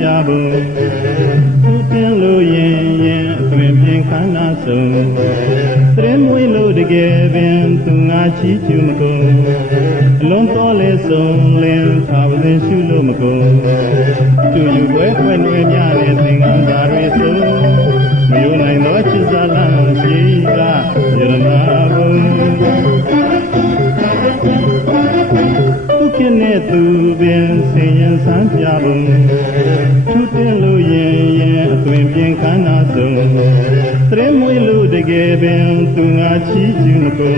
jabo Putin lo yen Twin pin kana so Tremwe lo de geben Tunga chi chumako Lon tole so Len Tawden shulo mako Tu yu when we nyane Tingan zare so Mayo nai no chizalan Shiga Yaranabo Kene tu ben sen san jabo Tutin lo yen Twin pin kana so Tremwe lo de geben Tunga chi chumako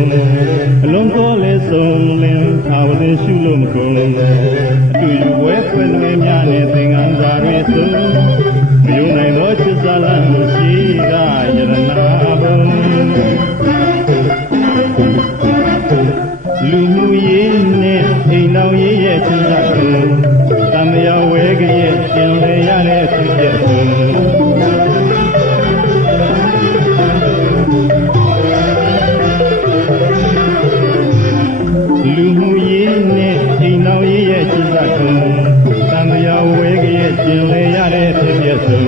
Lon tole so Len Tawden shulo mako Tu yu when we nyane Tingan zare so Mayo nai no chizalan Shiga Yaranabo Lumu yene Ainao ye chizako Tamya wege ye Chinle yale tujeko Lumu yene Ainao ye chizako Tamya wege ye Chinle yale tujeko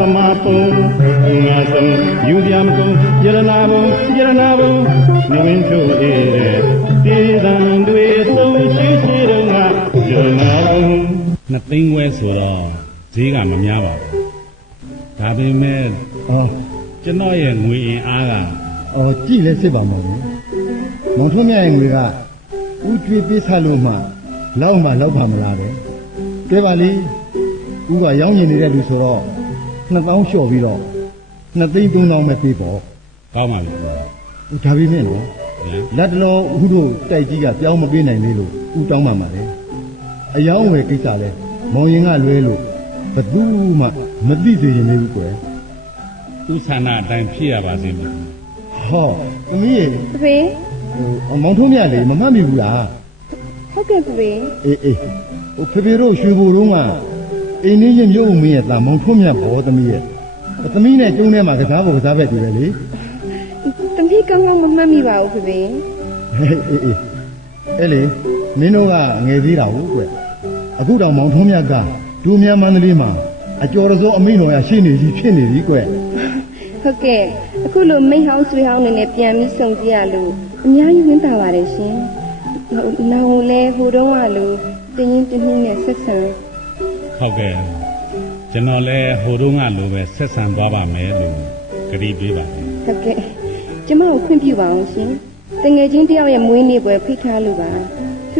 Pamapo, Nasam, Yudiamko, Yaranabo, Nuinto ere, Tidan dueto, Chiranga, Yaranabo. Nothing west or Ziga Mamava. Tabi med, Janoy and we in Aga. Chile Sibamo. Montonia and Riga, Utri Pisaluma, Lauma Lopamalade, Kevali, Uga Young in the Redusoro. 2000 လျှော့ပြီးတော့2,300ပဲပေးပေါ့ကောင်းပါပြီဒါပေမဲ့နော်လက်တလောဥတို့တိုက်ကြီးကပြောင်းမပေးနိုင်လေလို့ဥတောင်းပါပါတယ်အယောင်းဝယ်ကိစ္စလဲမောင်ရင်ကလွဲလို့ဘယ်သူမှမသိစေချင်ဘူးကွယ်သူဆန္ဒအတိုင်းဖြစ်ရပါစေမဟောသမီးရေဖေမောင်ထုံးမြလေမမှတ်မိဘူးလားဟုတ်ကဲ့ဖေအေးဖေတို့ရွှေဘိုတုံးကအိင်းင်းရုပ်မင်းရဲ့တာမောင်ထုံးမြဘောသမီးရဲ့သမီးနဲ့ကျုံးထဲမှာကစားဖို့ကစားပဲတူတယ်လေသမီးကောင်းကောင်းမမှတ်မိပါဘူးဖေအေးအဲ့လေမင်းတို့ကငယ်သေးတာဟုတ်ကွအခုတောင်မောင်ထုံးမြကဒူမြန်မန္တလေးမှာအကျော်ရစောအမိတော်ရရှိနေကြီးဖြစ်နေပြီကွဟုတ်ကဲ့အခုလိုမိဟောင်းဆွေဟောင်းနေနဲ့ပြန်ပြီးစုံကြည့်ရလို့အများကြီးဝမ်းသာပါတယ်ရှင်နောင်လဲဟိုတုန်းကလိုတင်းရင်တင်းနှင်းနဲ့ဆက်ဆံဟုတ်ကဲ့ကျွန်တော်လည်းဟိုတုန်းကလိုပဲဆက်ဆံသွားပါမယ်လို့ကတိပေးပါတယ်ဟုတ်ကဲ့ကျမကိုခွင့်ပြုပါအောင်ရှင်တငယ်ချင်းတယောက်ရဲ့မွေးနေ့ပွဲဖိတ်ထားလို့ပါ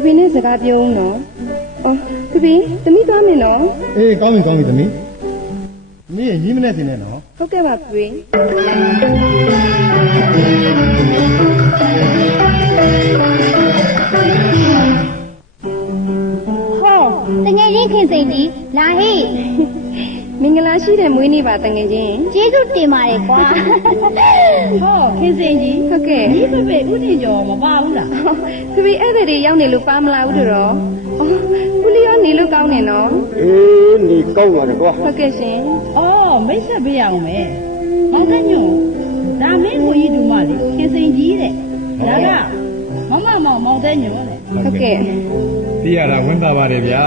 ဖေနဲ့စကားပြောဦးနော်အော်ဖေသမီးသွားမယ်နော်အေးကောင်းပြီသမီးမင်းညီမနဲ့တင်နေနော်ဟုတ်ကဲ့ပါဖေတငယ်ချင်းခင်စိန်ကြီးလာဟိမင်္ဂလာရှိတဲ့မွေးနေ့ပါတငယ်ချင်းကျေးဇူးတင်ပါတယ်ကွာဟောခင်စိန်ကြီးဟုတ်ကဲ့ဒီဖေဥတင်ကျော်မပါဘူးလားဖေဧည့်သည်တွေရောက်နေလို့ပါမလာဘူးတော့ဦးလေးရောနေလို့ကောင်းနေနော်အေးနေကောင်းပါတယ်ကွာဟုတ်ကဲ့ရှင်အော်မိတ်ဆက်ပေးရအောင်မယ်မောင်တညွန့်ဒါမင်းကိုကြီးတူမလေးခင်စိန်ကြီးတဲ့ဒါကမောင်မောင်တညွန့်တဲ့ဟုတ်ကဲ့သိရတာဝမ်းသာပါတယ်ဗျာ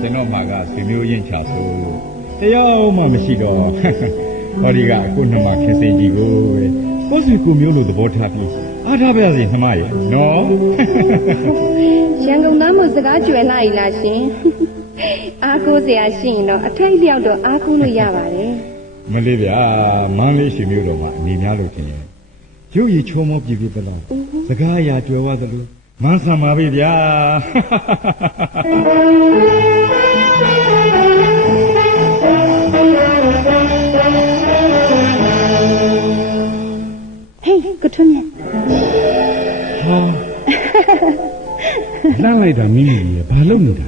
ကျွန်တော်မှာကဆွေမျိုးရင်းချဆိုတရားမှမရှိတော့ဟောဒီကအခုနှမခင်စိန်ကြီးကိုကိုယ်စီကိုမျိုးလို့သဘောထားပြီးအားထားပါစေနှမရဲ့နော်ရန်ကုန်သားမို့စကားကြွယ်လာ E လားရှင်အားကိုးစရာရှိရင်တော့အထိုက်လျောက်တော့အားကိုးလို့ရပါတယ်မလေးဗျာမန်းလေးရှင်မျိုးတော်မှာအနေများလို့ထင်ရဲ့ရုပ်ရည်ချောမောပြည်ပြီလားစကားအရာကြွယ်ဝသလိုမန်းဆံပါပြီဗျာဟေးကထွန်းမြတ်ဟောလမ်းလိုက်တာမိမိကြီးဘာလုပ်နေတာ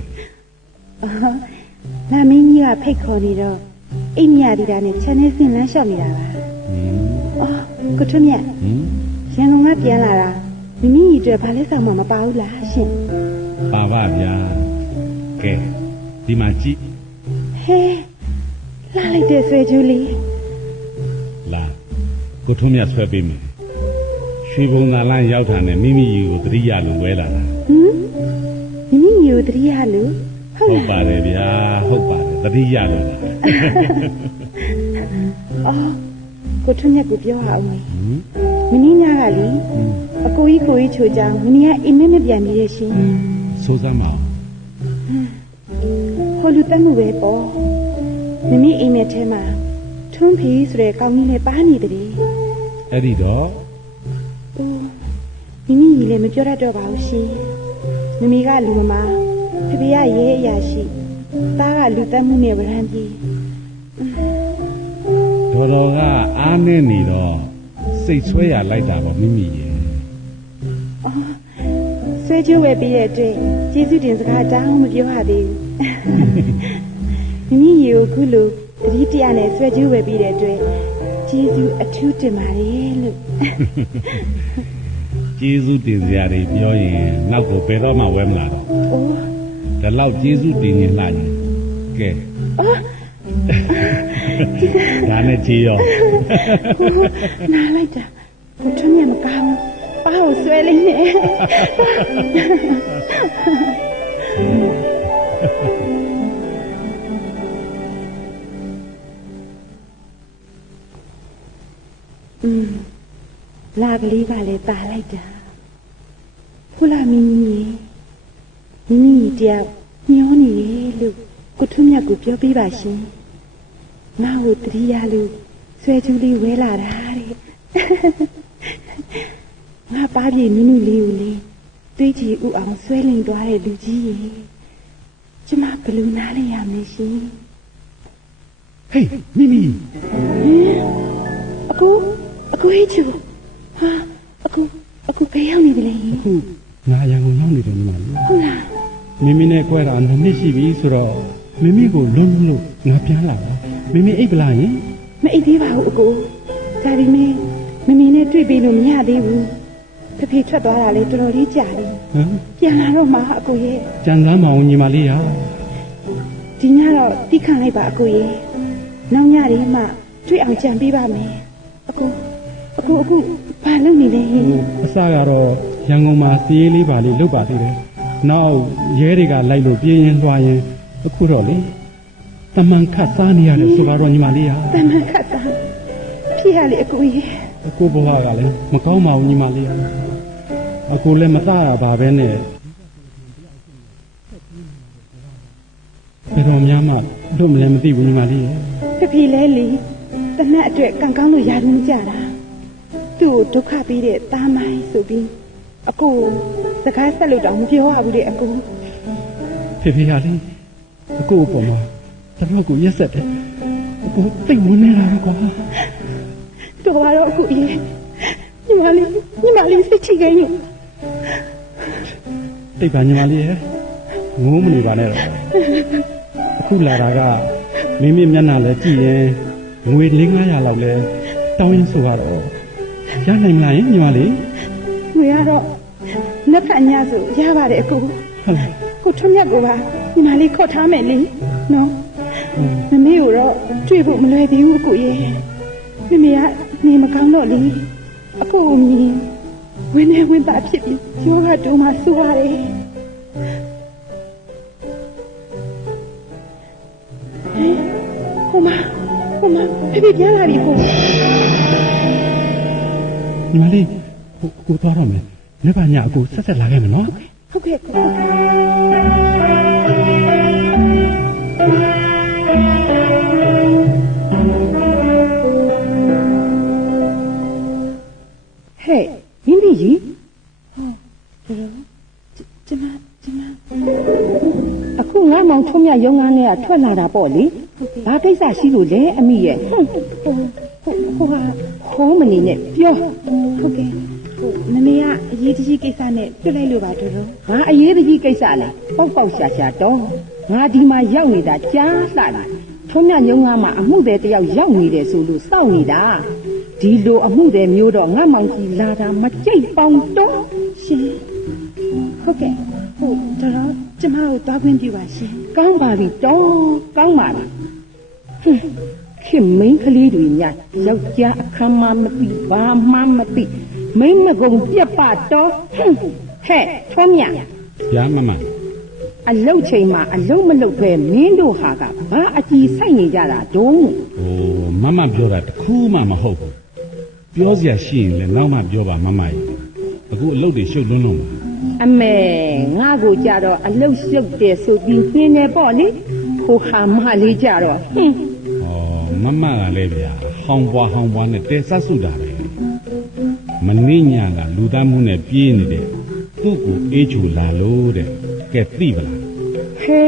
လာမင်းကြီးကဖိတ်ခေါ်နေတော့အိမ်မြရီတာနဲ့ခြံထဲဆင်းလမ်းလျှောက်နေတာပါအော်ကထွန်းမြတ်ရန်ကုန်ကပြန်လာတာမိမိကြီးအတွက်ဘာလဲဆောင်မှမပါဘူးလားရှင်ပါပါဗျာကဲဒီမှာကြည့်ဟဲလာလိုက်တဲ့ဆွေကျူးလေးလာ ကိုထွန်းမြတ်ဆွဲပေးမယ်ရွှေဘုံသာလန်းရောက်တာနဲ့မိမိကြီးကိုသတိရလို့ဝဲလာတာ မိမိယူတရိယာလူဟုတ် ဟုတ်ပါတယ်ဗျာဟုတ်ပါတယ်သတိရလို့ အော်ကိုထွန်းမြတ်ကိုပြောရအောင်မင်းညကလေအကိုကြီးချိုကြောင်မင်းကအိမ်မက်ပြန်နေရရှင် စိုးစမ်းပါ ဟိုလူတက်မှုပဲပေါ့မင်းအိမ်မက်ထဲမှာထွန်းဖီဆိုတဲ့ကောင်းကြီးနဲ့ပါနေတယ် အဲ့ဒီတော့ မိမိကြီးလည်းမပြောတတ်တော့ပါဘူးရှင်မမီကလူမဖေဖေကရဲအရာရှိသားကလူတက်မှုနဲ့ဗရန်ပြေ တော်ကအားနေနေတော့စိတ်ဆွဲရလိုက်တာပေါ့မိမိရဲ့ ဆွဲကြိုးပဲပြီးတဲ့အတွက်ကျေးဇူးတင်စကားတောင်းမပြောရသေးဘူးမိမိကြီးကိုခုလိုတတိတရနဲ့ဆွဲကြိုးပဲပြီးတဲ့အတွက်ကျေးဇူးအထူးတင်ပါတယ်လို့ ကျေးဇူးတင်စရာတွေပြောရင်နောက်ကိုဘယ်တော့မှဝဲမလာတော့ အိုး ဒါလောက်ကျေးဇူးတင်ရင်လာရင်ကဲ ဒါနဲ့ချေရော နားလိုက်တာကိုထွန်းမြတ်မကောင်းပါကိုဆွဲလိုက်နဲ့လာကလေးကလည်းตาလိုက်တာခုလာမင်းကြီးတယောက်ညှောနေလေလို့ကိုထွန်းမြတ်ကိုပြောပြပါရှင်ငါ့ကိုတတိယလူဆွဲကျူးလေးဝဲလာတာတဲ့ငါပါပြေနုနုလေးကိုလေတွေးကြည့်ဥအောင်ဆွဲလင်သွားတဲ့လူကြီးရေကျမဘယ်လိုနားလဲရမလဲရှင် ဟေးမိမိ အကိုဟေးချူဟာအကိုကြရောက်နေတယ်လေ ခုငါရန်ကုန်ရောက်နေတယ်ညီမလေး ဟုတ်လား မိမိနဲ့ကြွယ်တာ2နှစ်ရှိပြီဆိုတော့မိမိကိုလုံးလို့ငါပြန်လာတာမိမိအိပ်ပလားယင် မအိပ်သေးပါဘူးအကိုဒါပေမဲ့မမေနဲ့တွေ့ပြီးလို့မရသေးဘူးဖေဖေထွက်သွားတာလေတော်တော်လေးကြာတယ် ဟမ် ပြန်လာတော့မှအကိုရဲ့ ကြံစမ်းမအောင်ညီမလေးဟာ ဒီညတော့တိခံလိုက်ပါအကိုရဲ့နောက်ညလေးမှတွေ့အောင်ကြံပေးပါမယ်အကိုဘာလုပ်နေလဲဟင် အစကတော့ရန်ကုန်မှာစီးရေးလေးပါလေးလုပ်ပါသေးတယ်နောက်ရဲတွေကလိုက်လို့ပြေးရင်လွှာရင်အခုတော့လေတမန်ခတ်စားနေရတယ်ဆိုတော့ညီမလေးဟာ တမန်ခတ်တာဖြစ်ရလေအကိုရဲ့ အခုဘဝကလည်းမကောင်းပါဘူးညီမလေးဟာအခုလည်းမသားရပါပဲနဲ့ဘယ်တော့မှတို့မလည်းမသိဘူးညီမလေးရဲ့ ဖေဖေလဲလေတနတ်အတွက်ကံကောင်းလို့ယာရုံးကြတာသူ့ကိုဒုက္ခပေးတဲ့သားမိုင်းဆိုပြီးအကိုစကားဆက်လို့တော့မပြောရဘူးလေအကို ဖေဖေဟာလေအခုအပေါ်မှာတပတ်ကိုရက်ဆက်တယ်အခုသိတ်မနေလာတော့ကွာ တော်ပါတော့အကိုရဲ့ညီမလေးစိတ်ချိခိုင်းလို့ သိပ်ပါညီမလေးရဲ့ငိုးမနေပါနဲ့တော့အခုလာတာကမိမိမျက်နှာလဲကြည့်ရင်ငွေ400-500လောက်လဲတောင်းရင်ဆိုတော့ရနိုင်မလားညီမလေး ငွေကတော့နှစ်ဖက်ညဆိုရပါတယ်အကို ဟုတ်လား ကိုထွန်းမြတ်ကိုပါညီမလေးခေါ်ထားမယ်လေနော်မမေကိုတော့တွေ့ဖို့မလွယ်သေးဘူးအကိုရဲ့မမေကနေမကောင်းတော့လေအကိုကိုမြင်ဝင်းနေဝင်းသားဖြစ်ပြီးယောဂတုံးမှဆူရတယ်ဟိုမှာဖေပြန်လာပြီကို ညီမလေးကိုသွားတော့မယ်နေ့ပါညအကိုဆက်လာခဲ့မယ်နော် ဟုတ်ကဲ့ကိုဟဲ့မင်းကြီးကျမအခုငါမောင်ထုံးမြရုံငန်းနဲ့ထွက်လာတာပေါ့လေဘာကိစ္စရှိလို့လဲအမိရဲ့ ဟိုမနေနဲ့ပြောဟုတ်ကဲ့မမေကအရေးကြီးကိစ္စနဲ့ပြလိုက်လို့ပါတော် ငါအရေးကြီးကိစ္စလဲပေါက်ရှာတော့ငါဒီမှာရောက်နေတာကြားလှလာထုံးမြရုံငန်းမှာအမှုတွေတယောက်ရောက်နေတယ်ဆိုလို့စောင့်နေတာဒီလိုအမှုတွေမျိုးတော့ငါမောင်ကြီးလာတာမကြိတ်ပေါင်းတော့ ရှင်ဟုတ်ကဲ့တော်ကျမကိုတောင်းခွင့်ပြုပါရှင် ကောင်းပါပြီတော့ကောင်းပါပြီ ခင်မင်းကလေးတွေညာယောက်ျားအခမ်းမမသိဘာမှမသိမိမကုံပြက်ပါတော့ဟဲ့ထွန်းမြ ဗျာမမ အလုတ်ချိန်မှာအလုတ်မလုတ်ပဲမင်းတို့ဟာကဘာအကြည်ဆိုင်နေကြတာတုံး ဟိုမမပြောတာတခုမှမဟုတ်ဘူးပြောစရာရှိရင်လည်းနောက်မှပြောပါမမကြီးအခုအလုပ်တွေရှုပ်လွန်းလို့ပါ အမေငါကိုကြတော့အလုတ်ရှုပ်တယ်ဆိုပြီးနှင်းနေပေါ့လေခိုးဟာမလေးကြတော့ဩမမကလည်းဗျာဟောင်းပွားနဲ့တဲဆတ်စုတာပဲမနှင်းညာကလူသားမှုနဲ့ပြေးနေတဲ့သူ့ကိုအေးချူလာလို့တဲ့ကဲသိပလား ဟဲ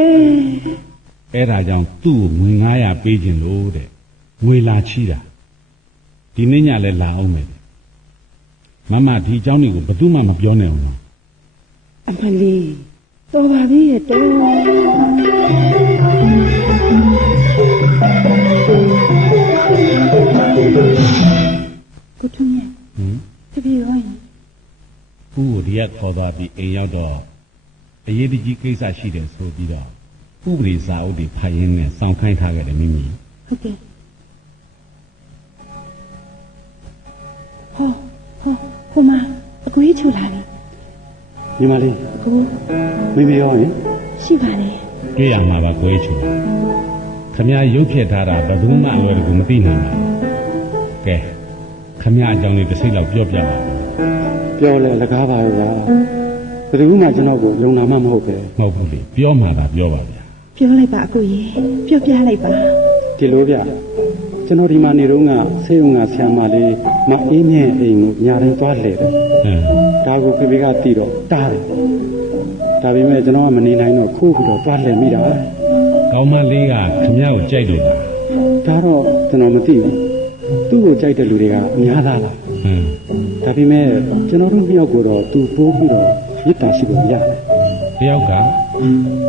အဲ့ဒါကြောင့်သူ့ကိုငွေ900ပေးခြင်းလို့တဲ့ငွေလာချီတာဒီနေ့ညလည်းလာအောင်မယ်မမဒီเจ้าတွေကိုဘယ်သူမှမပြောနဲ့အောင်နော် အမလေးတော်ပါပြီရဲ့တော် ကိုထွန်းမြတ်တပည့်ရောရင် ဦးကိုဒီကခေါ်သွားပြီးအိမ်ရောက်တော့အရေးတကြီးကိစ္စရှိတယ်ဆိုပြီးတော့ဥပဒေစာအုပ်တွေဖတ်ရင်းနဲ့စောင့်ခိုင်းထားခဲ့တယ်မိမိ ဟုတ်ကဲ့ဟိုမှာအကွေးချူလာလေ ညီမလေး ကို မိမိရောရင် ရှိပါလေ တွေ့ရမှာပါကိုယ်ချူခမရရုပ်ဖြစ်ထားတာဘယ်သူမှအလွယ်တကူမသိနိုင်ပါဘူးကဲခမရအကြောင်းလေးတစ်စိတ်လောက်ပြောပြပါဦး ပြောလဲအလကားပါရဲ့ဗျာဘယ်သူမှကျွန်တော်ကိုလုံနာမှမဟုတ်ပဲ မဟုတ်ဘူးလေပြောမှသာပြောပါဗျာ ပြောလိုက်ပါအကိုကြီးပြောပြလိုက်ပါ ဒီလိုဗျကျွန်တော်ဒီမှာနေတော့ကဆေးရုံကဆရာမလေးမအေးမြင့်အိမ်ကိုညာတိုင်းသွားလှည့်တယ် ဒါကိုဖေဖေကတီးတော့တားတယ်ဒါပေမဲ့ကျွန်တော်ကမနေနိုင်တော့ခိုးပြီးတော့သွားလှည့်မိတာ ကောင်းမလေးကခမရကိုကြိုက်လို့လား ဒါတော့ကျွန်တော်မသိဘူးသူ့ကိုကြိုက်တဲ့လူတွေကအများသားလားဒါပေမဲ့ကျွန်တော်တို့နှစ်ယောက်ကိုတော့သူပိုးပြီးတော့ရစ်တာရှိလို့ရတယ် တယောက်က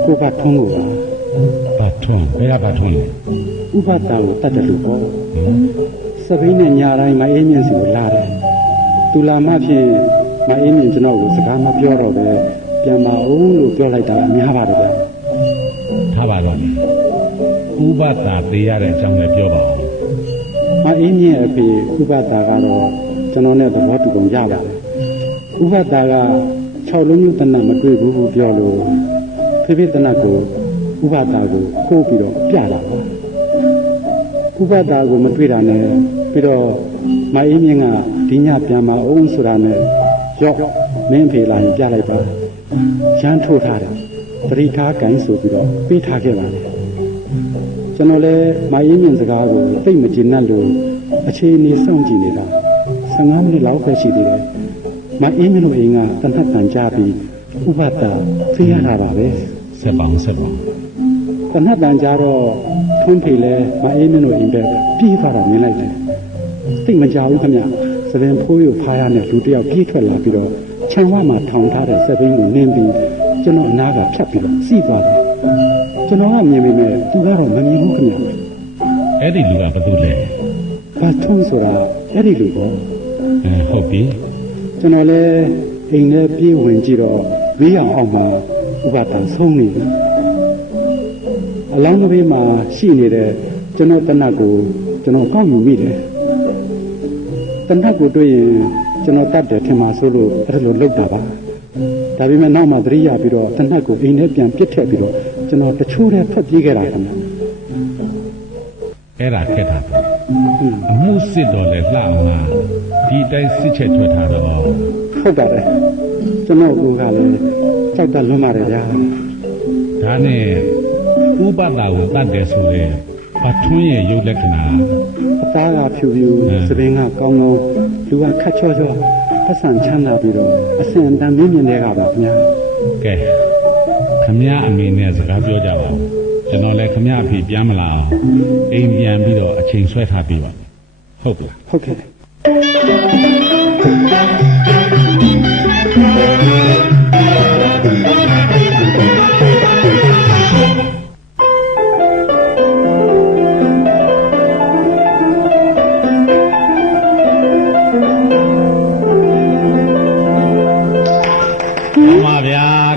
ကိုကထုံးလို့ပါ ဘာထွန်းဘယ်ကဘာထွန်းလဲ ဥပဒါကိုတတ်တယ်လို့ပေါ့စပိန်နဲ့ညာတိုင်းမအေးမြင့်စီကိုလာတယ်သူလာမှဖြင့်မအေးမြင့်ကျွန်တော်ကိုစကားမပြောတော့ပဲပြန်ပါဦးလို့ပြောလိုက်တာအများပါတယ်ဗျာ ထားပါတော့လေဥပဒါသေးရတဲ့အကြောင်းလည်းပြောပါဦး မအေးမြင့်အဖေဥပဒါကတော့ကျွန်တော်နဲ့သဘောတူကုန်ရပါတယ်ဥပဒါက6လုံးမျိုးတနတ်မတွေ့ဘူးပြောလို့ဖေဖေတနတ်ကိုဥပဒါကိုခိုးပြီးတော့ပြတာပါဥပဒါကိုမတွေ့တာနဲ့ပြီးတော့မအေးမြင့်ကဒီညပြန်မအောင်ဆိုတာနဲ့ရော့မင်းဖေလာရင်ပြလိုက်ပါရမ်းထိုးထားတယ်ပရိထားကိုင်းဆိုပြီးတော့ပေးထားခဲ့ပါတယ်ကျွန်တော်လည်းမအေးမြင့်စကားကိုသိမကျေနပ်လို့အခြေအနေစောင့်ကြည့်နေတာ15မိနစ်လောက်ပဲရှိသေးတယ်မအေးမြင့်တို့အိမ်ကတနတ်တန်ကြပြီးဥပဒါဖေးရတာပါပဲ ဆက်ပါအောင်ဆက်ပါအောင် တနတ်တန်ကြတော့ထွန်းဖေလဲမအေးမြင့်တို့အိမ်ပဲပြေးသွားတာမြင်လိုက်တယ်သိမကြဘူးခင်ဗျစပင်ဖိုးရဖားရနဲ့လူတယောက်ပြေးထွက်လာပြီးတော့ခြံဝမှာထောင်ထားတဲ့စပင်းကိုနင်းပြီးကျွန်တော်အနားကဖြတ်ပြီးတော့စီးသွားတယ်ကျွန်တော်ကမြင်ပေမဲ့သူကတော့မမြင်ဘူးခင်ဗျ အဲ့ဒီလူကဘာလို့လဲ ဘာထုံးဆိုတာအဲ့ဒီလူပေါ့ ဟုတ်ပြီ ကျွန်တော်လည်းအိမ်ထဲပြေးဝင်ကြည့်တော့ဘေးရောင်အောက်မှာဥပဒါဆုံးနေတယ်အလောင်းတစ်ဘေးမှာရှိနေတဲ့ကျွန်တော်တနတ်ကိုကျွန်တော်ကောက်ယူမိတယ်တနတ်ကိုတွေ့ရင်ကျွန်တော်တတ်တယ်ထင်မှာဆိုလို့အဲ့လိုလုပ်တာပါဒါပေမဲ့နောက်မှသတိရပြီးတော့တနတ်ကိုအိမ်ထဲပြန်ပစ်ထည့်ပြီးတော့ကျွန်တော်တချို့တည်းထွက်ပြေးခဲ့တာခင်ဗျ အဲ့ဒါခက်တာပေါ့အမှုစစ်တော်လဲလှအောင်လားဒီတိုင်းစစ်ချက်ထွက်ထားတော့ ဟုတ်ပါတယ်ကျွန်တော်ကလည်းကြောက်တတ်လွန်းပါတယ်ဗျာ ဒါနဲ့ဥပဒါကိုတတ်တယ်ဆိုရင်ဘာထွန်းရဲ့ရုပ်လက္ခဏာ အသားကဖြူဖြူစပင်းကကောင်းကောင်းလူကခတ်ချောချောပတ်စံချမ်းသာပြီးတော့အစင်အတန်မြင့်မြင့်တွေကပါခင်ဗျာ ကဲခမရအမေနဲ့စကားပြောကြပါဦးကျွန်တော်လည်းခမရအဖေပြန်မလာအောင်အိမ်ပြန်ပြီးတော့အချိန်ဆွဲထားပြီးပါဟုတ်ပြီ ဟုတ်ကဲ့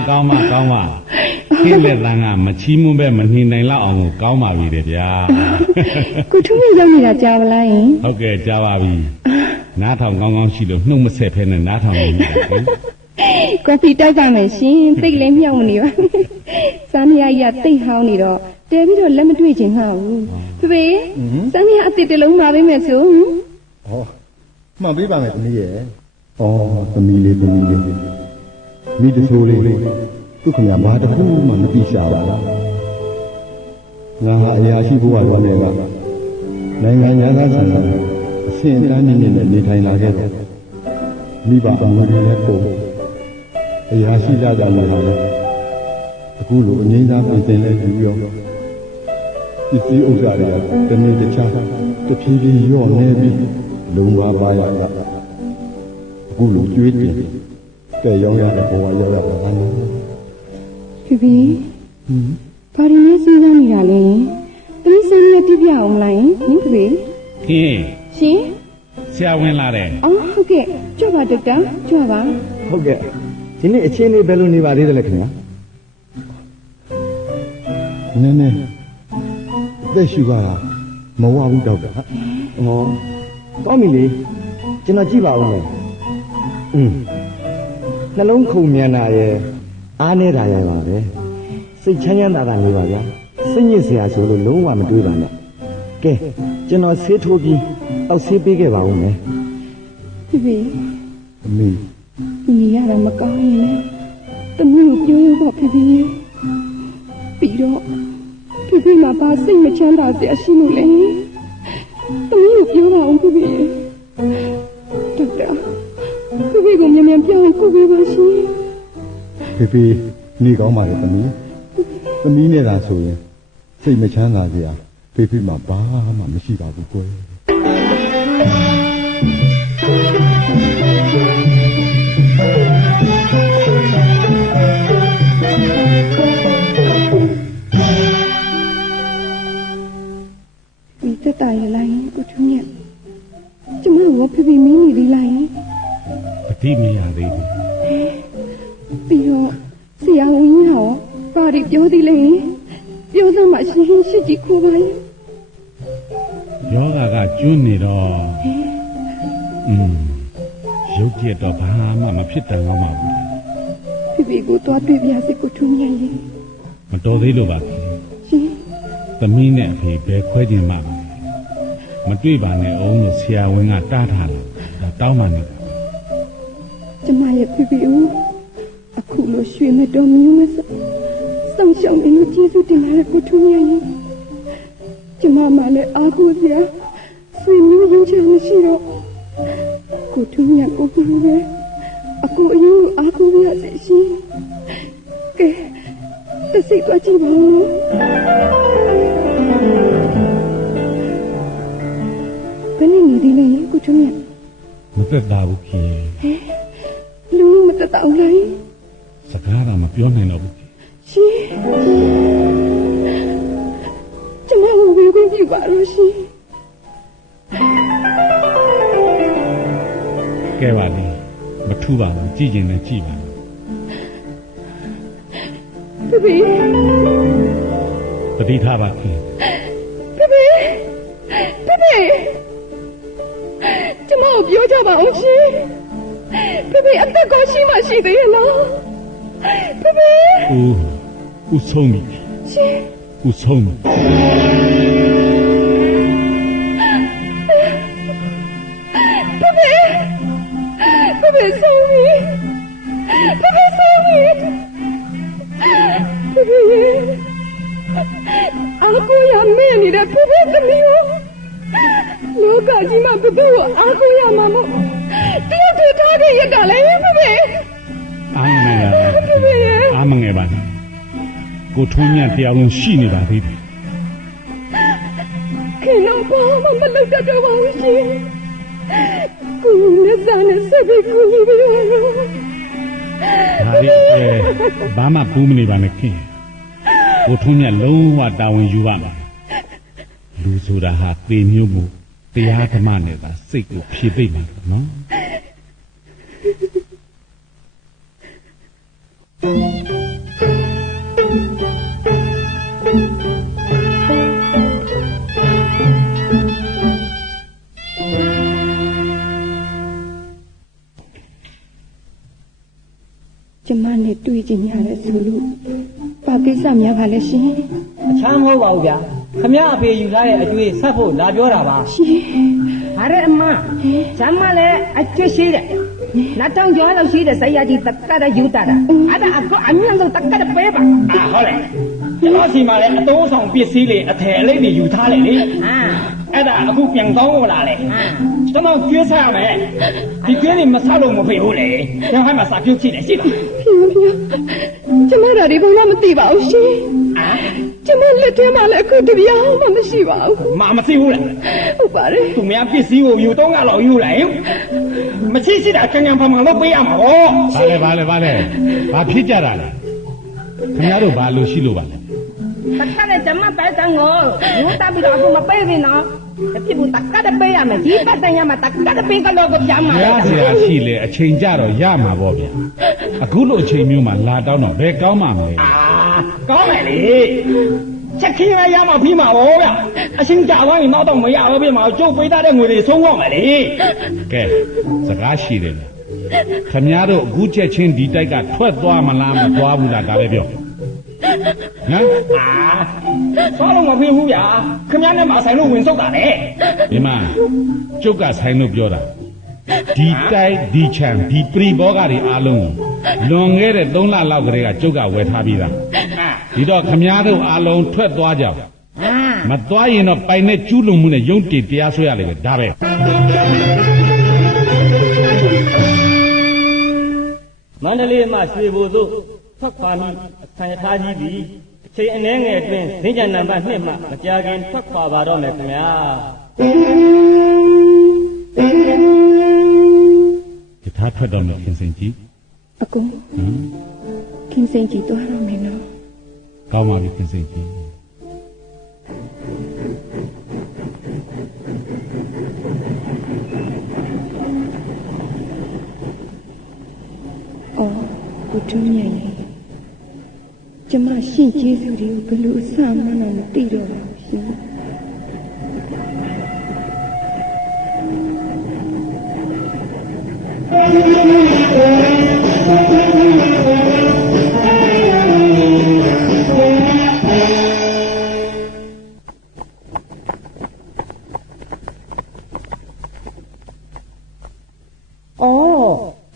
ကောင်းပါဗျာကောင်းပါ ခင်လက်တန်းကမချီးမွမ်းပဲမနှင်နိုင်လောက်အောင်ကိုကောင်းပါပြီတဲ့ဗျာ ကိုထုံးမြရောက်နေတာကြားမလားယင် ဟုတ်ကဲ့ကြားပါပြီနားထောင်ကောင်းကောင်းရှိလို့နှုတ်မဆက်ဖဲနဲ့နားထောင်နေပြီ ကော်ဖီတိုက်ပါမယ်ရှင်သိတ်လည်းမြောက်နေပါစားမရကြီးကသိတ်ဟောင်းနေတော့တဲပြီးတော့လက်မတွေ့ချင်ဟာဘူးဖေဖေစားမရအစ်စ်တစ်လုံးမှာပေးမယ်ဆို ဟောမှန်ပေးပါမယ်သမီးရဲ့ဩသမီးလေးမိတဆိုးလေးသူခင်ဗျာဘာတစ်ခုမှမသိရှာပါလားငါဟာအရာရှိဖို့ကတော့လည်းကနိုင်ငံသားဆန်ဆန်အဆင့်အတန်းနည်းနဲ့နေထိုင်လာခဲ့တော့မိဘအမွေတွေလည်းကုန်အရာရှိလာကြမှာလည်းအခုလိုအငိမ့်သားပြင်ဆင်လဲယူရောပစ္စည်းဥစ္စာတွေကတနေ့တခြားတဖြည်းဖြည်းလျော့နေပြီးလုံးဝပါရတာအခုလိုကျွေးတင်ကဲရောင်းရတဲ့ဘဝရောက်ရပါလား ဖေဖေဘာရင်းလေးစဉ်းစားနေတာလဲသမီးစဉ်းရပြပြအောင်မလားယင်ဖေဖေ ခင် ရှင် ဆရာဝင်လာတယ် အော်ဟုတ်ကဲ့ကြွပါဒေါက်တာကြွပါ ဟုတ်ကဲ့ဒီနေ့အချင်းလေးဘယ်လိုနေပါသေးတယ်လဲခင်ဗျာနည်းနည်းအသက်ရှူပါလားမဝဘူးဒေါက်တာဟောကောင်းပြီလေကျွန်တော်ကြည့်ပါဦးမယ်နှလုံးခုန်မြန်တာရဲ့အားနေတာရဲ့ပါပဲစိတ်ချမ်းချမ်းသာသာနေပါဗျာစိတ်ညစ်စရာဆိုလို့လုံးဝမတွေးပါနဲ့ကဲကျွန်တော်ဆေးထိုးပြီးအောက်ဆေးပေးခဲ့ပါဦးမယ် ဖေဖေ အမေ ညီရတာမကောင်းရင်လည်းသမီးကိုပြောရပါဖေဖေပြီးတော့ဖေဖေမှာဘာစိတ်မချမ်းသာစရာရှိလို့လဲသမီးကိုပြောပါအောင်ဖေဖေဒေါက်တာဖေဖေကိုမြန်မြန်ပြောင်းကိုပေးပါရှင် ဖေဖေနေကောင်းပါလေသမီးနဲ့သာဆိုရင်စိတ်မချမ်းသာစရာဖေဖေမှာဘာမှမရှိပါဘူးကွယ် ဒီတက်တာရလိုက်ကိုထုံးမြကျမတို့ဖေဖေမင်းနေသေးလားယင် ပတိမရသေးဘူး ပြီးတော့ဆရာဝန်ကြီးဟောဘာတွေပြောသေးလဲပြောစမ်းမှရှင်းရှင်းရှိကြည့်ခိုးပါရဲ့ ယောဂကကျွန်းနေတော့ရုပ်ကြည့်တော့ဘာမှမဖြစ်တန်ကောင်းပါဘူး ဖေဖေကိုတွားတွေ့ပြစေကိုထုံးမြရင် မတော်သေးလို့ပါခင် ရှင် သမီးနဲ့အဖေဘယ်ခွဲခြင်းမှမတွေ့ပါနဲ့အောင်လို့ဆရာဝန်ကတားထားလို့တောင်းပါနေတယ် ကျမရဲ့ဖေဖေဦးအခုလိုရွှေမတော်မျိုးမစစောင့်ရှောက်နေလို့ကျေးဇူးတင်ပါတယ်ကိုထုံးမြရင်ကျမမှလည်းအားကိုးစရာဆွေမျိုးရင်းချမရှိတော့ကိုထုံးမြကိုကူပဲအခုအယူအားကိုးရစေရှင်ကဲတစိတ်သွားကြည့်ပါဦးနော်ဘယ်နေနေသေးလဲကိုထုံးမြ မသက်သာဘူးခင် လူမတတ်တော့လား စကားတော့မပြောနိုင်တော့ဘူး ရှင်ကျမကိုဝေခွင့်ပြုပါလို့ရှင် ကဲပါလေမထူပါဘူးကြည့်ကျင်လည်းကြည့်ပါ ဖေဖေ ပတိထားပါခင် ဖေဖေကျမကိုပြောကြပါအောင်ရှင်ဖေဖေအသက်ကိုရှိမှရှိသေးရဲ့လားဖေဖေ ဦးဆုံးပြီ ရှင် ဦးဆုံးပြီ ဖေဖေဆုံးပြီဖေဖေဆုံးပြီဖေဖေအားကိုရမင်းနေတဲ့ဖေဖေသမီးကိုလောကကြီးမှာဖေဖေကိုအားကိုရမှာမို့တယောက်တည်းထားခဲ့ရတာလေဖေဖေ အားမငယ်ပါနဲ့ကိုထုံးမြတ်တရားလုံးရှိနေပါသေးတယ် ခင်တော့ဘာမှမလုပ်တတ်တော့ပါဘူးရှင်ကိုနဲ့စားနဲ့ဆက်ပြီးကိုကြီးပြီးတော့ ဒါလေးဘာမှပူးမနေပါနဲ့ခင်ကိုထုံးမြတ်လုံးဝတာဝန်ယူပါမယ်လူဆိုတာဟာသေမျိုးမှုတရားဓမ္မနဲ့သာစိတ်ကိုဖြေသိမ့်မှာနော် Thank you. ကျမနဲ့တွေ့ကြရတယ်ဆိုလို့ဘာကိစ္စများပါလဲရှင် အချမ်းမဟုတ်ပါဘူးဗျာခမရအဖေယူထားတဲ့အကျွေးဆက်ဖို့လာပြောတာပါ ရှင် ဟာရဲအမဇမ်းမလည်းအကျွတ်ရှိတယ်လက်တောင်ကျော်လို့ရှိတယ်ဆရာကြီးတက်ကတယူတာအဲ့ဒါအမြင့်ဆုံးတက်ကတပေးပါ ဟုတ်လေကျွန်တော်စီမှာလည်းအသုံးဆောင်ပစ္စည်းတွေအထည်အလိပ်တွေယူထားလေလေအဲ့ဒါအခုပြန်ကောင်းလာလေကျွန်တော်ကျွေးစားရမယ်ဒီကျွေးတွေမဆောက်လို့မဖြစ်ဘူးလေညဟိုင်းမှာစာပြုတ်ကြည့်တယ်ရှိပါ ကျမတို့ဒီဘုံမသိပါဘူးရှင်ကျမလက်ထဲမှာလည်းအခုတပြားမှမရှိပါဘူး မသိဘူးလား ဟုတ်ပါတယ် သူများပစ္စည်းကိုယူတော့ငါလောက်ယူလိုက်မရှိရှိတာကံဖန်ဖန်လုပ်ပေးရမှာဟော ဘာလဲဘာဖြစ်ကြတာလဲခင်ဗျားတို့ဘာလို့ရှိလို့ပါလဲ တက်ကနဲ့ဂျမပဲတန်ကိုယူတာပြီးတော့အခုမပေးဘူးနော်တပြစ်ဘူးတက်ကတပေးရမယ်ဒီပတ်တန်ရမှာတက်ကတပေးကလို့ကိုပြန်မှာ ရစရာရှိလေအချိန်ကြတော့ရမှာပေါ့ဗျာအခုလိုအချိန်မျိုးမှာလာတောင်းတော့ဘယ်ကောင်းမှာမလဲ ကောင်းတယ်လေချက်ခင်းရရမှာပြီးမှာဗောဗျအရှင်ကြာသွားရင်နောက်တော့မရတော့ပြင်မှာကျုပ်ပေးတဲ့ငွေတွေဆုံးသွားမယ်လေ ကဲစကားရှိတယ်လေခင်ဗျားတို့အခုချက်ချင်းဒီတိုက်ကထွက်သွားမလားမသွားဘူးလားဒါပဲပြောဟမ် သွားလို့မဖြစ်ဘူးဗျာခင်ဗျားနဲ့မဆိုင်လို့ဝင်ဆုတ်တာလေ ဒီမှာကျုပ်ကဆိုင်လို့ပြောတာဒီတိုက်ဒီချံဒီပရိဘောဂတွေအားလုံးလွန်ခဲ့တဲ့3လလောက်ကလေးကကျုပ်ကဝယ်ထားပြီးသားဒီတော့ခမားတို့အားလုံးထွက်သွားကြမသွားရင်တော့ပိုင်နဲ့ကျူးလွန်မှုနဲ့ရုံးတည်တရားဆွဲရလိမ့်မယ်ဒါပဲ မန္တလေးမှာရွှေဘိုသို့ထွက်ခွာမိအဆန်ရထားကြီးသည်အချိန်အနည်းငယ်အတွင်းဈေးကြံနံပါတ်2မှမကြာခင်ထွက်ခွာပါတော့မယ်ခင်ဗျာ ယထာထွက်တော့မယ်ခင်စင်ကြီး အကုန်ခင်စင်ကြီးသွားတော့မယ်နော် ကောင်းပါပြီခင်စင်ကြီး အော်ကိုထုံးမြတ်ရဲ့ကျမရှင့်ကျေးဇူးတွေကိုဘယ်လိုအဆမှန်းတော့မသိတော့ပါဘူးရှင်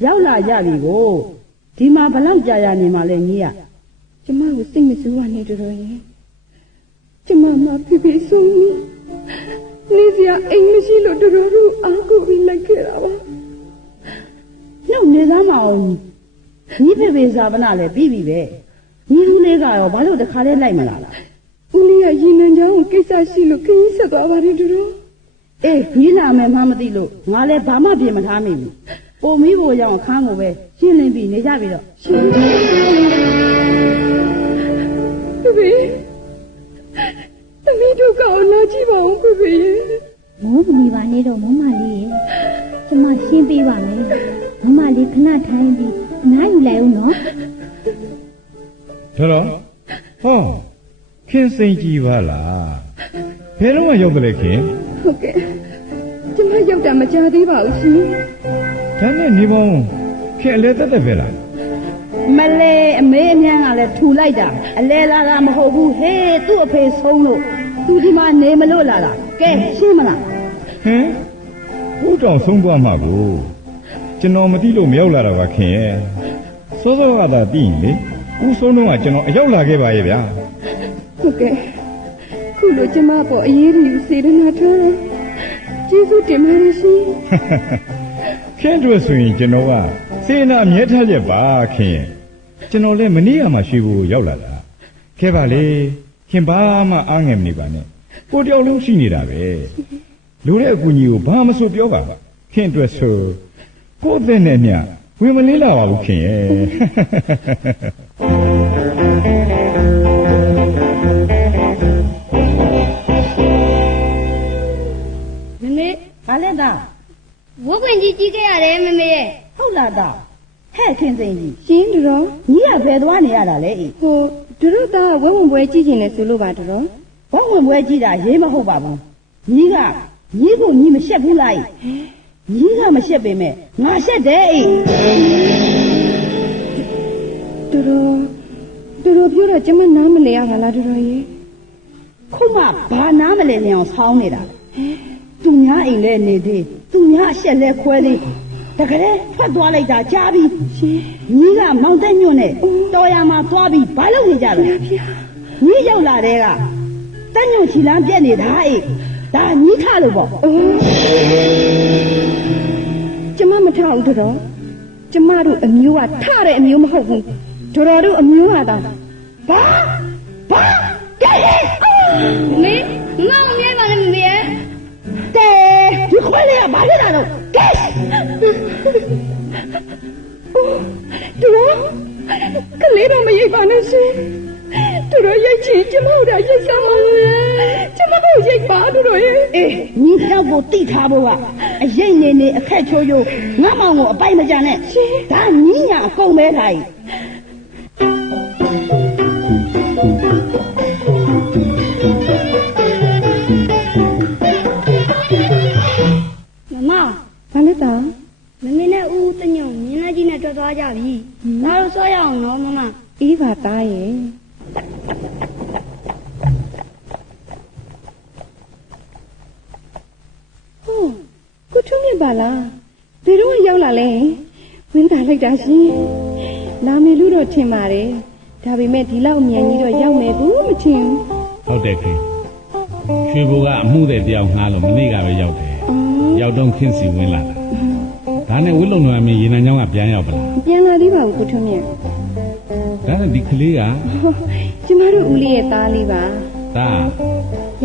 ရောက်လာကြပြီကိုဒီမှာဘလောက်ကြာရနေမှာလဲကြီးရ ကျမကိုစိတ်မဆိုးရနဲ့တော်တော်ရင်ကျမမဖိဖိဆုံးနေစရာအိမ်မရှိလို့တော်တော်တို့အားကိုပြီးလိုက်ခဲ့တာပါ နှုတ်နေသားမအောင်ညီဖေဖေစာပနာလည်းပြီးပြီပဲညီလူလေးကရောဘာလို့တခါတည်းလိုက်မလာလား ဦးလေးကရင်နှံချောင်းကိုကိစ္စရှိလို့ခရီးဆက်သွားပါတယ်တော်တော် အေးညီလာမယ်မှမသိလို့ငါလည်းဘာမှပြင်မထားမိဘူးပုံမီးဖို့ရောအခန်းကိုပဲရှင်းလင်းပြီးနေကြပြီတော့ ဖိဖိသမီးတို့ကောလာကြည့်ပါဦးဖိဖိ မိုးမနေပါနဲ့တော့မမလေးရဲ့ကျမရှင်းပေးပါမယ်မမလေးခဏထိုင်ပြီးအနားယူလိုက်ဦးနော် တော်ဟောခင်စိန်ကြီးပါလားဘယ်တော့မှရောက်တယ်လေခင် ဟုတ်ကဲ့ကျမရောက်တာမကြသေးပါဘူးရှင် ဒါနဲ့နေပေါင်းခင်အလဲတက်ပဲလား မလဲအမေအမြန်းကလည်းထူလိုက်တာအလဲလာတာမဟုတ်ဘူးဟေးသူ့အဖေဆုံးလို့သူဒီမှာနေမလို့လာတာကဲရှင်းမလား ဟင်ဦးတောင်ဆုံးသွားမှာကိုကျွန်တော်မသိလို့မရောက်လာတာပါခင်ရဲ့စောစောကသာသိရင်လေဦးဆုံးတော့ကကျွန်တော်အရောက်လာခဲ့ပါရဲ့ဗျာ ဟုတ်ကဲ့ခုလိုကျမပေါ်အရေးကြီးစေတနာထားကျေးဇူးတင်ပါတယ်ရှင် ခင်တို့ဆိုရင်ကျွန်တော်ကစေနာအမြဲထားချက်ပါခင်ရဲ့ကျွန်တော်လည်းမနေ့ကမှရွှေဘိုရောက်လာတာခဲ့ပါလေခင်ဘာမှအားငယ်မနေပါနဲ့ကိုတယောက်လုံးရှိနေတာပဲလူတဲ့အကူကြီးကိုဘာမှမဆိုပြောပါခင်အတွက်ဆိုကိုယ်တဲ့နဲ့မြဝင်မလေးလာပါဘူးခင်ရဲ့ မမေဘာလဲတာ ဝုတ်ဝင်ကြီးကြီးခဲ့ရတယ်မမေရဲ့ ဟုတ်လားတာဟဲ့ခင်စိန်ကြီး ရှင်တော် ညီကဘယ်သွားနေရတာလဲအေး ဟိုတို့သားဝဲဝင်ပွဲကြည့်နေတယ်ဆိုလို့ပါတော် ဘောင်းဝင်ပွဲကြည့်တာရေးမဟုတ်ပါဘူးညီကညီကိုညီမရှက်ဘူးလားညီကမရှက်ပေမဲ့ငါရှက်တယ်အေး တော်ပြောတာကျမနားမလဲရပါလားတော်ရေ ခုမှဘာနားမလဲလျောင်ဆောင်းနေတာသူများအိမ်လဲနေသေးသူများအရှက်လဲခွဲသေးတကယ်ထွက်သွားလိုက်တာကြားပြီညီကမောင်တဲ့ညွန့်နဲ့တော်ရမှာသွားပြီးဘာလုပ်နေကြလဲညီရောက်လာတဲ့ကတက်ညွန့်ချီလန်းပြက်နေတာအေးဒါညီထလို့ပေါ့ကျမမထဘူးတော်ကျမတို့အမျိုးကထတဲ့အမျိုးမဟုတ်ဘူးတော်တို့အမျိုးဟာတာဘာကဲမေငါ့ကိုမြဲပါနဲ့မေရဲ့တဲဒီခွဲလေးကဘာဖြစ်တာတော့ကဲတော်ကလေးတော့မရိပ်ပါနဲ့ရှင်တော်ရိပ်ချင်ကျမတို့ရိပ်စမ်းပါကျမတို့ရိပ်ပါတော်ရဲ့အေးညီတော့ကိုတိထားဖို့ကအရိပ်နေအခက်ချိုးချိုးငါမောင်ကိုအပိုက်မကြနဲ့ဒါညီညာအကုန်မဲထားဘာလဲတာမမေနဲ့ဦးတညုံမြင်းလိုက်ကြီးနဲ့ထွက်သွားကြပြီငါတို့ဆောရအောင်နော်မမအေးပါသားရဲ့ကိုထုံးမြပါလားဘယ်တော့ရောက်လာလဲဝင်းတာလိုက်တာရှင်လာမယ်လို့တော့ထင်ပါတယ်ဒါပေမဲ့ဒီလောက်မြန်ကြီးတော့ရောက်မယ်ဘူးမထင်ဟုတ်တယ်ခင်ရွှေဘိုကအမှုတဲ့တရားငှားလို့မနေ့ကပဲရောက်တယ်ရောက်တော့ခင်းစီဝင်လာတာဒါနဲ့ဝိလုံနွားမင်းရေနံချောင်းကပြန်ရောက်ပါလားပြန်လာသေးပါဘူးကိုထွန်းမြတ်ဒါနဲ့ဒီကလေးကကျမတို့ဦးလေးရဲ့သားလေးပါဒါ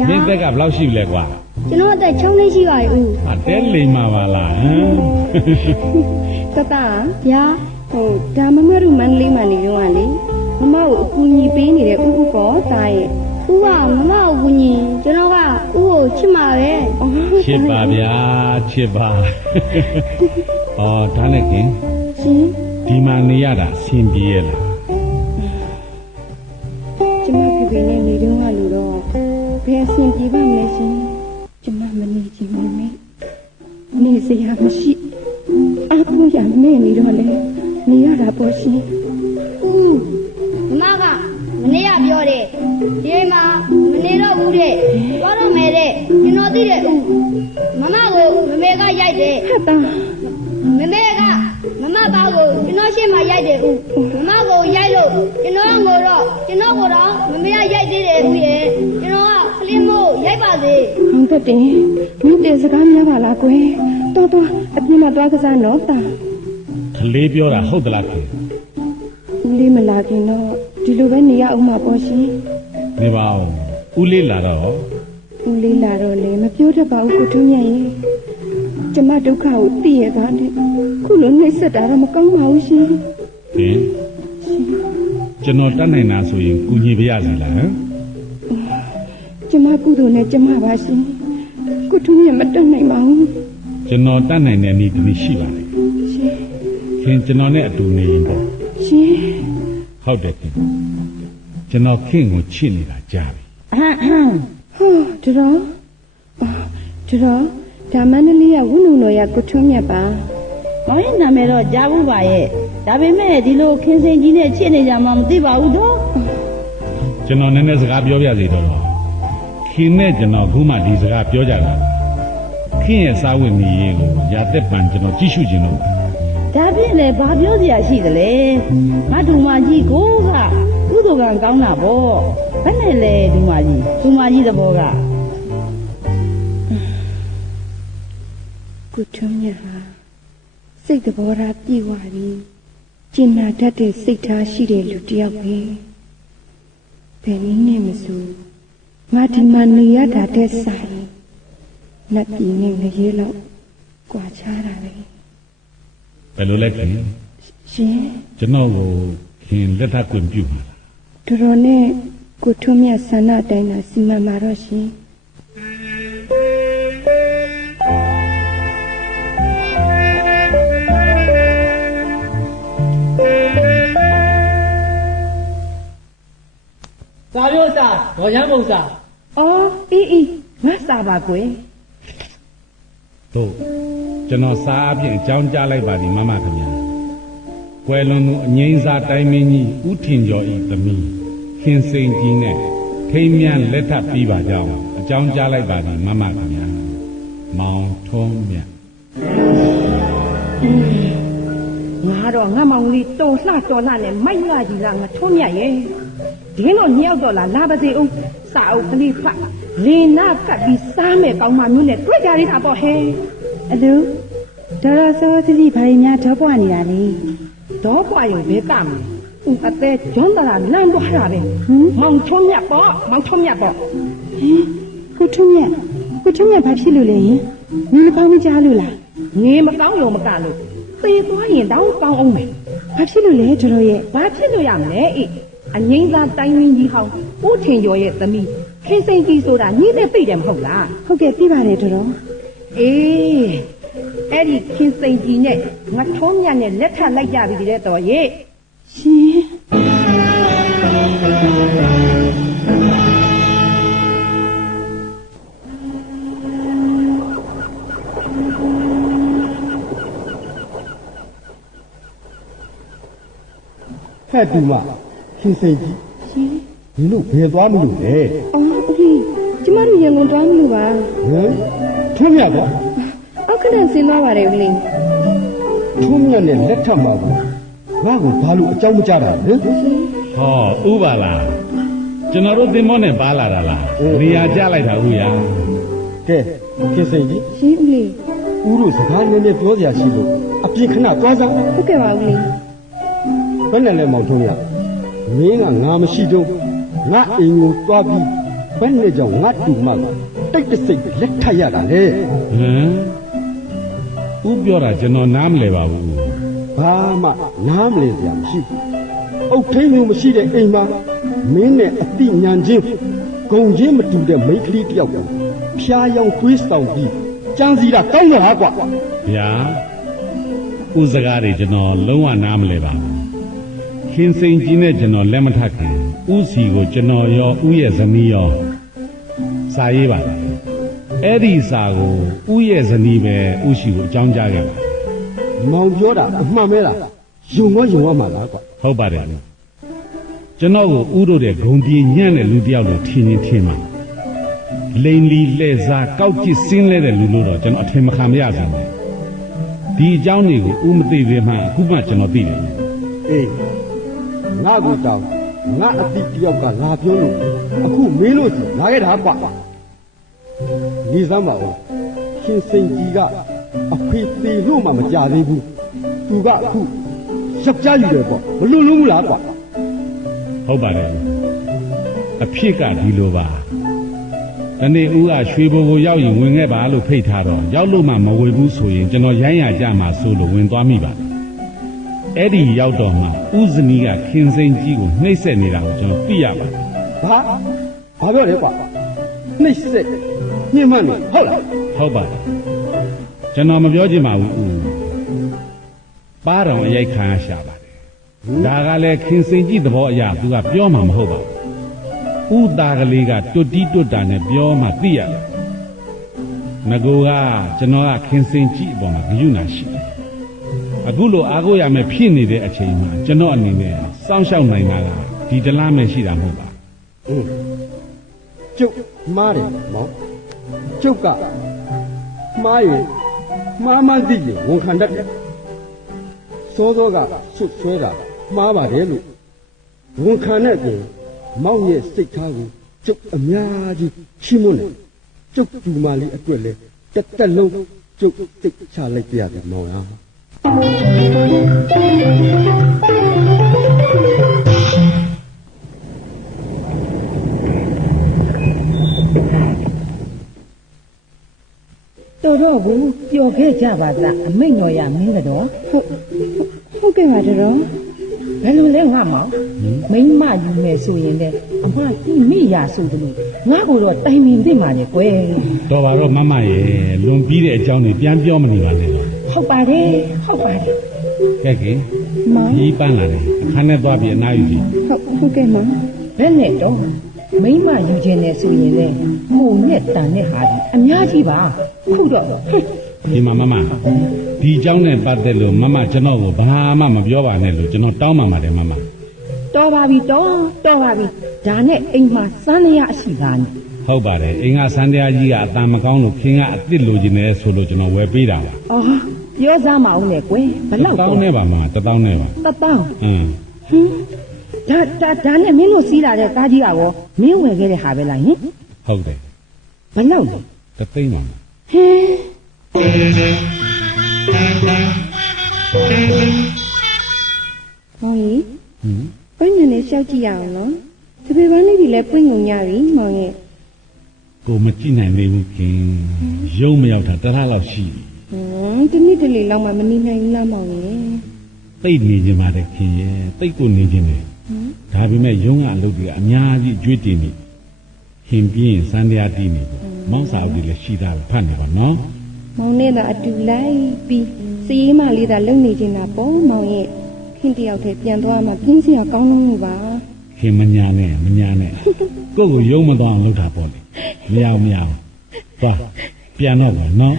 မင်းသက်ကဘယ်လောက်ရှိလဲကွာကျွန်တော်အသက်6နှစ်ရှိပါရဲ့ဦးအတဲလိမ်မှာပါလားဟမ်တတဗျာဒါမမတို့မန္တလေးမှာနေတော့ကလေမမကိုအကူအညီပေးနေတဲ့ဦးကောသားရဲ့ဦးကမမကိုကူညီကျွန်တော်ကဦးကိုချစ်မှာပဲချစ်ပါဗျာချစ်ပါဟောဒါနဲ့ခင်ရှင်ဒီမှာနေရတာအဆင်ပြေရဲ့လားကျမဖေဖေနဲ့နေတော့ကလို့တော့ဘယ်အဆင်ပြေပါမလဲရှင်ကျမမနေချင်ဘူးမေနေစရာမရှိအားကိုးရမဲနေတော့လေနေရတာပေါ့ရှင်ဦးမမကမနေ့ကပြောတယ်ဒီမှာမနေတော့ဘူးတဲ့သွားတော့မယ်တဲ့ကျွန်တော်သိတယ်ဦးမမကိုမမေကရိုက်တယ်ဟုတ်တာမမေကမမပါကိုကျွန်တော်ရှေ့မှာရိုက်တယ်ဦးမမကိုရိုက်လို့ကျွန်တော်ကိုတော့မမေကရိုက်သေးတယ်ဦးရဲ့ကျွန်တော်ကကလေးမို့ရိုက်ပါစေဟုတ်တယ်မင်းတဲ့စကားများပါလားကွယ်တော်အပြင်မှာသွားကစားနော်တာကလေးပြောတာဟုတ်သလားခင်ဦးလေးမလာခင်တော့ဒီလိုပဲနေရအောင်မှာပေါ့ရှင်နေပါဦးဦးလေးလာတော့ဦးလေးလာတော့လေမပြောတတ်ပါဘူးကိုထွန်းမြတ်ရေကျမဒုက္ခကိုသိရတာနဲ့ခုလိုနှိမ့်ဆက်တာတော့မကောင်းပါဘူးရှင်ဟင်ကျွန်တော်တတ်နိုင်တာဆိုရင်ကူညီပေးရစီလားဟမ်ကျမကုသိုလ်နဲ့ကျမပါရှင်ကိုထွန်းမြတ်မတတ်နိုင်ပါဘူးကျွန်တော်တတ်နိုင်တဲ့နည်းဒီရှိပါလေရှင်ခင်ကျွန်တော်နဲ့အတူနေရင်ပေါ့ရှင်ဟုတ်တယ်ခင်ကျွန်တော်ခင်ကိုချစ်နေတာကြားပြီတော်ဒါမန္တလေးကဝုနုတော်ရကိုထွန်းမြတ်ပါမောင်ရဲ့နာမည်တော့ကြားဘူးပါရဲ့ဒါပေမဲ့ဒီလိုခင်စင်ကြီးနဲ့ချစ်နေကြမှမသိပါဘူးတော့ကျွန်တော်နည်းနည်းစကားပြောပြစီတော့ခင်နဲ့ကျွန်တော်ခုမှဒီစကားပြောကြတာခင်ရဲ့စားဝင်နေရင်ကိုရာသက်ပံကျွန်တော်ကြည့်ရှုခြင်းတော့ဒါဖြင့်လေဘာပြောစရာရှိသလဲငါဒူမကြီးကိုကကုသိုလ်ကံကောင်းတာပေါ့ဘယ်နဲ့လဲဒူမကြီးသဘောကကိုထွန်းမြတ်ဟာစိတ်သဘောထားပြည့်ဝပြီးကျင်နာတတ်တဲ့စိတ်ထားရှိတဲ့လူတစ်ယောက်ပဲဘယ်နည်းနဲ့မဆိုငါဒီမှာနေရတာတဲ့ဆိုင်နတ်ပြည်နဲ့ငရေလောက်ကြွာချတာပဲဘယ်လိုလဲခင်ရှင်ကျွန်တော်ကိုခင်လက်ထပ်ခွင့်ပြုပါလားတော်နဲ့ကိုထွန်းမြတ်ဆန္ဒတိုင်းသာစီမံပါတော့ရှင်စာပြောစာဒေါ်ရမ်းမုံစာအော်အေးငါစာပါကွယ်တို့ကျွန်တော်စာအပြင်အကြောင်းကြားလိုက်ပါဒီမမခင်ဗျာ ကွယ်လွန်သူအငိမ့်စားတိုင်းမင်းကြီးဦးထင်ကျော်ဤသမီးခင်စိန်ကြီးနဲ့ထိမ်းမြန်းလက်ထပ်ပြီးပါကြောင်းအကြောင်းကြားလိုက်ပါသည်မမခင်ဗျာမောင်ထုံးမြတ် ငါတော့ငါမောင်လေးတော်လှတော်လှနဲ့မိုက်လာကြီးလားငါထုံးမြတ်ရဲ့ဒီတော့ညောက်တော့လာပါစေဦးစာအုပ်ကလေးဖတ်လင်းနာကပ်ပြီးစားမယ်ကောင်းမှမျိုးနဲ့တွေ့ကြရတာပေါ့ဟဲ့ အလူဒေါ်ရစောသတိဘာကြီးများတော့ပွားနေတာလေ တော့ပွားရင်ဘယ်ကမလဲဦးအသေးကျွန်းတလာလမ်းတော့ရပဲမောင်ထုံးမြတ်ပေါ့မောင်ထုံးမြတ်ပေါ့ ဟင်ကိုထုံးမြတ်ဘာဖြစ်လို့လဲဟင်မင်းကောင်းမကြလို့လား ငေမကောင်းရုံမကလို့သေသွားရင်တောင်းကောင်းအောင်မယ် ဘာဖြစ်လို့လဲတော်တော်ရဲ့ ဘာဖြစ်လို့ရမလဲအေးအငိမ့်သားတိုင်းရင်းကြီးဟောင်းဦးထင်ကျော်ရဲ့သမီးခင်စိန်ကြီးဆိုတာညီးတဲ့သိတယ်မဟုတ်လား ဟုတ်ကဲ့ပြပါတယ်တော်တော် အေးအဲ့ဒီခင်စိန်ကြီးနဲ့ငါထုံးမြတ်နဲ့လက်ထပ်လိုက်ကြပြီတဲ့တော်ရဲ့ ရှင် ဟဲ့တူမခင်စိန်ကြီး ရှင် ဒီလိုဘယ်သွားမလို့လဲ အော်ဦးလေးကျမတို့ရန်ကုန်သွားမလို့ပါ ဟမ်ထုံးမြတ်ပေါ့ အောက်ခဏဆင်းသွားပါတယ်ဦးလေး ထုံးမြတ်နဲ့လက်ထပ်မှာဘူးငါ့ကိုဘာလို့အကြောင်းမကြားတာလဲ ဟောဥပါလားကျွန်တော်တို့သင်္ဘောနဲ့ပါလာတာလားနေရာကျလိုက်တာဥရာ ကဲခင်စိန်ကြီး ရှင်ဦးလေး ဦးတို့စကားနည်းနည်းပြောစရာရှိလို့အပြင်ခဏသွားစမ်း ဟုတ်ကဲ့ပါဦးလေး ဘယ်နဲ့လဲမောင်ထုံးမြတ်မင်းကငါမရှိတော့ငါအိမ်ကိုသွားပြီးဘယ်နဲ့ကြောင့်ငါတူမကိုတိတ်တဆိတ်လက်ထပ်ရတာလဲ ဟမ်ဥပြောတာကျွန်တော်နားမလဲပါဘူး ဘာမှနားမလည်စရာမရှိဘူးအုတ်ထိန်မျိုးမရှိတဲ့အိမ်မှာမင်းနဲ့အတိညာချင်းဂုံချင်းမတူတဲ့မိန်းကလေးတယောက်ကိုဖျားယောင်သွေးဆောင်ပြီးကြမ်းစီတာကောင်းလားကွာ ဗျာဥစကားတွေကျွန်တော်လုံးဝနားမလဲပါဘူးခင်စိန်ကြီးနဲ့ကျွန်တော်လက်မထပ်ခင်ဥစီကိုကျွန်တော်ရောဥရဲ့ဇနီးရောစာရေးပါတယ်အဲ့ဒီစာကိုဥရဲ့ဇနီးပဲဥရှိကိုအကြောင်းကြားခဲ့ပါ မောင်ပြောတာအမှန်ပဲလားယုံရောမှာလားကွာ ဟုတ်ပါတယ်ကျွန်တော်ကိုဥတို့တဲ့ဂုံပြေညံ့တဲ့လူတစ်ယောက်လိုထင်ရင်ထင်ပါလိန်လီလှဲ့စားကောက်ကြည့်စင်းလဲတဲ့လူလို့တော့ကျွန်တော်အထင်မခံမရစမ်းဘူးဒီအကြောင်းတွေကိုဥမသိသေးမှအခုမှကျွန်တော်သိတယ် အေးငါကိုတောင်းငါအတိတယောက်ကလာပြောလို့အခုမင်းလို့စီလာခဲ့တာကွာနေစမ်းပါဦးရှင်စိန်ကြီးကအဖေသေးလို့မှမကြသေးဘူးသူကအခုယောက်ျားယူတယ်ပေါ့မလွတ်လုံးဘူးလားကွာ ဟုတ်ပါတယ်အဖြစ်ကဒီလိုပါဒီနေ့ဦးကရွှေဘိုကိုရောက်ရင်ဝင်ခဲ့ပါလို့ဖိတ်ထားတော့ရောက်လို့မှမဝင်ဘူးဆိုရင်ကျွန်တော်ရိုင်းရကြမှာဆိုလို့ဝင်သွားမိပါတယ်အဲ့ဒီရောက်တော့မှဥဇနီးကခင်စိန်ကြီးကိုနှိပ်စက်နေတာကိုကျွန်တော်သိရပါတယ် ဘာပြောလဲကွာနှိမ့်ဆက်ညှိမှန်းနေဟုတ်လား ဟုတ်ပါတယ်ကျွန်တော်မပြောချင်ပါဘူးဦးပါတော်အရိုက်ခံရရှာပါတယ်ဒါကလည်းခင်စိန်ကြီးသဘောအရာသူကပြောမှာမဟုတ်ပါဘူးဦးသားကလေးကတွတ်တီးတွတ်တာနဲ့ပြောမှသိရတယ်ငကိုကကျွန်တော်ကခင်စိန်ကြီးအပေါ်မှာဂရုဏာရှိတယ်အခုလိုအားကိုးရမယ်ဖြစ်နေတဲ့အချိန်မှာကျွန်တော်အနေနဲ့စောင့်ရှောက်နိုင်တာကဒီတလားပဲရှိတာမဟုတ်ပါ ကျုပ်မားတယ်မောင်ကျုပ်ကမားရင်မားမှန်းသိရင်ဝန်ခံတတ်တယ်စောစောကဆွတ်ဆွဲတာမှားပါတယ်လို့ဝန်ခံတဲ့အပြင်မောင်ရဲ့စိတ်ထားကိုကျုပ်အများကြီးချီးမွမ်းတယ်ကျုပ်ဒီမာလေးအတွက်လဲတက်တက်လုံးကျုပ်စိတ်ချလိုက်ပြရတယ်မောင်ဟာ တော်တော့ဘူးပျော်ခဲ့ကြပါသားအမိတ်တော်ရမင်းကတော့ ဟုတ်ကဲ့ပါတော်တော် ဘယ်လိုလဲငါမောင်မိန်းမယူမယ်ဆိုရင်လည်းအမကြီးမိရဆိုတယ်လို့ငါ့ကိုတော့တိုင်ပင်သိမှာလေကွယ် တော်ပါတော့မမရဲ့လွန်ပြီးတဲ့အကြောင်းတွေပြန်ပြောမနေပါနဲ့တော့ ဟုတ်ပါတယ်ဟုတ်ပါတယ် ကဲကဲ မောင် ဒီပန်းလာတယ်အခန်းထဲသွားပြီးအနားယူကြည့် ဟုတ်ကဲ့မောင် ဘယ်နဲ့တော့မိန်းမယူခြင်းနဲ့ဆိုရင်လည်းမှုနဲ့တန်တဲ့ဟာကြီးအများကြီးပါခုတော့ ဒီမှာမမဒီเจ้าနဲ့ပတ်သက်လို့မမကျွန်တော်ကိုဘာမှမပြောပါနဲ့လို့ကျွန်တော်တောင်းပန်ပါတယ်မမ တော်ပါပြီတော်ပါပြီဒါနဲ့အိမ်မှာစမ်းရအရှိသားနေ ဟုတ်ပါတယ်အင်္ဂါစန္ဒယာကြီးကအတန်မကောင်းလို့ခင်ကအစ်စ်လိုချင်တယ်ဆိုလို့ကျွန်တော်ဝယ်ပေးတာပါ အော်ပြောစားမအောင်နဲ့ကွယ်ဘလောက် တောင်းနဲ့ပါမ1000နဲ့ပါ 1000 ဟမ် ဒါနဲ့မင်းတို့စီးလာတဲ့ကားကြီးကရောမင်းဝယ်ခဲ့တဲ့ဟာပဲလားဟင် ဟုတ်တယ် ဘလောက်လဲ တသိန်းပါမ ဟင်း မောင်ကြီး ဟမ် ပွင့်ညနေရှောက်ကြည့်ရအောင်နော်တပည့်ပန်းလေးတွေလည်းပွင့်ငုံကြပြီမောင်ရဲ့ ကိုမကြည့်နိုင်သေးဘူးခင်ရုံမရောက်တာတစ်လားလောက်ရှိပြီ တနေ့တလေလောက်မှမနေနိုင်ဘူးလားမောင်ရဲ့ သိနေကြပါတယ်ခင်ရဲ့သိကိုနေခြင်းတယ်ဒါပေမဲ့ရုံကအလုပ်တွေကအများကြီးကြွေးတင်နေဟင်ပြင်းစန္ဒယာတီးနေပေါ့မောင်းစာအုပ်တွေလည်းရှိတာပဲဖတ်နေပါနော် မောင်နဲ့သာအတူလိုက်ပြီးစည်ရေးမလေးသာလုံနေခြင်းတာပေါ့မောင်ရဲ့ခင်တယောက်တည်းပြန်သွားမှပြင်းစရာကောင်းလို့ပါ ခင်မညာနဲ့ကိုယ့်ကိုရုံမသွားအောင်လုပ်တာပေါ့လေမရအောင်သွားပြန်တော့ပါနော်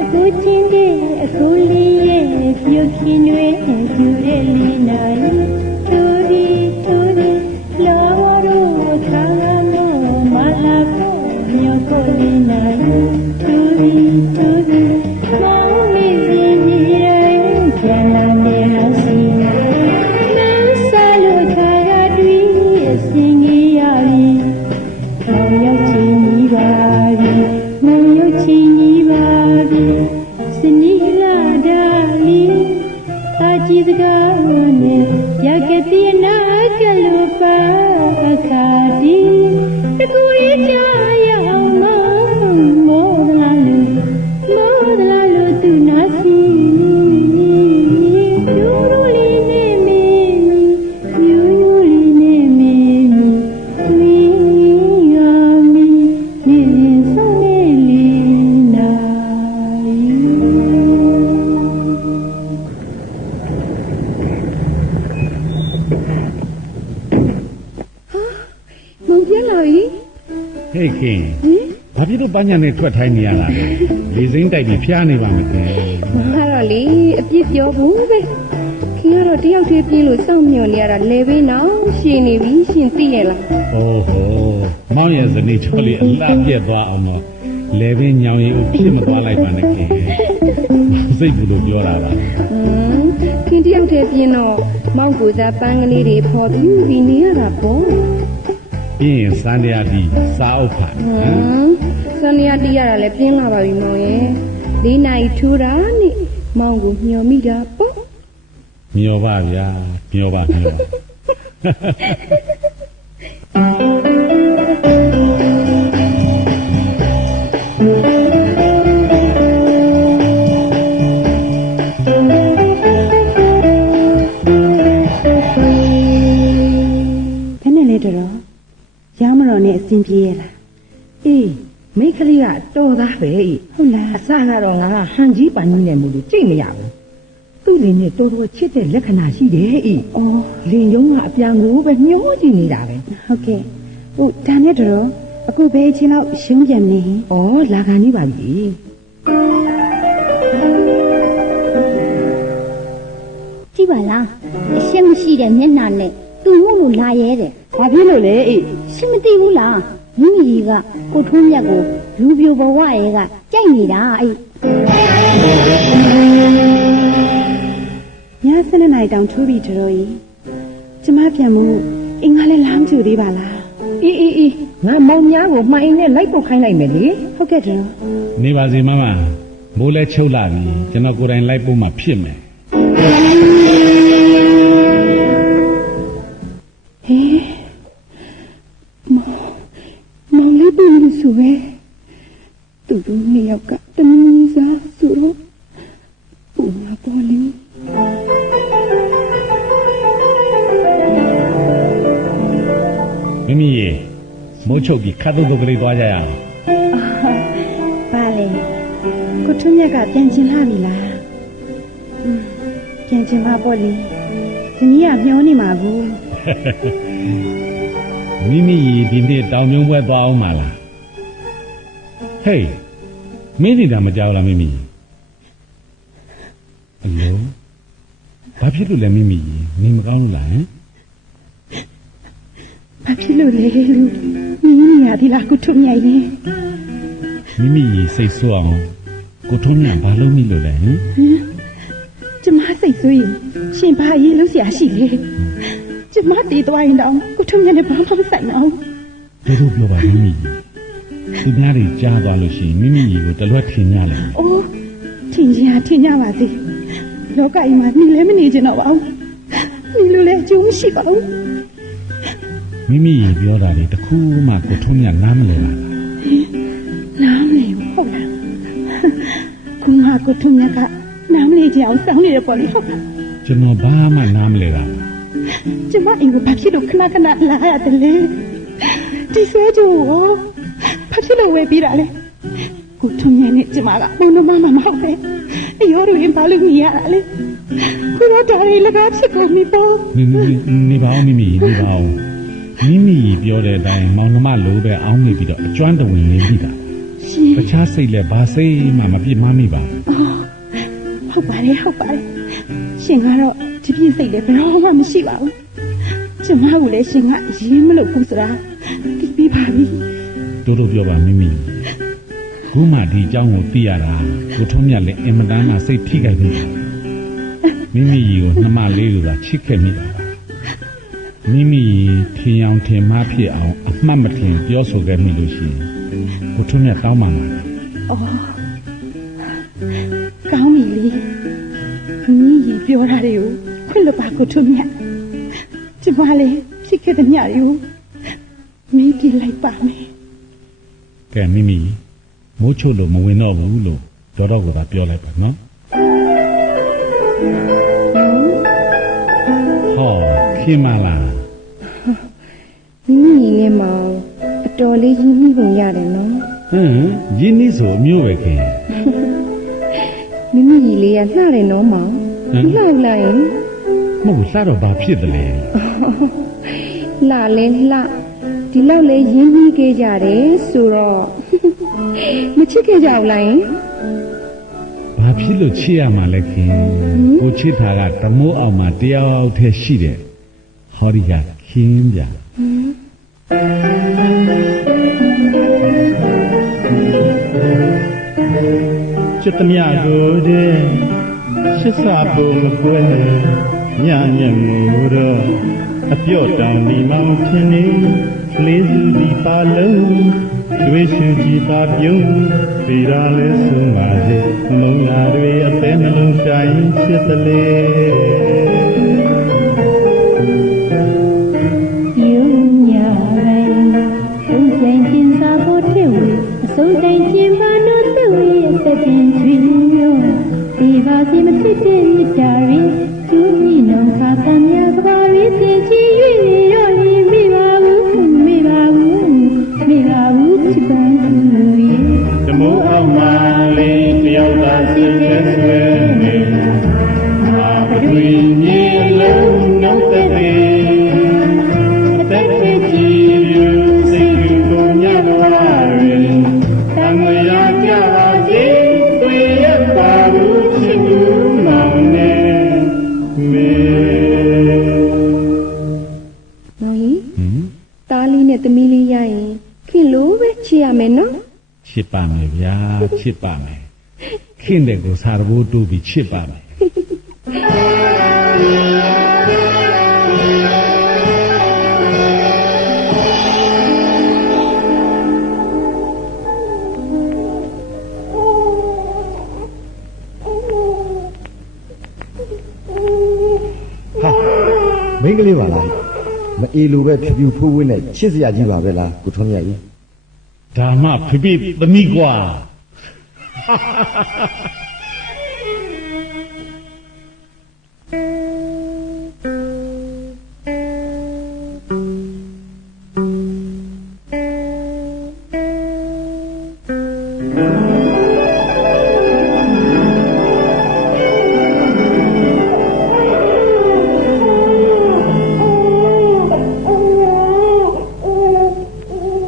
အခုချင်းတဲ့အကိုလေးရဲ့ပြုတ်ခင်တွေကျူတဲ့လေးနိုင်တူဒီလာဝရခါနောမလာကိုမြောက်ကိုလေးနိုင်တူဒီမောင်လေးကြီးရဲ့ကျန်လာနေလို့စီမဆာလို့ခါရတွေ့အစင်ကြီးရပြီခေါင်းရောက်ချင်းကြီးပါပြီမောင်ရောက်ချင်းကြီးပါပြီစနီလာဒါလီအာကြီးစကားနဲ့ရကတိနာကလူပါအခါဒီတကူရကြရအောင်မောဒလာလူသူနာစီယူလေးနဲ့မင်းယူလေးနဲ့မင်းမင်းရမီနေဆုံးလေးနာမောင်ပြန်လာပြီ ဟေးခင်ဘာဖြစ်လို့ပညာနဲ့ထွက်ထိုင်းနေရတာလဲလေစိမ့်တိုက်ပြီးဖျားနေပါမခင် မောင်ကတော့လေအပြစ်ပြောဘူးပဲခင်ကတော့တယောက်တည်းပြေးလို့စောင့်မျှော်နေရတာလေဘေးနောက်ရှင်နေပြီရှင်သိရဲ့လား အိုးဟိုမောင်ရဲ့ဇနီးချောလေးအလှပြက်သွားအောင်တော့လေပင်ညောင်ရီကိုဖြစ်မသွားလိုက်ပါနဲ့ခင်စိတ်ဘူးလို့ပြောတာပါ ခင်တယောက်တည်းပြင်းတော့မောင်ကိုစားပန်းကလေးတွေဖော်ပြူပြီးနေရတာပေါ့ ပြင်းရင်စန္ဒယာတီစားအုပ်ဖတ်ဟမ် စနေရတီးရတာလည်းပြင်းလာပါပြီမောင်ရဲ့၄နိုင်ထူတာနဲ့မောင်ကိုမျောမိတာပေါ့ မျောပါဗျာမျောပါ ဘယ်နဲ့လဲတော်ရောင်းမတော်နဲ့အစဉ်ပြေးရလား အေးမိတ်ကလေးကတော်သားပဲအေး ဟုတ်လား အစကတော့ငါကဟန်ကြီးပန်ကြီးနဲ့မို့လို့ကြိတ်မရဘူးသူ့လင်နဲ့တော်တော်ချစ်တဲ့လက္ခဏာရှိတယ်အေး အော် လင်ယုံကအပြန်ကိုပဲမျောကြည့်နေတာပဲ ဟုတ်ကဲ့ဟုတ်ဒါနဲ့တော်အခုဘယ်အချိန်လောက်ရှုံးပြန်နေ ဩလာခံနေပါပြီ ကြည့်ပါလားအရှင်းမရှိတဲ့မျက်နှာနဲ့သူ့မို့လို့လာရဲတယ် ဘာဖြစ်လို့လဲအေး ရှင်းမသိဘူးလားမိမိကြီးကကိုထွန်းမြတ်ကိုလူပြိုဘဝရဲကကြိုက်နေတာအဲ့ ည7နာရီတောင်ထူးပြီတော်ကြီးကျမပြန်မှုအင်္ဂါလည်းလမ်းကြည့်သေးပါလား အေးငါမောင်များကိုမှိုင်းနဲ့လိုက်ပုတ်ခိုင်းလိုက်မယ်လေ ဟုတ်ကဲ့တော် နေပါစေမမမိုးလဲချုပ်လာပြီကျွန်တော်ကိုယ်တိုင်လိုက်ဖို့မှဖြစ်မယ် ဟေးမောင်လေးပြင်လို့ဆိုပဲသူတို့နှစ်ယောက်ကတမီးစားဆိုတော့ပူမှာပေါ်လေ ရေမိုးချုပ်ပြီးခတ်တော့ကလေးသွားကြရအောင် ဘာလဲကိုထွန်းမြတ်ကပြန်ချင်လာပြီလားပြန်ချင်ပါပေါ့လေဒီနေ့ကမျောနေမှာဘူး မိမိဒီနေ့တောင်မြုံပွဲသွားအောင်မလားဟေးမင်းနေတာမကြောက်လားမိမိအလိုဘာဖြစ်လို့လဲမိမိနေမကောင်းလို့လားဟင် ဘာဖြစ်လို့လဲလူမိမိရသည်လားကိုထွန်းမြတ်ရေ မိမိစိတ်ဆိုးအောင်ကိုထုံးမြန်ဘာလုပ်မိလို့လဲဟင် ကျမစိတ်ဆိုးရင်ရှင်ဘာရေးလို့ဆရာရှိလေကျမတည်သွားရင်တော့ကိုထွန်းမြတ်နဲ့ဘာမှမဆိုင်အောင် ဘယ်လိုပြောပါမိမိသူများတွေကြားသွားလို့ရှိရင်မိမိကိုတလွတ်ထင်ကြတယ် အိုးထင်ကြပါစေလောကကြီးမှာနေလဲမနေချင်တော့ပါဘူးနေလို့လဲအကျိုးမရှိပါဘူး မိမိပြောတာတွေတခုမှကိုထုံးမြန်နားမလဲလား နားမလဲဘူးဟုတ်လားခုနကကိုထွန်းမြတ်ကနားမလဲကြအောင်စောင်းနေတယ်ပေါ့လေဟုတ်လား ကျွန်တော်ဘာမှနားမလဲတာ ကျမအင်ကိုဘာဖြစ်လို့ခဏလာရတယ်လဲဒီဆွဲကြိုးဘာဖြစ်လို့ဝယ်ပြီးတာလဲကိုထွန်းမြတ်နဲ့ကျမကဘုံတော့မဟုတ်ပဲအရောတွေဘာလို့မြင်ရတာလဲကိုတော့ဒါတွေလကားဖြစ်ကုန်ပြီပေါ့ နေပါဦးမိမိနေပါဦးမိမိပြောတဲ့အတိုင်းမောင်နှမလိုပဲအောင်းနေပြီးတော့အကျွမ်းတဝင်နေပြီတာ ရှင် တခြားစိတ်လည်းဘာစိတ်မှမပြစ်မမိပါဘူး ဟုတ်ပါတယ်ရှင်ကတော့ဒီပြည့်စိတ်လည်းဘယ်တော့မှမရှိပါဘူးကျမကလည်းရှင်ကရေးမလို့ဘူးဆိုတာဒီပြီးပါပြီ တိုးပြောပါမိမိခုမှဒီအကြောင်းကိုသိရတာကိုထုံးမြတ်လည်းအင်မတန်မှစိတ်ထိခိုက်နေတယ်မိမိကိုနှမလေးလိုသာချစ်ခဲ့မိတာမိမိထင်အောင်ထင်မှားဖြစ်အောင်အမှတ်မထင်ပြောဆိုခဲ့မိလို့ရှိရင်ကိုထုံးမြတ်တောင်းပါမှာ အော်ကောင်းပြီလေညီကြီးပြောတာတွေကိုခွင့်လွှတ်ပါကိုထွန်းမြတ်ကျမလည်းဖြစ်ခဲ့တဲ့ညတွေကိုမိကြည့်လိုက်ပါမယ် ကဲမိမိမိုးချုပ်လို့မဝင်တော့ဘူးလို့တော့ကပြောလိုက်ပါနော်ဟောခင်မလား မိမိလည်းမအတော်လေးရင်းနှီးပုံရတယ်နော် ဟမ်ရင်းနှီးဆိုအမျိုးပဲခင် မိမိကြီးလေးကလှတယ်နော်မောင်လှလိုက်ရင် မဟုတ်လှတော့ဘာဖြစ်တယ်လဲ လှလဲလှဒီလောက်လဲရင်းနှီးခဲ့ကြတယ်ဆိုတော့မချစ်ခဲ့ကြဘူးလားယင် ဘာဖြစ်လို့ချစ်ရမှာလဲခင်ကိုချစ်တာကတမိုးအောင်မှာတယောက်တည်းရှိတယ်ဟောဒီကခင်ဗျာ ချစ်သမျှကိုတည်းရှစ်စာပုံမကွဲညညံ့မှုတော့အပြော့တောင်ဒီမောင်ဖြစ်နေလေးစုဒီပါလုံးတွေးရှူကြည်ပါပြုံးပေရာလဲဆုံးပါစေမုံနာတွေအသေးနှလုံးတိုင်းချစ်တလေ ယူညာတိုင်းသုံးဆိုင်ကျင်စာဖို့တဲ့ဝေအစိုးတိုင်းကျင်ပါတော့တဲ့ဝေအသက်တင်ချွေမျိုးဒီပါစီမဖြစ်တဲ့မြတ်တာရီသူကြီးနောင်ခါတမ်းများကပါရီစင်ချီ၍ရောရီမိပါဘူးချစ်ပန်းသူရီ တမိုးအောင်မှာလေးတယောက်သာစိတ်သက်ဆွဲနေအာပတွင်မြေလုံးနှုတ်သက်သေးအသက်ဖြစ်ကြည်ပြူစိတ်ကူကိုညတော်ရယ်တမယာကြပါစေတွေ့ရပါဘူးချစ်သူမောင်နဲ့မေ မောင်ကြီးတားလေးနဲ့သမီးလေးရရင်ခင်လို့ပဲချစ်ရမယ်နော် ချစ်ပါမယ်ဗျာချစ်ပါမယ်ခင်တဲ့ကိုစားဖို့တူပြီးချစ်ပါမယ် ဟာမိန်းကလေးပါလားမအေးလိုပဲဖြူဖြူဖိုးဖိုးနဲ့ချစ်စရာကြီးပါပဲလားကိုထွန်းမြတ်ကြီး ဒါမှဖိဖိသမီးကွာ မ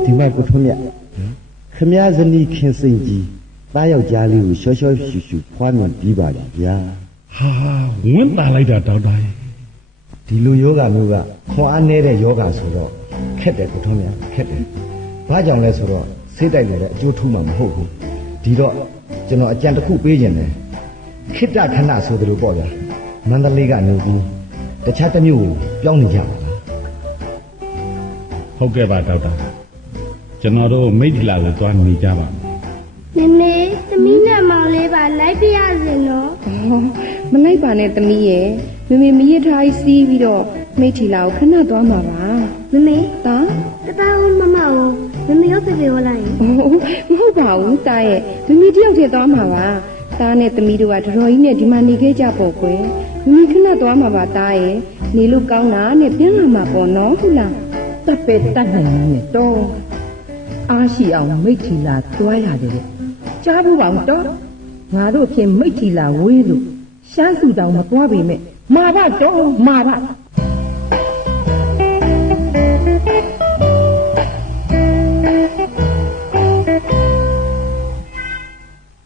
ဒီမှာကိုထွန်းမြတ်ခမည်းဇနီးခင်စိန်ကြီးသားယောက်ျားလေးကိုရှော့ရှော့ရှူရှူဖွားမြင်ပြီးပါလေဗျာ ဟာဝင်းတာလိုက်တာဒေါက်တာကြီး ဒီလိုယောဂမျိုးကခွန်အားနည်းတဲ့ယောဂဆိုတော့ခက်တယ်ကိုထွန်းမြတ်ခက်တယ်ဘာကြောင့်လဲဆိုတော့ဆေးတိုက်လို့လည်းအကျိုးထူးမှာမဟုတ်ဘူးဒီတော့ကျွန်တော်အကြံတစ်ခုပေးခြင်းတယ်ခိတ္တခဏဆိုသလိုပေါ့ဗျာမန္တလေးကနေပြီးတခြားတစ်မျိုးကိုပြောင်းနေကြပါလား ဟုတ်ကဲ့ပါဒေါက်တာကျွန်တော်တို့မိတ်ထီလာကိုသွားနေကြပါမယ် မမေသမီးနဲ့မောင်လေးပါလိုက်ပြရစီနော် မလိုက်ပါနဲ့သမီးရဲ့မမေမရထားကြီးစီးပြီးတော့မိတ်ထီလာကိုခဏသွားမှာပါ မမေ တာ တသားဦးမမကိုမမေရောဖေဖေရောလိုက် မဟုတ်ပါဘူးတာရဲ့မမေတယောက်တည်းသွားမှာပါတာနဲ့သမီးတို့ကတော်တော်ကြီးနဲ့ဒီမှာနေခဲ့ကြပေါ့ကွယ်မမေခဏသွားမှာပါတာရဲ့နေလို့ကောင်းတာနဲ့ပြန်လာမှာပေါ့နော်ဟုတ်လား တပ်ပဲတတ်နိုင်နေတော့အားရှိအောင်မိတ်ထီလာတွားရတယ်တဲ့ကြားဘူးပါဦးတော့ငါတို့ဖြင့်မိတ်ထီလာဝေးလို့ရှမ်းစုတောင်မတွားပေမဲ့မာပါတော့မာပါ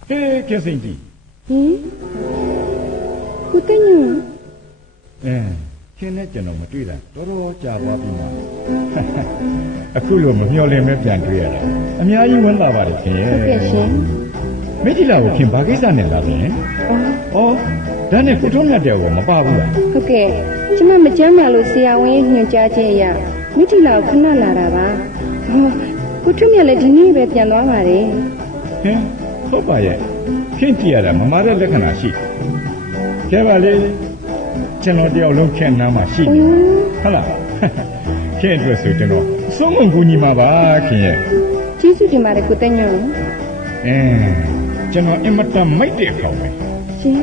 ဟေးခင်စိန်ကြီး ဟင်ကိုတညွန့် ခင်နဲ့ကျွန်တော်မတွေ့တာတော်တော်ကြာသွားပြီမှာအခုလိုမမျှော်လင့်မဲ့ပြန်တွေ့ရတာအများကြီးဝမ်းသာပါတယ်ခင်ရဲ့ ဟုတ်ကဲ့ရှင် မိထီလာကိုခင်ဘာကိစ္စနဲ့လာလဲဩဒါနဲ့ကိုထုံးမြတ်တဲ့ကောမပါဘူးလား ဟုတ်ကဲ့ကျမမကြမ်းပါလို့ဆရာဝန်ရဲ့ညွှန်ကြားချက်အရမိထီလာကိုခဏလာတာပါကိုထွန်းမြတ်လည်းဒီနေ့ပဲပြန်သွားပါတယ် ဟင်ဟုတ်ပါရဲ့ခင်ကြည့်ရတာမမာတဲ့လက္ခဏာရှိကဲပါလေကျွန်တော်တယောက်လုံးခင်နားမှာရှိနေဟုတ်လားခင်အတွက်ဆိုကျွန်တော်စုံမကူညီမှာပါခင်ရဲ့ ကျေးဇူးတင်ပါတယ်ကိုတညွန့် ကျွန်တော်အင်မတန်မိုက်တဲ့ခေါင်းပဲ ရှင်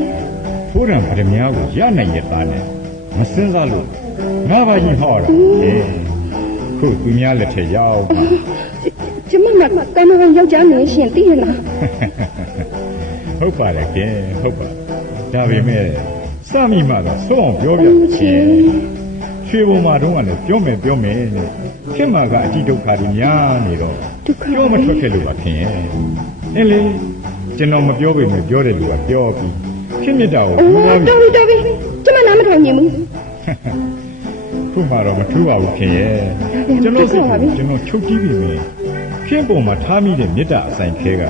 ဖိုးရံဗရမ ्या ကိုရနိုင်ရသားနဲ့မစင်းစားလို့ငါပါကြီးဟောတာခုသူများလက်ထက်ရောက် ကျမကကမ္ဘာယောက်ျားမင်းရှင်သိရလား ဟုတ်ပါလေကဲဟုတ်ပါဒါပေမဲ့စမိမှတော့ဆုံးအောင်ပြောပြချင်းရွှေဘုံမှာတော့လည်းပြောမယ်နဲ့ခင်မာကအတိဒုက္ခတွေများနေတော့ပြောမထွက်ခဲ့လို့ပါခင်ရဲ့အင်းလေကျွန်တော်မပြောပေမဲ့ပြောတယ်လို့ကပြောပြီးခင်မြတ်တာကိုပြောပြီး တော်ပြီကျမနားမထောင်ရင်ဘူး ခုမှတော့မထူးပါဘူးခင်ရဲ့ကျွန်တော်ချုပ်ကြည့်ပြီမယ်ခင်ပုံမှာထားမိတဲ့မေတ္တာအဆိုင်ခဲက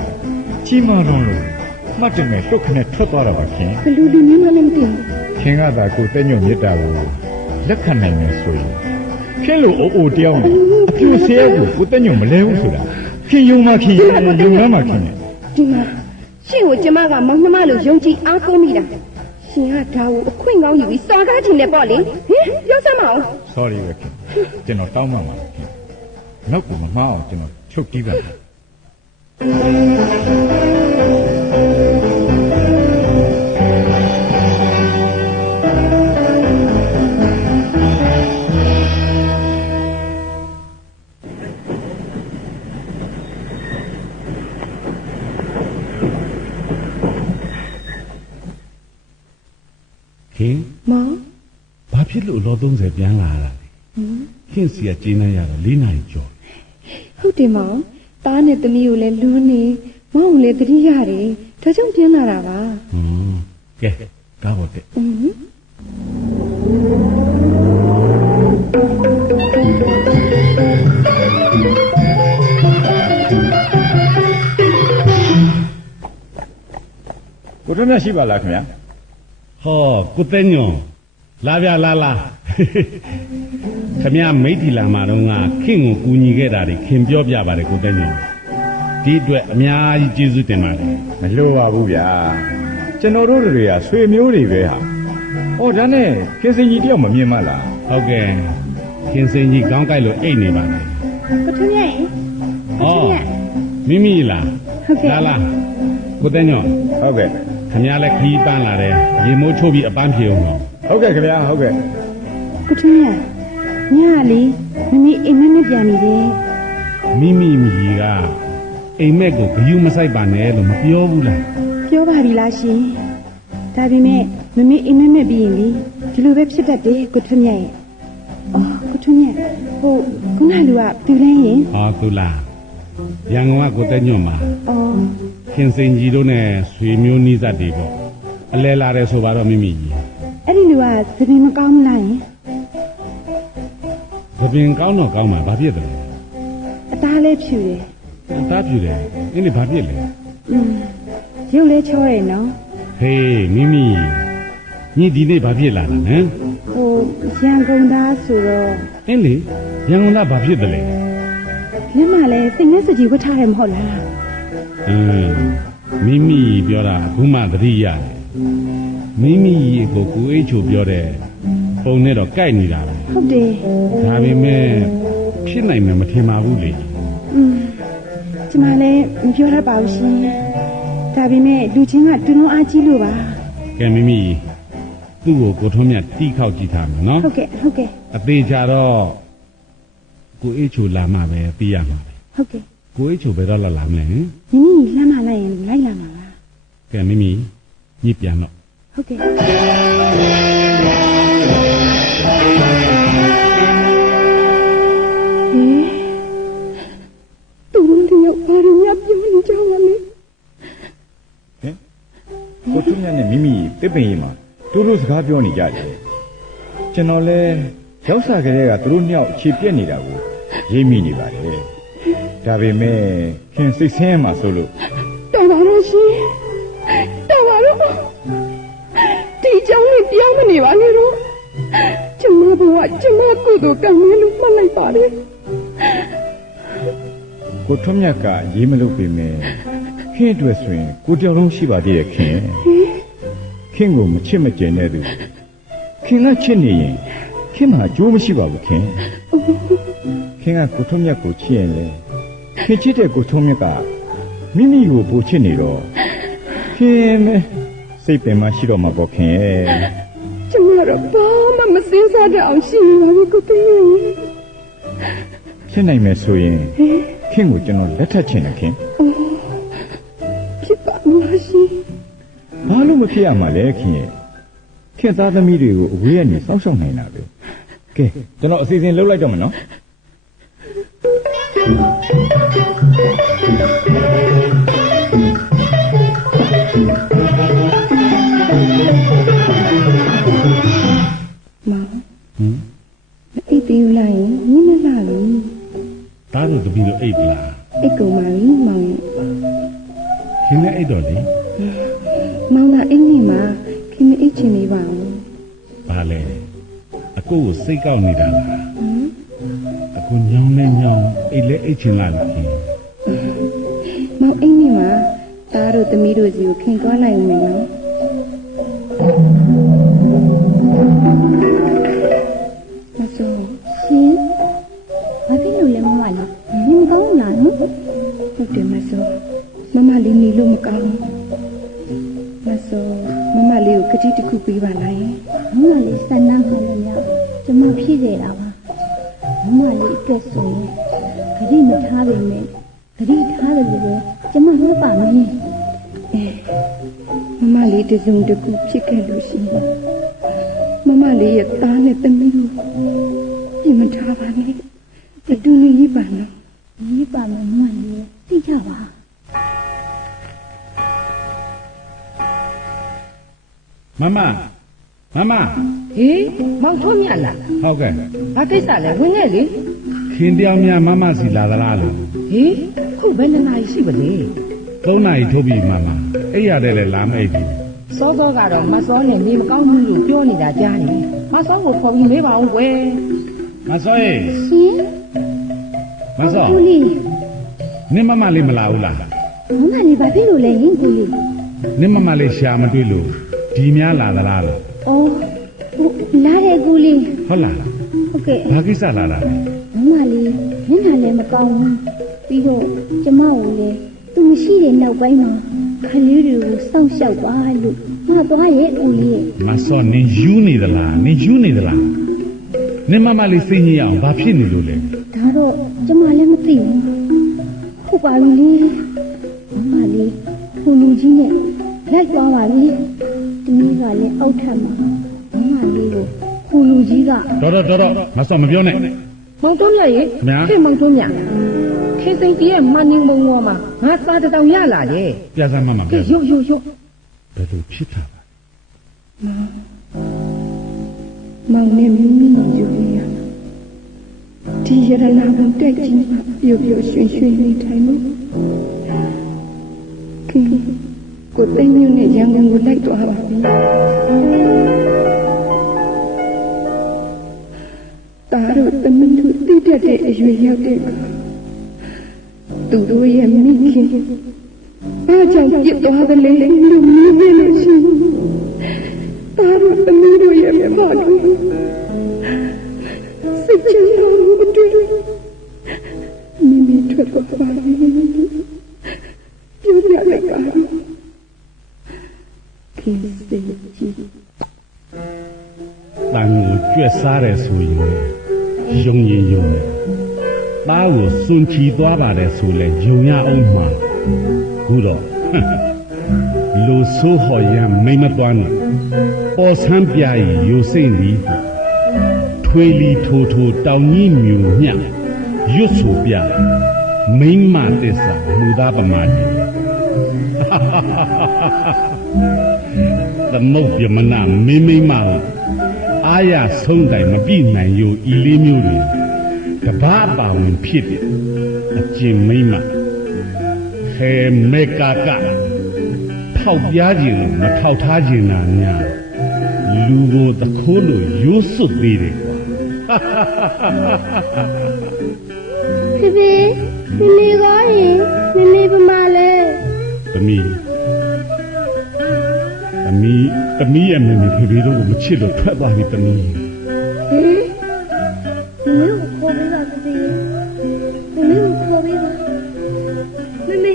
ကြီးမားတော့လို့မှတ်တယ်မဲ့လွတ်ခနဲ့ထွက်သွားတာပါခင် ဘလူလူမျိုးမလည်းမသိဘူး ခင်ကသာကိုတဲ့ညွတ်မေတ္တာကိုလက်ခံနိုင်မယ်ဆိုရင်ခင်လို့အိုတယောက်နဲ့အပြူဆဲကိုကိုတဲ့ညွတ်မလဲဘူးဆိုတာခင်ယုံမှခင်ယုံမှခင် ဒီမှာရှင်ကိုကျမကမောင်နှမလို့ယုံကြည်အားကိုးမိတာရှင်ကဒါကိုအခွင့်ကောင်းယူပြီးစားကားခြင်းနဲ့ပေါ့လေဟင်ပြောစမ်းမအောင် sorry ပဲခင်ကျွန်တော်တောင်းမှမှာခင်နောက်ကမမှားအောင်ကျွန်တော်ချုပ်ကြည့်ပါမယ်ခင် မောင် ဘာဖြစ်လို့လော30ပြန်လာတာလဲခင်စီကကျင်းနေရတာ4နာရီကျော် ဟုတ်တယ်မောင်သားနဲ့သမီးကိုလည်းလွန်းနေမောင်ကိုလည်းတတိရတယ်ဒါကြောင့်ပြင်းလာတာပါ ကဲကားပေါ်တက်ကိုထွန်းမြတ်ရှိပါလားခင်ဗျာဟောကိုတဲ့ညွန်လာဗျာလာခင်ဗျာမိတ်ထီလာမှာတော့ငါခင်ကိုကူညီခဲ့တာတွေခင်ပြောပြပါတယ်ကိုတဲ့ညွန်ဒီအတွက်အများကြီးကျေးဇူးတင်ပါတယ်မလိုပါဘူးဗျာကျွန်တော်တို့တွေကဆွေမျိုးတွေပဲဟာဟောဒါနဲ့ခင်စင်ကြီးတယောက်မမြင်မလားဟုတ်ကဲ့ခင်စင်ကြီးခေါင်းကိုက်လို့အိတ်နေပါနဲ့ ကိုထွန်းရဲ့ မိမိလား ဟုတ်ကဲ့ လာကိုတဲ့ညွန်ဟုတ်ကဲ့ခင်ဗျားလည်းခီးပန်းလာတယ်ရေမိုးချိုးပြီးအပန်းပြေအောင်ဟုတ်ကဲ့ခင်ဗျာဟုတ်ကဲ့ ကိုထွန်းရညလေမမေအိမ်မက်နဲ့ပြန်နေတယ် မိမိက အိမ်မက်ကိုဂယုမဆိုင်ပါနဲ့လို့မပြောဘူးလား ပြောပါပြီလားရှင်ဒါပေမဲ့မမေအိမ်မက်မဲ့ပြီးရင်လေဒီလိုပဲဖြစ်တတ်တယ်ကိုထွန်းမြတ်ရဲ့အော်ကိုထွန်းမြတ်ဟိုခုနလူကသူလဲရင် ဟာသူလားရန်ကုန်ကကိုတက်ညွန့်မှာ အော် ခင်စင်ကြီးတို့နဲ့ဆွေမျိုးနီးစပ်တွေပေါ့အလဲလာတယ်ဆိုပါတော့မိမိကြီး အဲ့ဒီလူကသပင်မကောင်းဘူးလားယင် သပင်ကောင်းတော့ကောင်းမှာဘာဖြစ်တယ်လဲ အသားလည်းဖြူတယ် အသားပြူတယ်အင်းလေဘာဖြစ်လဲ ရုပ်လည်းချောတယ်နော် ဟေးမိမိညီဒီနေ့ဘာဖြစ်လာလဲဟမ် ဟိုရန်ကုန်သားဆိုတော့ အင်းလေရန်ကုန်ကဘာဖြစ်တယ်လဲ လက်မလည်းစိတ်နဲ့စကြည်ဝတ်ထားတယ်မဟုတ်လား မိမိပြောတာအခုမှသတိရတယ်မိမိကိုကိုအိတ်ချိုပြောတဲ့ပုံနဲ့တော့ကြိုက်နေတာပဲ ဟုတ်တယ် ဒါပေမဲ့ဖြစ်နိုင်မယ်မထင်ပါဘူးလေ ကျမလည်းမပြောရပါဘူးရှင်ဒါပေမဲ့လူချင်းကတူလုံးအားကြီးလို့ပါ ကဲမိမိသူ့ကိုကိုထုံးမြတ်တီးခောက်ကြည့်ထားမယ်နော် ဟုတ်ကဲ့ဟုတ်ကဲ့ အသေးချာတော့ကိုအိတ်ချိုလာမှပဲသိရမှာပဲ ဟုတ်ကဲ့ ကိုအိတ်ချိုဘယ်တော့လာမလဲဟင် မိမိလမ်းမလိုက်ရင်လိုက်လာမှာပါ ကဲမိမိညစ်ပြန်တော့ ဟုတ်ကဲ့တူလုံးတယောက်ဘာလို့ညပြောနေကြပါလဲ ကိုထုံးမြတ်နဲ့မိမိတစ်ပင်ရင်မှာတို့တို့စကားပြောနေကြတယ်ကျွန်တော်လဲရောက်စားကလေးကတို့နှစ်ယောက်အခြေပြက်နေတာကိုရိပ်မိနေပါတယ်ဒါပေမဲ့ခင်စိတ်ဆင်းရဲမှာဆိုလို့ တော်ပါတော့ရှင်တော်ပါတော့ဒီကြောင့်လည်းပြောင်းမနေပါနဲ့တော့ကျမဘဝကျမကုသိုလ်ကံမလို့မှတ်လိုက်ပါလေ ကိုထုံးမြတ်ကရေးမလို့ပြင်မယ်ခင်အတွက်ဆိုရင်ကိုတယောက်လုံးရှိပါသေးတယ်ခင်ကိုမချစ်မကျင်တဲ့သူခင်ကချစ်နေရင်ခင်မှာအကျိုးမရှိပါဘူးခင်ကကိုထုံးမြတ်ကိုချစ်ရင်လေခင်ချစ်တဲ့ကိုထုံးမြတ်ကမိမိကိုပိုချစ်နေတော့ခင်စိတ်ပင်မရှိတော့မှာပေါ့ခင် ကျမတော့ဘာမှမစင်းစားတဲ့အောင်ရှိနေပါဘူးကိုတူး ဖြစ်နိုင်မယ်ဆိုရင်ခင်ကိုကျွန်တော်လက်ထပ်ချင်တယ်ခင် ဖြစ်ပါမလားရှင် ဘာလို့မဖြစ်ရမှာလဲခင်သားသမီးတွေကိုအဝေးကနေစောင့်ရှောက်နေတာပဲကဲကျွန်တော်အစီအစဉ်လုပ်လိုက်တော့မယ်နော် မောင်အိတ်သေးလိုက်ရင်ညနေလာပြီ ဒါတို့တပီတော့အိတ်လား အိတ်ကုန်ပါပြီမောင် ခင်လည်းအိတ်တော့လေ မောင်ကအိတ်နေမှာခင်မအိတ်ချင်နေပါဘူး ဘာလဲအကိုကိုစိတ်ကောက်နေတာလားအကိုညောင်းနဲ့ညောင်းအိတ်လဲအိတ်ချင်လာလားခင် မောင်အိတ်နေမှာသားတို့သမီးတို့စီကိုခင်သွားလိုက်ဦးမယ်နော်မစိုးရှင်ဘာဖြစ်လို့လဲမမလေးနေမကောင်းလားနော်ဟုတ်တယ်မစိုးမမလေးနေလို့မကောင်းမစိုးမမလေးကိုကတိတစ်ခုပေးပါလားယင် မမလေးစန္ဒန်းခေါ်လို့များကျမဖြည့်စေတာပါမမလေးအတွက်ဆိုရင်ဂရိမထားပေမဲ့ဂရိထားတယ်လို့ပဲကျမနှုတ်ပါမယ် မမလေးတစုံတစ်ခုဖြစ်ခဲ့လို့ရှိရင်မမလေးရဲ့သားနဲ့သမီးကိုပြင်မထားပါနဲ့အတူနေရပါနော် ဒီပါမယ်မမလေးသိကြပါ မမ ဟေးမောင်ထွန်းမြတ်လား ဟုတ်ကဲ့ ဘာကိစ္စလဲဝင်ခဲ့လေ ခင်တရားများမမစီလာသလားလို့ ဟေးခုဘယ်နှစ်နာရီရှိပါလဲ 3 နာရီထုတ်ပြီးမမအဲ့ရတဲ့လေလာမအိတ်ဘူး စောစောကတော့မစောနဲ့နေမကောင်းဘူးလို့ပြောနေတာကြားနေမစောကိုခေါ်ပြီးမေးပါဦးကွယ် မစောရေ ရှင် မစော ကိုလေး နင်မမလေးမလာဘူးလား မမလေးဘာဖြစ်လို့လဲဟင်ကိုလေး နင်မမလေးရှာမတွေ့လို့ဒီများလာသလားလို့ အော်လာတယ်ကိုလေး ဟုတ်လား ဟုတ်ကဲ့ ဘာကိစ္စလာတာလဲ မမလေးမျက်နှာလည်းမကောင်းဘူးပြီးတော့ကျမကိုလည်းသူမရှိတဲ့နောက်ပိုင်းမှာခလေးတွေကိုစောင့်ရှောက်ပါလို့ငါသွားရဲ့ကိုလေးရဲ့ မစောနင်ယူနေသလားနင်ယူနေသလားနင်မမလေးစိတ်ညစ်အောင်ဘာဖြစ်နေလို့လဲ ဒါတော့ကျမလည်းမသိဘူးဟုတ် ပါပြီမမလေးဟိုလူကြီးနဲ့လိုက်သွားပါလေတမီးကလည်းအောက်ထပ်မှာမမလေးကိုဟိုလူကြီးကတော်မဆောမပြောနဲ့မောင်တော်မြတ်ရေဟဲ့မောင်တော်မြတ်ခေစိန်ကြီးရဲ့မနင်းမုံပေါ်မှာငါစားတောင်ရလာတယ်ပြစမ်းမမကဲရုပ်ဘယ်လိုဖြစ်တာပါမောင်နဲ့မိမိယူရဒီရတနာဘုံတက်ကြီးပျော်ပျော်ရွှင်ရွှင်နေထိုင်လို့ကိုသိမ်းမြို့နဲ့ရန်ကုန်ကိုလိုက်သွားပါပြီတားတို့သမီးတို့တည်တတ်တဲ့အရွယ်ရောက်တဲ့သူတို့ရဲ့မိခင်အားကြောင့်ပြစ်သွားတယ်လို့မြင်နေလို့ရှိရင်တားတို့သမီးတို့ရဲ့ဖော်တို့စိတ်ချမ်းသာမှုတွေမိထွက်သွားပါလိမ့်မယ်ပြောပြလိုက်ပါခင်စေကြီးတန်ကိုကြွက်စားတယ်ဆိုရင်ယုံရင်ယုံတယ်သားကိုစွန့်ချီသွားပါတယ်ဆိုလဲယုံရအောင်မှာခုတော့လူဆိုးဟော်ရမ်းမိမသွားနဲ့ပေါ်ဆန်းပြရီယူစိမ့်သည်ထွေလီထိုတောင်ကြီးမျိုးညရွတ်ဆိုပြမိမတစ္ဆာမူသားပမာတိသမုတ်ပြမနာမိမအာရဆုံးတိုင်မပြည့်နိုင်ယူဤလေးမျိုးတွေကဘာပါဝင်ဖြစ်တယ်အကျင့်မိမဟဲမေကာကထောက်ပြားခြင်းလို့မထောက်ထားခြင်းနာညာလူကိုတခိုးလို့ရိုးစွတ်သေးတယ်ကွာဖေဖေမိကောရင်မိပမာလဲသမီးရဲ့မမေဖေဖေတို့ကိုမချစ်လို့ထွက်သွားပြီသမီးမင်းကိုခေါ်ပေးပါဖေဖေမင်းကိုခေါ်ပေးပါမမေ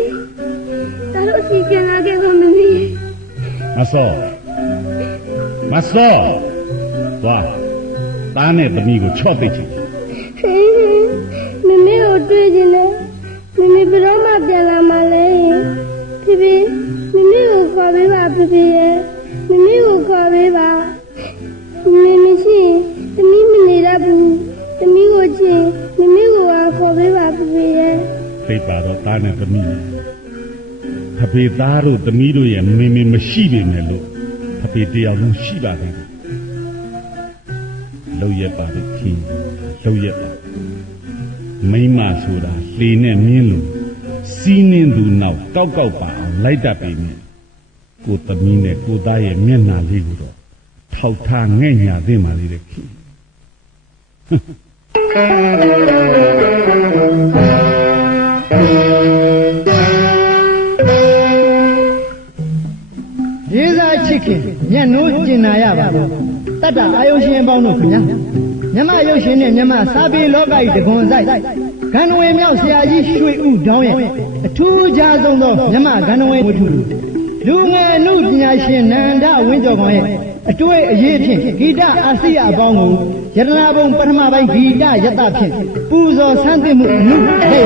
ဒါတော့စီကျန်လာခဲ့ဆိုမမေမဆောသွားသားနဲ့သမီးကိုချော့သိချင်မမေကိုတွေ့ချင်တယ်မမေဘယ်တော့မှပြန်လာမှလဲဖေဖေမမေကိုခေါ်ပေးပါဖေဖေရဲ့မမေကိုခေါ်ပေးပါမမေမရှိသမီးမနေရဘူးသမီးကိုချင်းမမေကိုခေါ်ပေးပါဖေဖေရဲ့သိပါတော့သားနဲ့သမီးဖဖေသားတို့သမီးတို့ရဲ့မမေမရှိပေမဲ့လို့ဖဖေတရားလုံးရှိပါသေးတယ်လောက်ရပါလေခင်လောက်ရပါမိမဆိုတာလှေနဲ့မြင်းလို့စီးနှင်းသူနောက်ကောက်ပါအောင်လိုက်တတ်ပေမဲ့ကိုသမီးနဲ့ကိုသားရဲ့မျက်နှာလေးကိုတော့ထောက်ထားငဲ့ညာသိမှလေးတဲ့ခင်ရေးစားချစ်ခင်မျက်နှိုးကျင်နာရပါဘူးတတ္တအာယုရှင်ပေါင်းတို့ခင်ဗျာမြမရုပ်ရှင်နဲ့မြမစာပေလောကကြီးတကွန်ဆိုင်ဂန္ဓဝေမြောက်ဆရာကြီးရွှေဥဒေါင်းရဲ့အထူးခြားဆုံးသောမြမဂန္ဓဝေဝတ္ထုလူငယ်အမှုပညာရှင်နန္ဒဝင်းကျော်ကောင်ရဲ့အတွေ့အရေးဖြင့်ဂီတအာစီယအပေါင်းကိုယတနာဘုံပထမပိုင်းဂီတယတဖြင့်ပူဇော်ဆန်းသစ်မှုအမှုတဲ့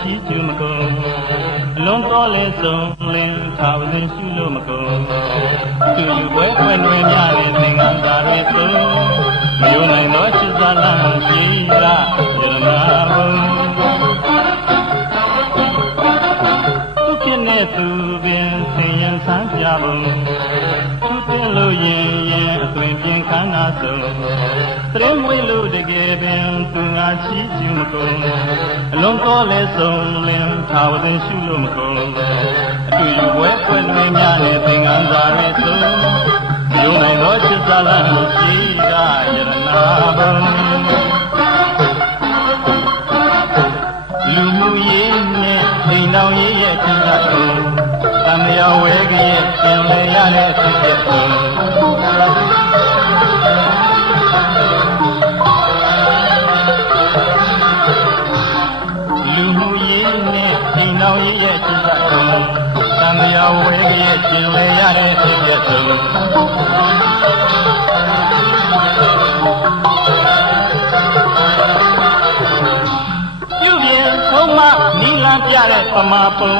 ချီးကျူးမကုန်အလွန်တော်လဲဆုံးလင်းထားဝစဉ်ရှုလို့မကုန်သူယူပွဲဖွယ်နှွေများတဲ့သင်္ကန်းသာတွေဆုံးမယုံနိုင်သောချစ်စားလမ်းရှိလာရနာဘုံသူဖြစ်နေသူပင်ဆင်းရဲဆန်းပြဘုံ တင်လို့ရင်အသွင်ပြင်ခန္ဓာဆုံးသရင်မွေးလို့တကယ်ပင်သူငါချီးကျူးမကုန်အလုံးတော်လဲဆုံးလင်းထာဝရင်ရှုလို့မကုန်အတူယူပွဲပွဲလွင်များနဲ့သင်္ကန်းစာရဲဆုံးယုံနိုင်သောချစ်စာလမ်းကိုရှိကယရနာဘုံလူမှုရေးနဲ့အိမ်တော်ရေးရဲ့ကျင့်တော်တန်မြာဝဲကရဲ့ပြင်လဲရတဲ့စိတ်ရဲ့လူမှုရေးနဲ့အိမ်တော်ရေးရဲ့ကျင့်တော်တန်မြာဝဲကရဲ့ပြင်လဲရတဲ့စိတ်ရဲ့နီလံပြတဲ့ပမာပုံ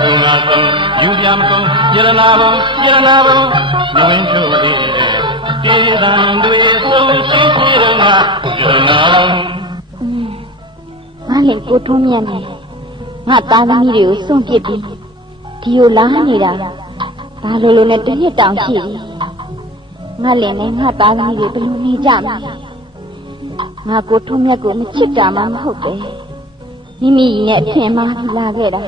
ဒီငါဆုံးယူပြမကုန်ယရနာဘုံနဝင်းချုပ်လေးတဲ့ကေတံတွေဆုံးရှိရှိတော့ငါယရနာဘုံငါလည်းကိုထုံးမြတ်နေငါသားသမီးတွေကိုစွန့်ပစ်ပြီးဒီကိုလာနေတာဘာလို့နဲ့တနှစ်တောင်ရှိပြီငါလည်းနဲ့ငါသားသမီးတွေဘယ်လိုနေကြမလဲငါကိုထုံးမြတ်ကိုမချစ်တာမှမဟုတ်ပဲမိမိနဲ့အထင်မှလာခဲ့တာ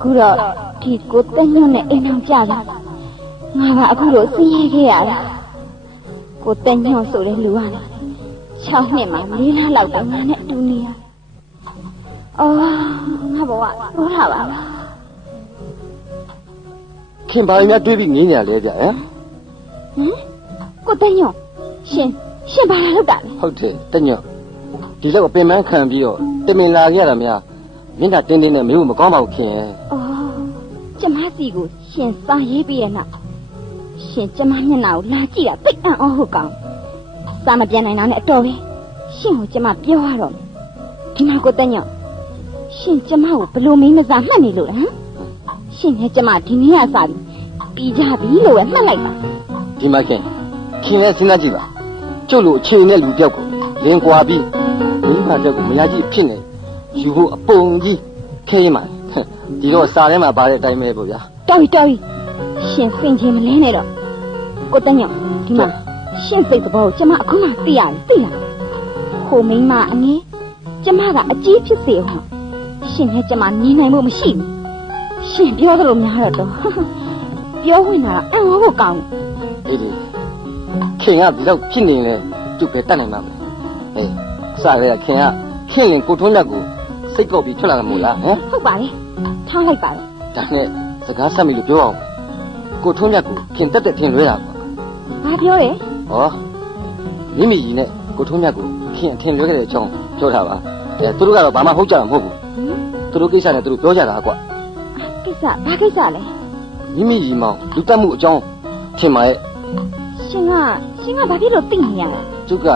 ခုတော့ဒီကိုတက်ညွန့်နဲ့အိမ်အောင်ကြတာငါကအခုတော့ဆင်းရဲခဲ့ရတာကိုတက်ညွန့်ဆိုတဲ့လူက6နှစ်မှ4လလောက်တော့ငါနဲ့တူနေရအော်ငါဘဝပြောတာပါခင်ဘာများတွေးပြီးနေနေရလဲဗျဟမ်ကိုတက်ညွန့်ရှင်ဘာလုပ်တာလဲဟုတ်တယ်တက်ညွန့်ဒီလောက်ကပင်ပန်းခံပြီးတော့တမင်လာခဲ့ရတာများမင်းကတင်းတင်းနဲ့မင်းကိုမကောင်းပါဘူးခင်ရဲ့အော်ကျမစီကိုရှင်စာရေးပြီးရဲ့နောက်ရှင်ကျမမျက်နှာကိုလာကြည့်တာပိတ်အံ့ဩဟုတ်ကောင်စာမပြန်နိုင်တာနဲ့အတော်ပဲရှင်ကိုကျမပြောရတော့ဒီမှာကိုတက်ညောင်ရှင်ကျမကိုဘလို့မင်းမစားမှတ်နေလို့ဟမ်ရှင်နဲ့ကျမဒီနေ့ကစားပြီးကြပြီလို့ပဲမှတ်လိုက်ပါဒီမှာခင်လည်းစဉ်းစားကြည့်ပါကျုပ်လိုအခြေနဲ့လူပြောက်ကိုလင်းကွာပြီးမိမတက်ကိုမရကြည့်ဖြစ်နေယူဖို့အပုံကြီးခဲရင်မှာဒီတော့စာထဲမှာပါတဲ့အတိုင်းပဲပေါ့ဗျာတော်ပြီရှင်စင်ချင်းမလဲနဲ့တော့ကိုတက်ညောင်ဒီမှာရှင်စိတ်သဘောကိုကျမအခုမှသိရတယ်သိလားခိုမိန်းမအငင်းကျမကအကြီးဖြစ်စေအောင်ရှင်နဲ့ကျမညီနိုင်ဖို့မရှိဘူးရှင်ပြောသလိုများတော့ပြောဝင်လာတာအံ့ဩဖို့ကောင်းတယ်ဒီခင်ကဒီတော့ဖြစ်နေလဲကျုပ်ပဲတတ်နိုင်မှာမလဲအေးအစကတည်းကခင်ရင်ကိုထုံးမြတ်ကိုစိတ်ကောက်ပြီးထွက်လာမှာမို့လားဟမ်ဟုတ်ပါလေထားလိုက်ပါတော့ဒါနဲ့စကားဆက်မိလို့ပြောအောင်ကိုထုံးမြတ်ကိုခင်တက်ထင်လွဲတာပေါ့ဘာပြောတယ်ဟောမိမိကြီးနဲ့ကိုထုံးမြတ်ကိုခင်အထင်လွဲခဲ့တဲ့အကြောင်းပြောတာပါသူတို့ကတော့ဘာမှဟုတ်ကြမှာမဟုတ်ဘူးသူတို့ကိစ္စနဲ့သူတို့ပြောကြတာကွာကိစ္စဘာကိစ္စလဲမိမိကြီးမောင်လူတက်မှုအကြောင်းထင်ပါရဲ့ရှင်ကဘာဖြစ်လို့သိနေရလဲကျုပ်က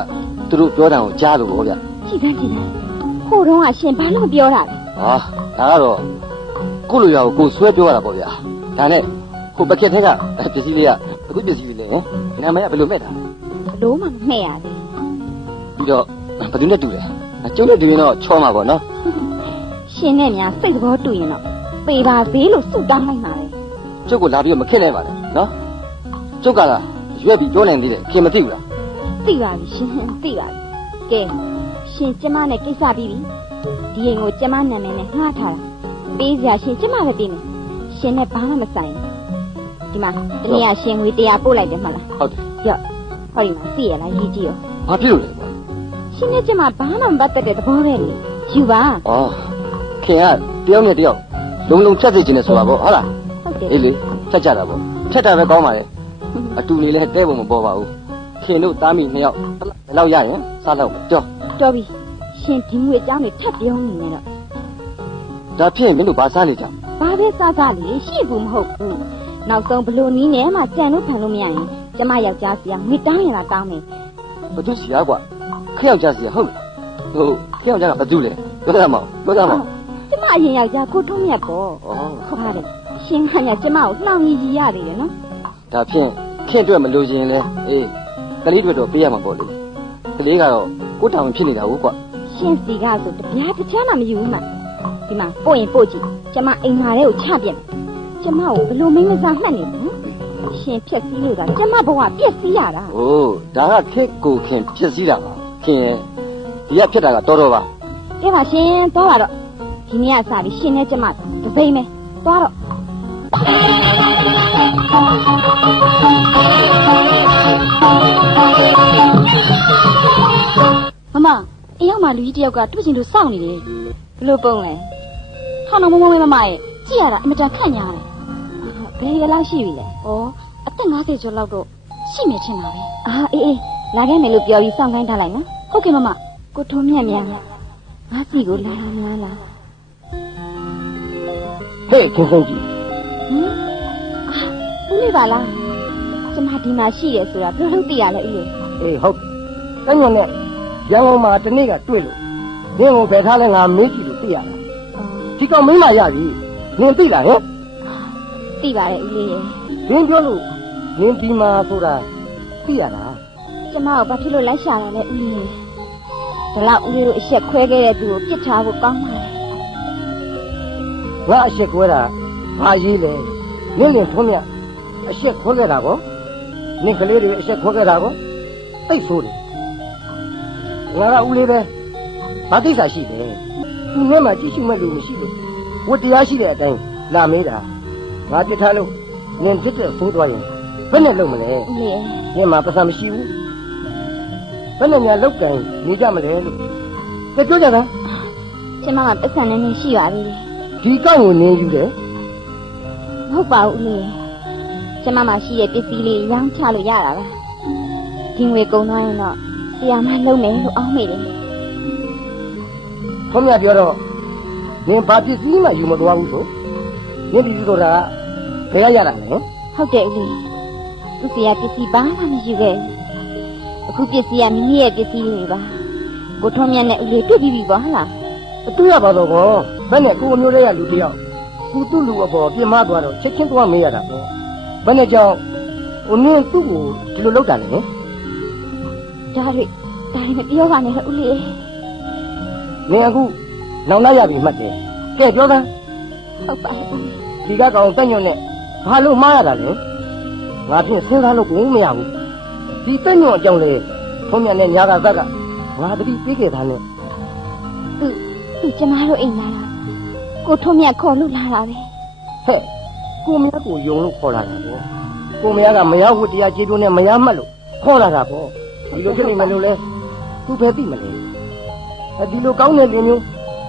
သူတို့ပြောတာကိုကြားလို့ပေါ့ဗျကြည့်တယ်ဟိုတုန်းကရှင်ဘာလို့ပြောတာလဲဟာဒါကတော့ကိုလိုရကိုကိုဆွဲပြောရတာပေါ့ဗျာဒါနဲ့ဟိုပကက်ထဲကပစ္စည်းလေးကအခုပစ္စည်းလေးလေနာမည်ကဘယ်လိုမဲ့တာဘလို့မှမမဲ့ရသေးပြီးတော့ဘယ်သူနဲ့တူလဲကျုပ်နဲ့တူရင်တော့ချောမှာပေါ့နော်ရှင်နဲ့များစိတ်သဘောတူရင်တော့ပေပါသေးလို့စုတောင်းလိုက်ပါလေကျုပ်ကိုလာပြီးတော့မခက်နဲ့ပါနဲ့နော်ကျုပ်ကလာရွက်ပြီးပြောနိုင်သေးတယ်ခင်မသိဘူးလားသိပါပြီရှင်သိပါပြီကဲရှင်ကျမနဲ့ကိစ္စပြီးပြီဒီအိမ်ကိုကျမနာမည်နဲ့ငှားထားတာပေးစရာရှင်ကျမပဲပေးမယ်ရှင်နဲ့ဘာမှမဆိုင်ဒီမှာတနေ့ကရှင်ငွေ100ပို့လိုက်တယ်မဟုတ်လားဟုတ်တယ်ရော့ဟောဒီမှာသိရလားရေးကြည့်ရောဘာဖြစ်လို့လဲရှင်နဲ့ကျမဘာမှမပတ်သက်တဲ့သဘောပဲလေယူပါဩခင်ကတယောက်နဲ့တယောက်လုံးဖြတ်စေချင်တယ်ဆိုတာပေါ့ဟုတ်လားဟုတ်တယ်အေးလေဖြတ်ကြတာပေါ့ဖြတ်တာပဲကောင်းပါလေအတူနေလဲတဲဖို့မပေါ်ပါဘူးခင်တို့သားမိ2ယောက်ဘယ်လောက်ရရင်စားတော့တော်ပြီရှင်ဒီငွေအကြောင်းတွေထပ်ပြောနေနေတော့ဒါဖြင့်မင်းတို့ဘာစားနေကြဘာပဲစားလေရှိဘူးမဟုတ်ဘူးနောက်ဆုံးဘလို့နီးနေမှကြံလို့ဖန်လို့မရရင်ကျမယောက်ျားစီကငွေတောင်းရတာတောင်းမယ်ဘသူစီကွာခယောက်ျားစီဟုတ်လားဟုတ်ခယောက်ျားကဘသူလဲပြောရမအောင်ကျမအရင်ယောက်ျားကိုထုံးမြတ်ပေါ့ဟုတ်ပါတယ်ရှင်ကညာကျမကိုလှောင်ရည်ရသေးတယ်နော်ဒါဖြင့်ခင်အတွက်မလို့ရင်လဲအေးကလေးတွေတော့ပေးရမှာပေါ့လေကလေးကတော့ကိုတောင်ဖြစ်နေတာဟုတ်ကွာရှင်စီကဆိုတပြားတစ်ချမ်းမှမယူဘူးမှဒီမှာပို့ရင်ပို့ကြည့်ကျမအိမ်မာတဲ့ကိုချပြက်ကျမကိုဘလို့မင်းမစားမှတ်နေဘူးဟ ရှင်ဖြက်စီးလို့တာကျမဘဝပြက်စီးရတာ ။အိုးဒါကခက်ကိုခင်ဖြစ်စည်းတာပါခင်ရဲ့ဒီကဖြစ်တာကတော်တော်ပါ ကဲပါရှင်သွားပါတော့ဒီနေ့ကစပြီးရှင်နဲ့ကျမတပိမ့်မယ်သွားတော့မမအိမ်ရောက်မှလူကြီးတယောက်ကတွေ့ချင်လို့စောင့်နေတယ်ဘလို့ပုံလဲထောင်းတော့မမမရဲ့ကြည့်ရတာအမတန်ခန့်ညာတယ်ဘယ်ရလောက်ရှိပြီလဲဩအသက်50ကျော်လောက်တော့ရှိမယ်ထင်တာပဲအေးလာခဲ့မယ်လို့ပြောပြီးစောင့်ခိုင်းထားလိုက်နော်ဟုတ်ကဲ့မမကိုထုံးမြတ်မြတ်ငါစီကိုလာမလား ။ဟဲ့ခင်ဆုံးကြီး ဦးလေးပါလားကျမဒီမှာရှိရဲဆိုတာဘယ်လိုသိရလဲဦးလေး ။အေးဟုတ်။တညွန့်နဲ့ရန်ကုန်မှာတနေ့ကတွေ့လို့နင်းကိုဘယ်ထားလဲငါမေးကြည့်လို့သိရတာ။ဒီကောင်မိမရပြီ။နင်းသိလားဟဲ့ သိပါတယ်ဦးလေးရဲ့ ။နင်းပြောလို့နင်းဒီမှာဆိုတာသိရတာ ကျမကိုဘာဖြစ်လို့လိုက်ရှာတာလဲဦးလေးရဲ့ဒါလောက်ဦးလေးတို့အဆက်ခွဲခဲ့တဲ့သူကိုပြစ်ထားဖို့ကောင်းပါလား ။ငါအရှက်ကွဲတာဘာရေးလဲ။နင်းလင်ထုံးမြတ်အရှက်ခွဲခဲ့တာကော။နင်းကလေးတွေအရှက်ခွဲခဲ့တာကော။သိဆိုးတယ်။ငါကဦးလေးပဲဘာသိစာရှိတယ်။သူ့နဲ့မှကြည့်ရှုမဲ့လူမရှိလို့ဝတ်တရားရှိတဲ့အတိုင်းလာမေးတာ။ငါပြစ်ထားလို့နင်းတစ်တဲ့ဖိုးသွားရင်ဘယ်နဲ့လုပ်မလဲ ဦးလေး ။နင်းမှာပတ်စံမရှိဘူး။ဘယ်နဲ့များလောက်ကင်နေကြမလဲလို့။ပြောကြတာ ကျမကပတ်စံနဲ့ရှိပါပြီ ဒီကောက်ကိုနင်းယူတယ် မဟုတ်ပါဘူးဦးလေးကျမမှရှိတဲ့ပစ္စည်းလေးရောင်းချလို့ရတာပါဒီငွေကုန်သွားရင်တော့တရားမှလုံးမယ်လို့အောင်းမိတယ် ။ထုံးမြတ်ပြောတော့နင်းဘာပစ္စည်းမှယူမသွားဘူးဆို။နင်းဒီဆိုတာဘယ်ရရတာလဲ ဟုတ်တယ်ဦးလေးသူစီကပစ္စည်းဘာမှမယူခဲ့အခုပစ္စည်းကမိမိရဲ့ပစ္စည်းတွေပါကိုထုံးမြတ်နဲ့ဦးလေးတွေ့ပြီးပြီပေါ့ဟလား ။အတူရပါတော့ကော။ဘယ်နဲ့ကိုအမျိုးတွေကလူတယောက်ကိုသူ့လူအပေါ်ပြင်မသွားတော့ချက်ချင်းသွားမေးရတာပေါ့။ဘယ်နဲ့ကြောင့်နင်းသူ့ကိုဒီလိုလုပ်တာလဲ ဒါတွေမပြောပါနဲ့ဦးလေး ။နင်းအခုနောင်လာရပြီမှတ်တယ်။ကဲပြောသား ဟုတ်ပါဘူး ဒီကကောင်တက်ညွန့်နဲ့ဘာလို့မှားရတာလဲ။ငါဖြင့်စဉ်းစားလို့ကိုမရဘူး။ဒီတက်ညွန့်အကြောင်းလေထုံးမြတ်နဲ့ညာကဇက်ကငါတတိပြေးခဲ့တာနဲ့ သူကျမတို့အိမ်လာတာကိုထုံးမြတ်ခေါ်လို့လာတာပဲ ဟဲ့ကိုမရကိုယုံလို့ခေါ်လာတာပေါ့ကိုမရကမရဝတ်တရားကျေးဇူးနဲ့မရမှတ်လို့ခေါ်လာတာပေါ့ဒီလိုဖြစ်နေမလို့လဲသူပဲသိမလဲဒီလိုကောင်းတဲ့လင်းမျိုး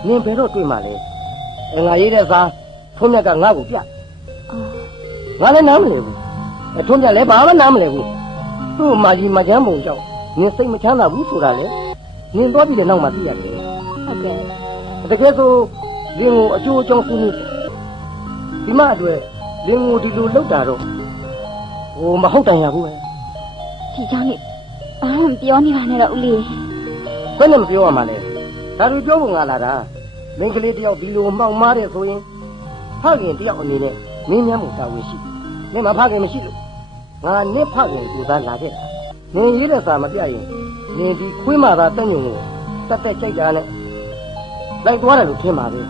နင်ဘယ်တော့တွေ့မှာလဲငါရေးတဲ့စာထုံးမြတ်ကငါ့ကိုပြငါလည်းနားမလဲဘူးထုံးမြတ်လည်းဘာမှနားမလဲဘူးသူ့မာကြီးမချမ်းပုံကြောင့်နင်စိတ်မချမ်းသာဘူးဆိုတာလေနင်တော့ပြီးတဲ့နောက်မှသိရတယ် ဟုတ်ကဲ့ တကယ်ဆိုလင်းကိုအကျိုးအကြောင်းဆွေးနွေးတယ်ဒီမှအတွက်လင်းကိုဒီလိုလောက်တာတော့မဟုတ်တိုင်ရဘူးပဲ ဒီကြောင့်နေဘာမှမပြောနေပါနဲ့တော့ဦးလေး ဘယ်နဲ့မပြောရမှာလဲဒါတွေပြောဖို့ငါလာတာမင်းကလေးတယောက်ဒီလိုမှောက်မားတဲ့ဆိုရင်ဖခင်တယောက်အနေနဲ့မင်းများမှုတာဝန်ရှိနင်မဖခင်မရှိလို့ငါနင့်ဖခင်ကိုသာလာခဲ့တာနင်ရေးတဲ့စာမပြရင်နင်ဒီခွေးမသာတက်ညုံကိုတက်တက်ကြိုက်တာနဲ့လိုက်သွားတယ်လို့ထင်ပါပဲအ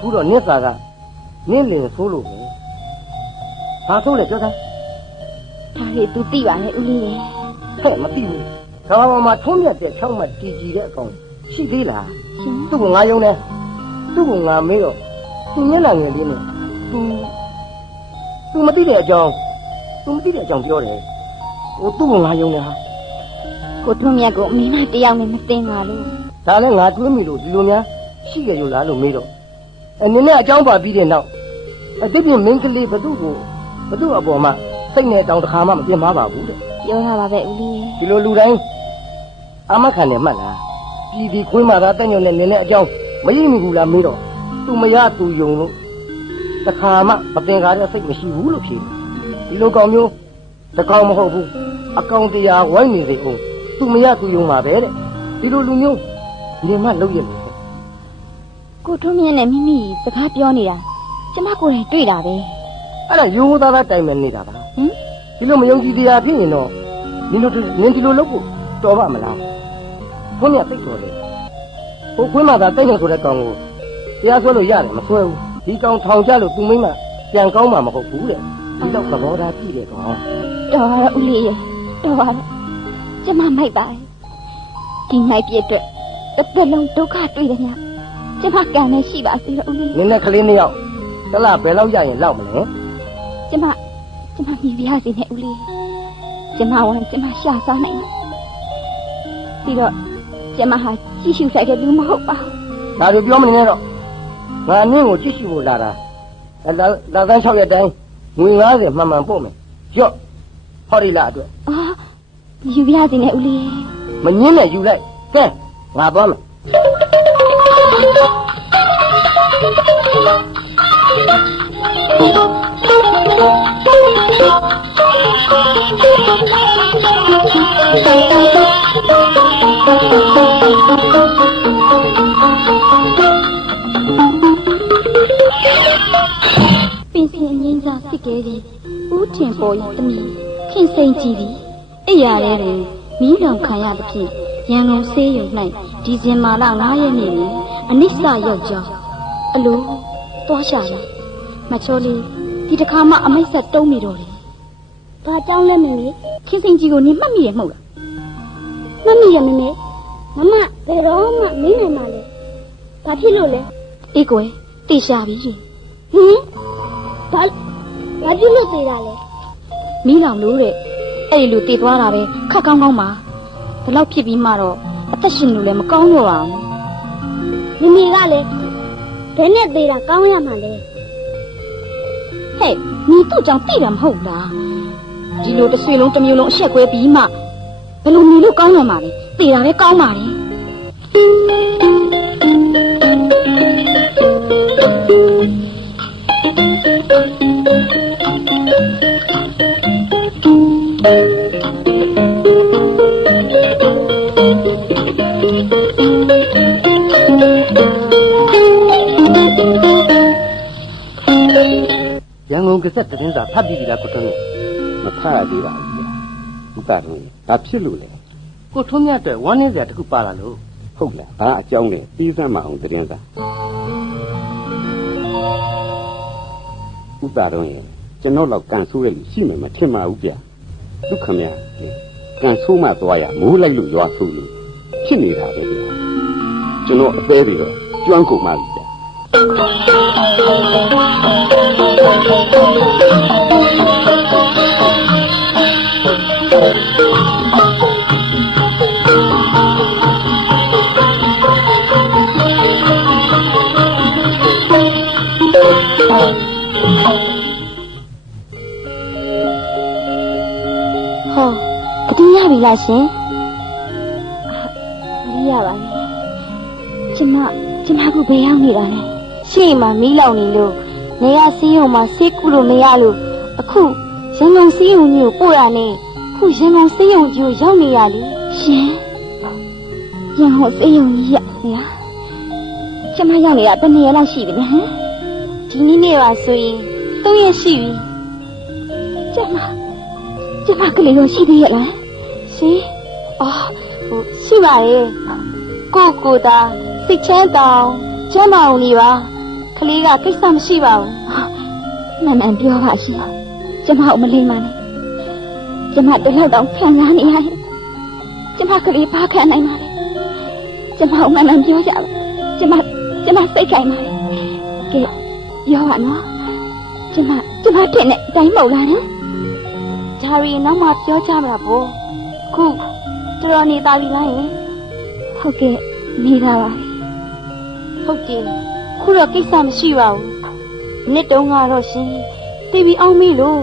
ခုတော့နင့်စာကနင့်လင်ဆိုးလို့ပဲဘာဆိုးလဲပြောသား ဒါတွေသူသိပါနဲ့ဦးလေး ဟဲ့မသိဘူးကဘာပေါ်မှာထုံးမြတ်တဲ့ချောင်းမှတည်ကြည်တဲ့အကောင်ရှိသေးလားသူ့ကိုငါယုံတယ်သူ့ကိုငါမေးတော့သူမျက်နှာငယ်လေးနဲ့သူမသိတဲ့အကြောင်းပြောတယ်သူ့ကိုငါယုံတယ်ဟာ ကိုထုံးမြတ်ကိုမိမတယောက်နဲ့မသိငါလို့ ဒါလည်းငါတွေးမိလို့ဒီလိုများရှိကြရလားလို့မေးတော့နင်းနဲ့အကြောင်းပါပြီးတဲ့နောက်အတိတ်ပြင်မင်းကလေးဘသူ့အပေါ်မှာစိတ်နဲ့တောင်တစ်ခါမှမပြင်းမပါဘူးတဲ့ ပြောတာပါပဲဦးလေး ဒီလိုလူတိုင်းအမခံတယ်မှတ်လားပြည်ဒီခွေးမာသာတက်ညွန့်နဲ့နင်းနဲ့အကြောင်းမရမိဘူးလားမေးတော့သူမရသူယုံလို့တစ်ခါမှမသင်္ကာတဲ့စိတ်မရှိဘူးလို့ဖြေဒီလိုကောင်မျိုးတစ်ကောင်မဟုတ်ဘူးအကောင်တရားဝိုင်းနေစေအောင်သူမရသူယုံပါပဲတဲ့ဒီလိုလူမျိုးနေမှလုပ်ရလို့ ကိုထုံးမြတ်နဲ့မိမိစကားပြောနေတာကျမကိုယ်တိုင်တွေ့တာပဲ အဲ့ဒါရိုးသားသားတိုင်မယ်နေတာပါဒီလိုမယုံကြည်တရားဖြစ်ရင်တော့နင်ဒီလိုလုပ်ဖို့တော်ပါမလားခွန်းမြတ်သိတော်တယ်ဟိုခွင်းမှာသာတိတ်နေဆိုတဲ့ကောင်ကိုတရားဆွဲလို့ရတယ်မဆွဲဘူးဒီကောင်ထောင်ကြလို့သူမိမပြန်ကောင်းမှာမဟုတ်ဘူးတဲ့ ဒီတော့သဘောထားပြည့်တယ်ကော တော်ရဦးလေးရဲ့တော်ပါကျမမိုက်ပါတယ်ဒီနိုင်ပြည့်အတွက်တစ်သက်လုံးဒုက္ခတွေ့တယ်များကျမကံနဲ့ရှိပါစေတော့ဦးလေး နင်းနဲ့ကလေးနှစ်ယောက်တလားဘယ်လောက်ရရင်လောက်မလဲ ကျမမြင်ပြရစီနဲ့ဦးလေးကျမဝမ်းကျမရှာစားနိုင်တယ်ပြီးတော့ကျမဟာကြည့်ရှုဆိုင်တဲ့လူမဟုတ်ပါဘူး ဒါတို့ပြောမနေနဲ့တော့ငါနင်းကိုကြည့်ရှုဖို့လာတာလာတန်း6ရက်တိုင်းငွေ90မှန်မှန်ပို့မယ်ကြော့ဟောဒီလားအတွက် အာယူပြရစီနဲ့ဦးလေး မငင်းနဲ့ယူလိုက်ကဲငါသွားမယ်ပင်စင်ငင်းကြစစ်ကဲသည်ဦးထင်ပေါ်၏သမီးခင်စိန်ကြည်သည်အိယာရဲတွင်မီးလောင်ခံရသဖြင့်ရန်ကုန်ဆေးရုံ၌ဒီဇင်ဘာလ9ရက်နေ့တွင်အနိစ္စရောက်ကြောင်းအလိုသွားရှာတယ်မချောလေးဒီတစ်ခါမှအမိတ်ဆက်တုံးမိတော့တယ် ဘာကြောင်းလဲမမေ ခင်စိန်ကြီးကိုနေမှတ်မိရမဟုတ်လား မမေရမမေမမဘယ်တော့မှမင်းနိုင်ပါလေဘာဖြစ်လို့လဲ အေးကွယ်တေရှာပြီရှင် ဟင်ဘာဖြစ်လို့သေးတာလဲ မီးလောင်လို့တဲ့အဲ့ဒီလိုတေသွားတာပဲခက်ကောင်းကောင်းပါဘယ်လောက်ဖြစ်ပြီးမှတော့အသက်ရှင်လို့လည်းမကောင်းတော့ပါဘူး မမေကလည်းဘယ်နဲ့သေးတာကောင်းရမှာလဲ ဟဲ့ညီတို့ကြောင့်သိတာမဟုတ်လားဒီလိုတစ်ဆွေလုံးတစ်မျိုးလုံးအဆက်ကွဲပြီးမှဘယ်လိုနေလို့ကောင်းရမှာလဲသိတာပဲကောင်းပါလေရန်ကုန်ကဆက်သတင်းစာဖတ်ပြီးပြီလားကိုထွန်းမြတ် မဖတ်ရသေးပါဘူးဗျာဥက္ကဋ္ဌတို့ဘာဖြစ်လို့လဲ ကိုထွန်းမြတ်အတွက်ဝမ်းနည်းစရာတခုပါလာလို့ ဟုတ်လားဘာအကြောင်းလဲပြီးစမ်းမအောင်သတင်းစာဥက္ကဋ္ဌတို့ရဲ့ကျွန်တော်တော့ကန်ဆိုးရည်ရှိမှမထင်ပါဘူးဗျာဒုက္ခမြတ်ကန်ဆိုးမှသွားရမိုးလိုက်လို့ရွာဆိုးလို့ဖြစ်နေတာပဲဗျာကျွန်တော်အသေးတွေတော့ကျွမ်းကုန်ပါပြီဗျာ ဟောအတင်းရပြီလားရှင်မရပါနဲ့ကျမကဘယ်ရောက်နေတာလဲရှေ့မှာမီးလောင်နေလို့နေရစီးရုံမှာဆေးကုလို့မရလို့အခုရန်ကုန်စီးရုံကြီးကိုပို့ရနဲ့ခုရန်ကုန်စီးရုံကြီးကိုရောက်နေရလေရှင်ရန်ကုန်စီးရုံကြီးရောက်နေရကျမရောက်နေတာတစ်နေ့လောက်ရှိပြီနော်ဒီနေ့ပါဆိုရင်3ရက်ရှိပြီကျမကလေးရောရှိသေးရဲ့လားရှင်အော်ရှိပါရဲ့ကိုသာစိတ်ချမ်းတောင်ကျမ်းမာအောင်နေပါကလေးကကိစ္စမရှိပါဘူးမှန်မှန်ပြောပါရှင်ကျမကိုမလိမ့်ပါနဲ့ကျမတလောက်တောင်ခံစားနေရတယ်ကျမကလေးဘာခံနိုင်ပါလဲကျမကိုမှန်မှန်ပြောကြပါကျမစိတ်ကြိုင်ပါလေကဲပြောပါနော်ကျမတဲ့နဲ့တိုင်းမဟုတ်လားနော်ဂျာရီနောက်မှပြောကြမှာပေါ့ခုတော်နေသားပြီလားယင်ဟုတ်ကဲ့နေတာပါဟုတ်တယ်ခုတော့ကိစ္စမရှိပါဘူးနှစ်တုန်းကတော့ရှင်တီဗီအောင်ပြီလို့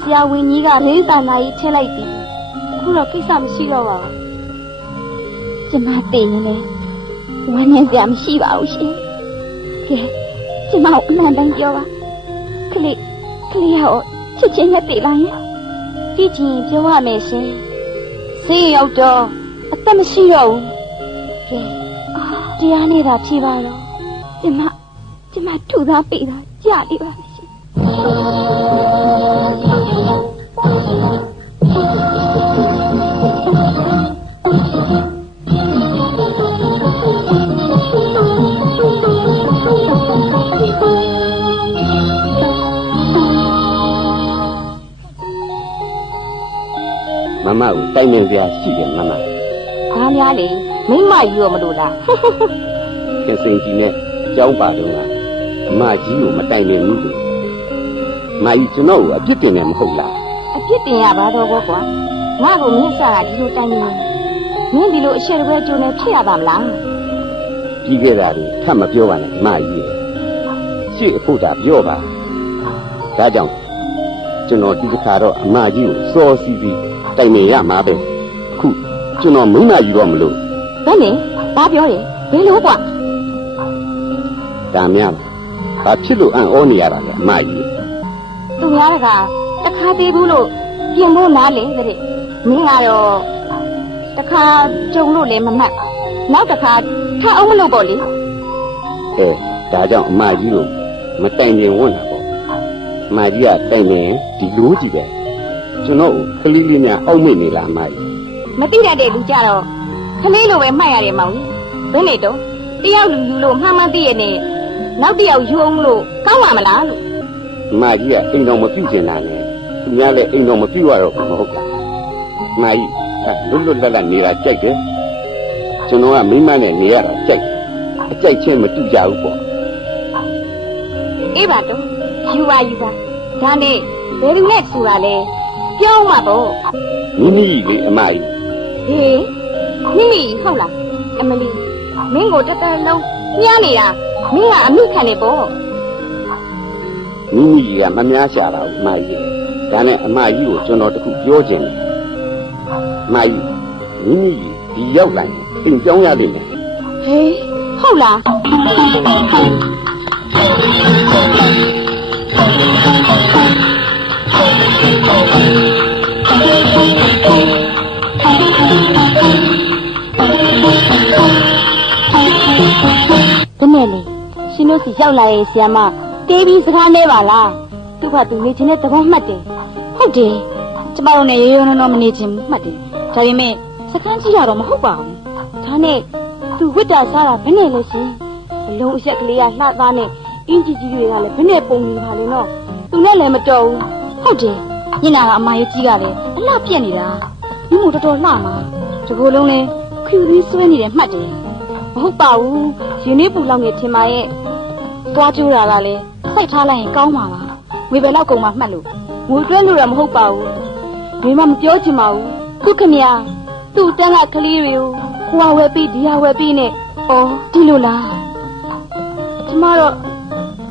ဆရာဝန်ကြီးကလေးစာနာကြီးထည့်လိုက်ပြီခုတော့ကိစ္စမရှိတော့ပါဘူးကျမတည်နေတယ်ဝမ်းနည်းစရာမရှိပါဘူးရှင်ကဲကျမအမှန်တမ်းပြောပါကလေးရောချက်ချင်းနဲ့တည်လာရင်ဒီချင်းပြောရမယ်ရှင်ဆေးရောက်တော့အသက်မရှိတော့ဘူးကဲတရားနေတာဖြေပါတော့ကျမထူသားပေးတာကြလိပါမယ်ရှင် မကိုတိုင်ပင်စရာရှိတယ်မမ ဘာများလေမိမယူရမလို့လား ခင်စင်ကြီးနဲ့ကြောင်းပါတော့ကအမကြီးကိုမတိုင်ပင်ဘူးလေမကြီးကျွန်တော်ကိုအပြစ်တင်တယ်မဟုတ်လား အပြစ်တင်ရပါတော့ဘောကွာငါ့ကိုမြင့်စားတာဒီလိုတိုင်နေမင်းဒီလိုအရှက်တပွဲကျိုးနေဖြစ်ရပါမလား ပြီးခဲ့တာတွေထပ်မပြောပါနဲ့မကြီးရဲ့ရှေ့အဖို့တာပြောပါဒါကြောင့်ကျွန်တော်ဒီတစ်ခါတော့အမကြီးကိုစောစီးပြီးတိုင်ပင်ရမှာပဲအခုကျွန်တော်မိမယူတော့မလို့ ဘယ်နဲ့ဘာပြောတယ်ဘယ်လိုကွာ ဒါများဘာဖြစ်လို့အံ့ဩနေရတာလဲအမကြီး သူများကတခါသေးဘူးလို့ပြင်ဖို့လားလေတဲ့မင်းကတော့တခါကြုံလို့လည်းမမှတ်နောက်တစ်ခါထအောင်မလုပ်ပေါ့လေ ဒါကြောင့်အမကြီးကိုမတိုင်ပင်ဝင်တာပေါ့အမကြီးကတိုင်ပင်ဒီလိုကြီးပဲကျွန်တော်ကလေးလေးများအောက်မိတ်နေလားအမကြီး မသိတတ်တဲ့လူကြတော့ခလေးလိုပဲမှတ်ရတယ်မောင်ဘယ်နဲ့တော့တယောက်လူယူလို့မှန်မှန်သိရနဲ့နောက်တယောက်ယူအောင်လို့ကောင်းပါမလားလို့ အမကြီးကအိမ်တော်မပြုတ်ကျင်တာနဲ့သူများလည်းအိမ်တော်မပြုတ်ရတော့ဘူးမဟုတ်လားအမကြီးလွတ်လွတ်လပ်လပ်နေတာကြိုက်တယ်ကျွန်တော်ကမိမနဲ့နေရတာကြိုက်တယ်အကြိုက်ချင်းမတူကြဘူးပေါ့ အေးပါတော့ယူပါဒါနဲ့ဘယ်သူနဲ့ဆိုတာလဲပြောမှာပေါ့ မိမိလေအမကြီး ဟေးမိမိဟုတ်လားအမလီမင်းကိုတတလုံးညှားနေတာမင်းကအမိခံနေပေါ့ မိမိကမများရှာတာဘူးအမကြီးဒါနဲ့အမကြီးကိုကျွန်တော်တခုပြောချင်တယ်အမကြီးမိမိဒီရောက်လာရင်သင်ပြောင်းရလိမ့်မယ် ဟေးဟုတ်လားတမဲလေးရှင်တို့စီရောက်လာရဲ့ဆရာမတေးပြီးစကားနဲ့ပါလားသူ့ဘာသူနေချင်းတဲ့သဘောမှတ်တယ်ဟုတ်တယ်ကျမတို့နဲ့ရေရောနော်မနေချင်းမှတ်တယ်ဒါပေမဲ့စကန်းကြည့်ရတော့မဟုတ်ပါဘူးဒါနဲ့သူဝိတ္တာစားတာဘယ်နဲ့လဲရှင်အလုံးအဆက်ကလေးကလှသားနဲ့အင်းကြီးကြီးတွေကလည်းဘယ်နဲ့ပုံနေပါလဲနော်သူနဲ့လည်းမတော်ဘူးဟုတ်တယ်ညနာကအမာရွကြီးကလည်းအလှပြက်နေလားဒီမို့တော်တော်လှမှာတကူလုံးလဲခွယူပြီးဆွဲနေတယ်မှတ်တယ်မဟုတ်ပါဘူးယူနေပူလောက်နေထင်ပါရဲ့သွားကြိုးတာကလည်းစိုက်ထားလိုက်ရင်ကောင်းပါလားငွေပဲလောက်ကုန်မှမှတ်လို့ငွေတွဲလို့တော့မဟုတ်ပါဘူးဒီမှမပြောချင်ပါဘူးခုခမရသူ့တန်းကကလေးတွေကိုဟွာဝဲပြီးဒီဟာဝဲပြီးနဲ့အော်ဒီလိုလားကျမတော့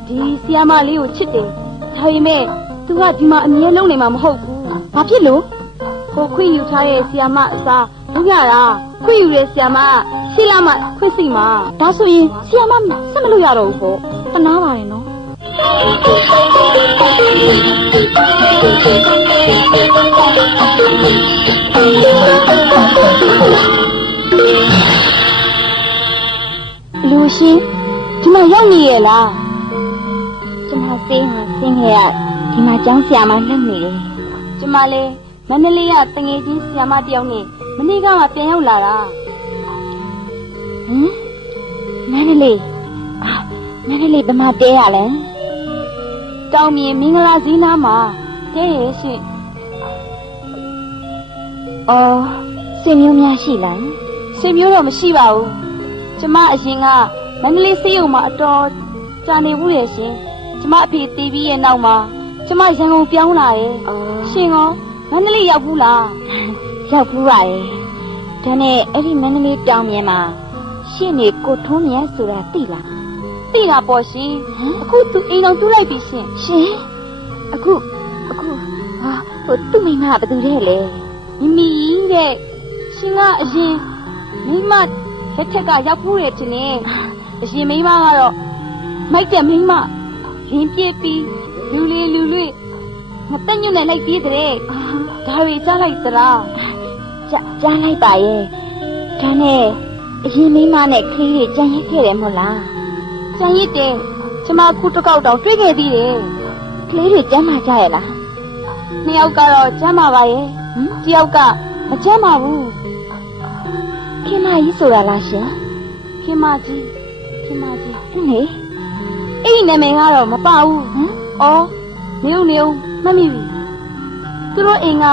ဒီဆီယာမလေးကိုချစ်တယ်ဒါပေမဲ့သူကဒီမှာအမြဲလုံးနေမှာမဟုတ်ဘူးဘာဖြစ်လို့ကိုခွင့်ယူထားရဲ့ဆီယာမအစားလုပ်ရတာခွင့်ယူရဲ့ဆီယာမရှိလာမှခွင့်စီမှာဒါဆိုရင်ဆီယာမဆက်မလို့ရတော့ဘူးပေါ့တနာပါတယ်နော်လူရှင်ဒီမှာရောက်နေရလားကျမစင်းဟာစင်းခဲ့ရဒီမှာကျောင်းဆရာမလှုပ်နေတယ်ကျမလည်းမမလေးကတငယ်ချင်းဆရာမတယောက်နဲ့မနေ့ကမှပြန်ရောက်လာတာဟမ်မန္တလေးဘယ်မှာတဲရလဲတောင်မြင်မင်္ဂလာဈေးနားမှာတဲရရှင်အော်စင်မျိုးများရှိလားစင်မျိုးတော့မရှိပါဘူးကျမအရင်ကမန္တလေးစေးရုံမှာအတော်ကြာနေဘူးရဲ့ရှင်ကျမအဖေတည်ပြီးရဲ့နောက်မှာကျမရန်ကုန်ပြောင်းလာရဲ့ရှင်ရောမန္တလေးရောက်ဘူးလားရောက်ဘူးပါရဲ့ဒါနဲ့အဲ့ဒီမန္တလေးတောင်မြင်မှာရှင့်နေကိုထုံးမြတ်ဆိုတာသိလားသိတာပေါ့ရှင်အခုသူအိမ်တော်တူးလိုက်ပြီရှင်အခုဟာဟိုသူ့မိမကဘယ်သူလဲလဲမိမိတဲ့ရှင်ကအရင်မိမလက်ထက်ကရောက်ဘူးတယ်တင်နေအရင်မိမကတော့မိုက်တဲ့မိမလင်းပြပြီးလူလေးမတက်ညွန့်နဲ့လိုက်ပြေးတဲ့ဒါတွေကြားလိုက်သလားကြားလိုက်ပါရဲ့ဒါနဲ့အရင်မိမနဲ့ခလေးတွေကြံရစ်ခဲ့တယ်မဟုတ်လားကြံရစ်တယ်ကျမခုတစ်ကောက်တောင်တွေ့ခဲ့သေးတယ်ကလေးတွေကြမ်းမာကြရဲ့လားနှစ်ယောက်ကတော့ကြမ်းမာပါရဲ့တယောက်ကမကြမ်းပါဘူးခင်မကြီးဆိုတာလားရှင်ခင်မကြီးဟုတ်လေအဲ့ဒီနာမည်ကတော့မပါဘူးအော်နေဦးမှတ်မိပြီသူတို့အိမ်က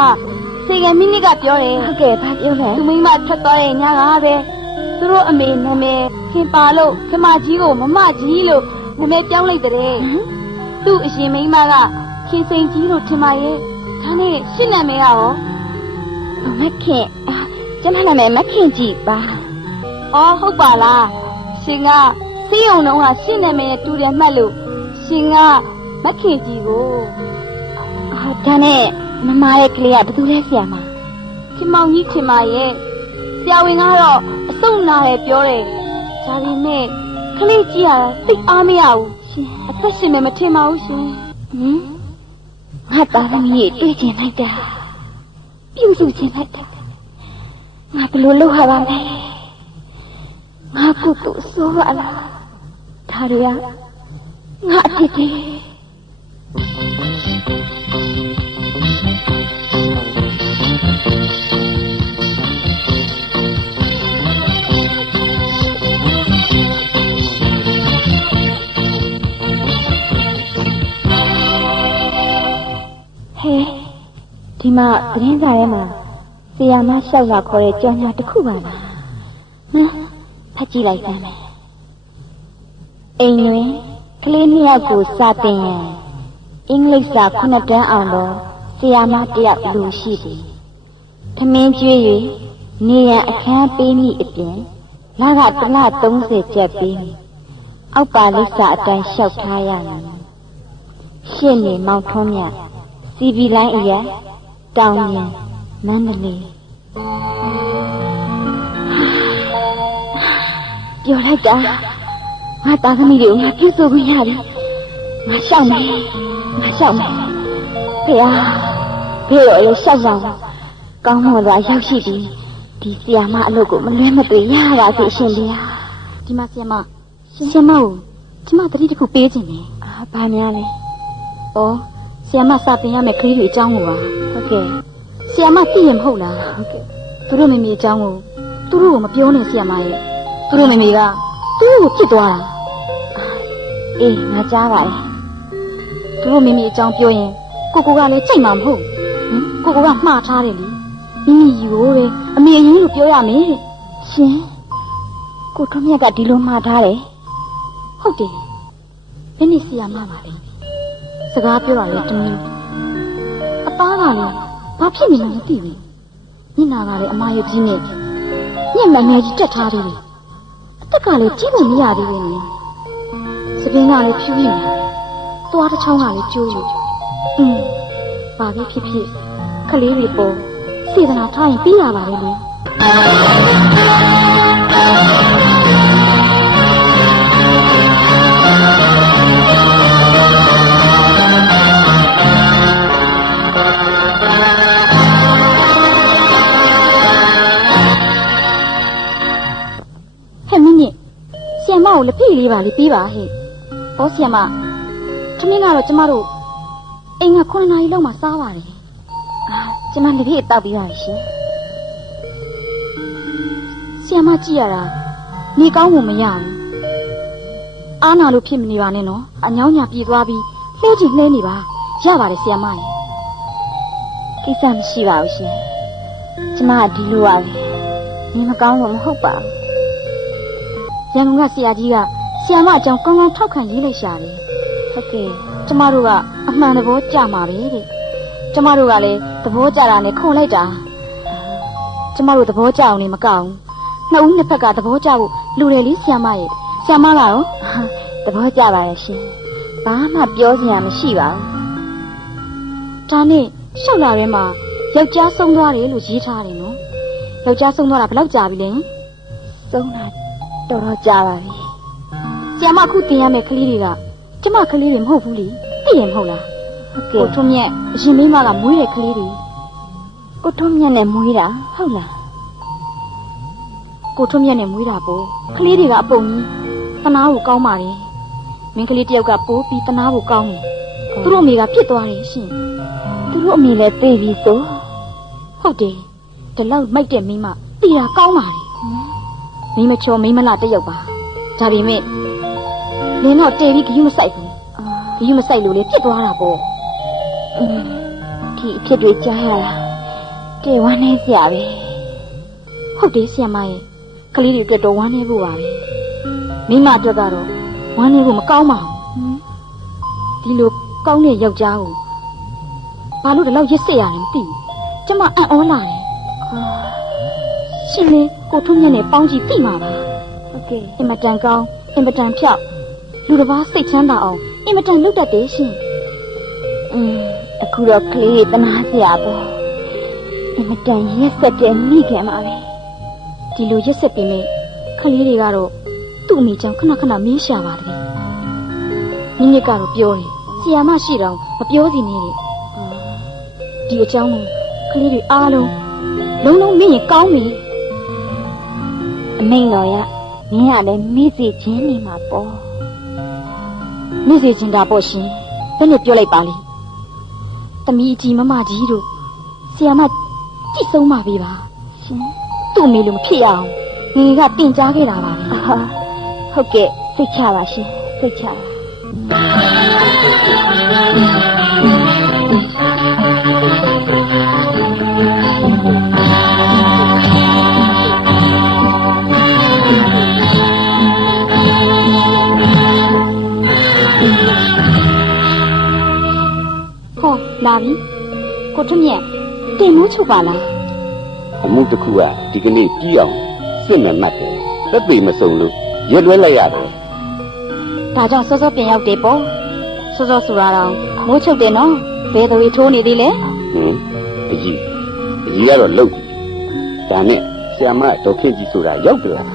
စေကမိနစ်ကပြောတယ်ဟုတ်ကဲ့ဘာပြောလဲသူမိမထွက်သွားတဲ့ညကပဲသူတို့အမေနာမည်ခင်ပါလို့ခမကြီးကိုမမကြီးလို့နာမည်ပြောင်းလိုက်တဲ့သူ့အရင်မိမကခင်စိန်ကြီးလို့ထင်ပါရဲ့ဒါနဲ့ရှင်းနာမည်ကရောမခင်ကျမနာမည်မခင်ကြီးပါအော်ဟုတ်ပါလားရှင်ကစီးုံတော့ကရှင်းနာမည်နဲ့တူတယ်မှတ်လို့ရှင်ကမခင်ကြီးကိုဒါနဲ့မမရဲ့ကလေးကဘယ်သူလဲဆရာမခင်မောင်ကြီးထင်ပါရဲ့ဆရာဝန်ကတော့အဆုတ်နာတယ်ပြောတယ်ဒါပေမဲ့ကလေးကြီးကသိအားမရဘူးရှင်အသက်ရှင်မယ်မထင်ပါဘူးရှင်ငါသားသမီးတွေ့ကျင်လိုက်တာပြုစုကျင်လိုက်တာငါဘယ်လိုလုပ်ရပါမလဲငါကုသိုလ်ဆိုရလားဒါတွေကငါအဖြစ်တည်းဒီမှာသတင်းစာထဲမှာဆရာမလျှောက်လာခေါ်တဲ့ကြောင်ညာတစ်ခုပါလားဖတ်ကြည့်လိုက်စမ်းမယ်အိမ်တွင်ကလေးနှစ်ယောက်ကိုစာသင်ရန်အင်္ဂလိပ်စာ9တန်းအောင်တော့ဆရာမတစ်ယောက်လူရှိသည်ထမင်းကျွေး၍နေရန်အခန်းပေးမိအပြင်လကတစ်လ30ကျပ်ပေးမိအောက်ပါလိပ်စာအတိုင်းလျှောက်ထားရမည်ရှင့်နေမောင်ထွန်းမြစီဗီလိုင်းအရက်တောင်ရင်မန္တလေးပြောလိုက်တာငါသားသမီးတွေကိုငါပြုစုခွင့်ရပြီငါရှောက်မယ်ဖေဟာဖေရောရေရှောက်ဆောင်ကောင်းမွန်စွာရောက်ရှိပြီဒီဆီယာမအလုပ်ကိုမလွဲမသွေရပါစေရှင်ဗျာဒီမှာဆီယာမကိုဒီမှာတတိတစ်ခုပေးခြင်းနဲ့ဘာများလဲဩဆီယာမစာပင်ရမယ်ခရီးတွေအကြောင်းကိုပါဟုတ်ကဲ့ဆီယာမသိရင်မဟုတ်လားဟုတ်ကဲ့သူတို့မိမိအကြောင်းကိုသူတို့ကိုမပြောနဲ့ဆီယာမရဲ့သူတို့မိမိကသူ့ကိုပြစ်သွားတာအေးငါကြားပါတယ်သူတို့မိမိအကြောင်းပြောရင်ကိုကလည်းကြိတ်မှာမဟုတ်ကိုကမှားထားတယ်လေမိမိယူတယ်အမေယူလို့ပြောရမယ်တဲ့ရှင်ကိုထွန်းမြတ်ကဒီလိုမှားထားတယ်ဟုတ်တယ်ယနေ့ဆီယာမပါလေစကားပြောတာလေတမျိုးအသားကလည်းဘာဖြစ်နေလဲမသိဘူးညနာကလည်းအမရဲ့ကြီးနဲ့ညက်မငယ်ကြီးတက်ထားသေးတယ်အသက်ကလည်းကြီးဖို့မရသေးဘူးနင်စပင်းကလည်းဖြူနေတယ်သွားတစ်ချောင်းကလည်းကျိုးလို့ဘာပဲဖြစ်ဖြစ်ခလေးတွေပေါ်စေတနာထားရင်ပြီးရပါလေလေဆီယမကိုလက်ပြည့်လေးပါလေးပြီးပါဟဲ့။ဘောဆီယမထမင်းကတော့ကျမတို့အိမ်က9နာရီလောက်မှစားပါတယ်။ကျမလက်ပြည့်တောက်ပြီးပါရှင်။ဆီယမကြည့်ရတာနေကောင်းမှုမရဘူး။အားနာလို့ဖြစ်မနေပါနဲ့နော်။အညောင်းညာပြေးသွားပြီးလှဲချင်လှဲနေပါ။ရပါတယ်ဆီယမရဲ့။ကိစ္စမရှိပါဘူးရှင်။ကျမကဒီလိုပါပဲ။နေမကောင်းလို့မဟုတ်ပါဘူး။ရန်ကုန်ကဆရာကြီးကဆီယာမအကြောင်းကောင်းကောင်းထောက်ခံရေးလိုက်ရှာတယ်ဟုတ်ကဲ့ကျမတို့ကအမှန်တဘောကြမှာပဲတဲ့ကျမတို့ကလည်းသဘောကြတာနဲ့ခုံလိုက်တာကျမတို့သဘောကြအောင်နေမကောင်းနှစ်ဦးနှစ်ဖက်ကသဘောကြဖို့လူတယ်လေဆီယာမရဲ့ဆီယာမကရောသဘောကြပါရဲ့ရှင်ဘာမှပြောစရာမရှိပါဘူးဒါနဲ့ရှောက်လာထဲမှာယောက်ျားဆုံးသွားတယ်လို့ရေးထားတယ်နော်ယောက်ျားဆုံးသွားတာဘယ်လောက်ကြာပြီလဲဆုံးတာတော်တော်ကြာပါပြီ။ဆီယမအခုတင်ရမယ့်ကလေးတွေကကျမကလေးတွေမဟုတ်ဘူးလေ။သိရင်မဟုတ်လား။ဟုတ်ကဲ့။ကိုထွန်းမြတ်အရင်မိမကမွေးတဲ့ကလေးတွေကိုထွန်းမြတ်နဲ့မွေးတာဟုတ်လား။ကိုထွန်းမြတ်နဲ့မွေးတာပေါ့။ကလေးတွေကအပုံကြီးတနာကိုကောင်းပါလေ။မင်းကလေးတယောက်ကပိုးပြီးတနာကိုကောင်းတယ်။သူတို့အမေကပြစ်သွားတယ်ရှင်။သူတို့အမေလည်းသိပြီဆို။ဟုတ်တယ်။ဒီလောက်မိုက်တဲ့မိမတီတာကောင်းပါလေ။မိမချောမိမလာတယောက်ပါဒါပေမဲ့လင်းတော့တေပြီးဂယူမဆိုင်ဘူးဂယူမဆိုင်လို့လေပြစ်သွားတာပေါ့ဒီအဖြစ်တွေကြားရတာ တေဝမ်းနေစရာပဲဟုတ်တယ်ဆီယမရဲ့ကလေးတွေအတွက်တော့ဝမ်းနေဖို့ပါပဲမိမအတွက်ကတော့ဝမ်းနေဖို့မကောင်းပါဘူးဒီလိုကောင်းတဲ့ယောက်ျားကိုဘာလို့ဒီလောက်ရစ်စစ်ရလဲမသိဘူးကျမအံ့ဩလာတယ်ရှင်လေးကိုထုံးမြတ်နဲ့ပေါင်းကြည့်သိမှာပါဟုတ်ကဲ့အင်မတန်ကောင်းအင်မတန်ဖြောက်လူတစ်ပါးစိတ်ချမ်းသာအောင်အင်မတန်လုပ်တတ်တယ်ရှင်အခုတော့ကလေးတနာစရာပေါ့အင်မတန်ရက်ဆက်တဲ့မိခင်ပါပဲဒီလိုရက်ဆက်ပြီးမြကလေးတွေကတော့သူ့အမိကြောင့်ခဏခဏမင်းရှာပါတယ်မိနစ်ကတော့ပြောတယ်ဆီယာမရှိတော့မပြောစီနေတယ်ဒီအကြောင်းကိုကလေးတွေအားလုံးလုံးလုံးမင်းရင်ကောင်းပြီအမိန်တော်ရမင်းကလည်းမေ့စီခြင်းနေမှာပေါ့မေ့စီခြင်းတာပေါ့ရှင်ဘယ်နဲ့ပြောလိုက်ပါလိသမီးအကြီးမမကြီးတို့ဆီယာမကြည့်ဆုံးပါပြီပါရှင်သူ့အမေလိုမဖြစ်ရအောင်ငယ်ကတင်ကြားခဲ့တာပါလေဟုတ်ကဲ့စိတ်ချပါရှင်စိတ်ချပါဟောလာပြီကိုထွန်းမြတ်တင်မိုးချုပ်ပါလားအမှုတစ်ခုကဒီကနေ့ပြီးအောင်စစ်မှန်မှတ်တယ်သက်သေမစုံလို့ရွက်လွဲလိုက်ရတယ်ဒါကြောင့်စောစောပြင်ရောက်တယ်ပေါ့စောစောဆိုတာတော့မိုးချုပ်တယ်နော်ဘယ်သူထိုးနေသေးလဲအကြီးကတော့လှုပ်ဒါနဲ့ဆရာမတော်ခင်ကြီးဆိုတာရောက်တယ်လား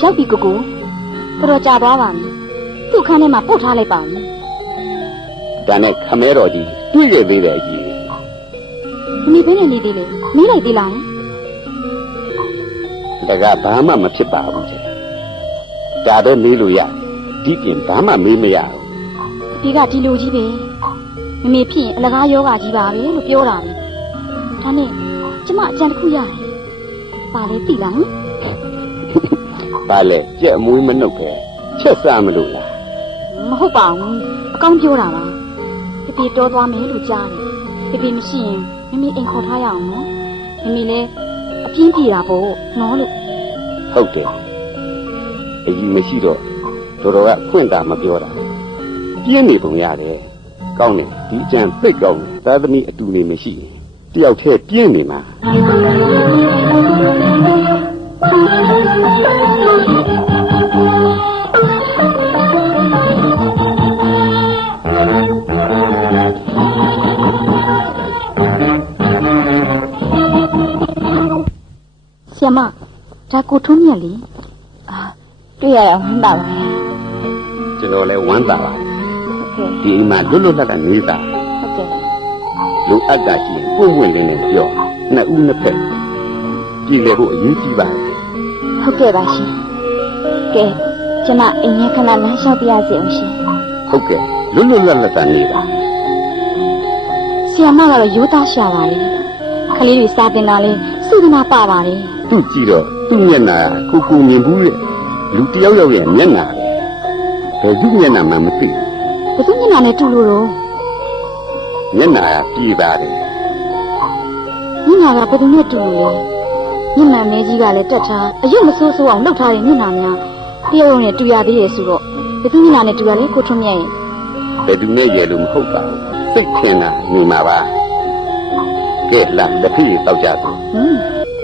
ရောက်ပြီကိုတော်တော်ကြာသွားပါပြီသူ့ခန်းထဲမှာပို့ထားလိုက်ပါပြီဒါနဲ့ခမဲတော်ကြီးတွေ့ခဲ့သေးတယ်အကြီးနေဘယ်နဲ့နေသေးလဲမေးလိုက်သေးလားဒါကဘာမှမဖြစ်ပါဘူးဒါတော့နေလို့ရဒီပြင်ဘာမှမေးမရဘူးဒီကဒီလိုကြီးပဲမမေဖြစ်ရင်အလကားယောဂကြီးပါပဲလို့ပြောတာလေဒါနဲ့ကျမအကြံတစ်ခုရတယ်ပါလေသိလားပါလေကြက်အမွေးမနှုတ်ပဲချက်စားမလို့လားမဟုတ်ပါဘူးအကောင်းပြောတာပါပြတောသွားမယ်လို့ကြားတယ်ပြမရှိရင်မမေအိမ်ခေါ်ထားရအောင်နော်မမေလည်းအပြင်းပြေတာပေါ့နော်လို့ဟုတ်တယ်အကြီးမရှိတော့တော်တော်ကခွင့်တာမပြောတာပြင်းနေပုံရတယ်ကောင်းတယ်ဒီအကျံသိကောင်းတယ်သာသမီအတူနေမရှိတယောက်တည်းပြင်းနေမှာဆရာမဒါကိုထွန်းမြတ်လေတွေ့ရအောင်ဝမ်းသာပါကျွန်တော်လည်းဝမ်းသာပါဒီအိမ်မှာလွတ်လွတ်လပ်လပ်နေတာဟုတ်ကဲ့လူအပ်တာရှိရင်ပွင့်ပွင့်လင်းလင်းပြောနှစ်ဦးနှစ်ဖက်ပြည်လေဖို့အရေးကြီးပါတယ်ဟုတ်ကဲ့ပါရှင်ကဲကျွန်မအိမ်ရခဏလမ်းလျှောက်ပြရစီအောင်ရှင်ဟုတ်ကဲ့လွတ်လွတ်လပ်လပ်နေတာဆရာမကတော့ရိုးသားရှာပါလေခလေးတွေစားတင်တာလေစုသနာပါပါလေသူ့ကြည့်တော့သူ့မျက်နှာကိုမြင်ဘူးတဲ့လူတယောက်ရဲ့မျက်နှာဘယ်သူမျက်နှာမှမသိဘယ်သူမျက်နှာနဲ့တူလို့တော့မျက်နှာကပြေးပါတယ်မျက်နှာကဘယ်သူနဲ့တူလို့လဲမျက်နှာမဲကြီးကလည်းတက်ထားအယုတ်မဆိုးဆိုးအောင်လှုပ်ထားတဲ့မျက်နှာများတယောက်နဲ့တူရသေးတယ်ဆိုတော့ဘယ်သူမျက်နှာနဲ့တူရလဲကိုထွန်းမြတ်ရဲ့ဘယ်သူနဲ့ရဲလို့မဟုတ်ပါဘူးစိတ်ထင်တာနေမှာပါကဲလာတစ်ခါတောက်ကြစို့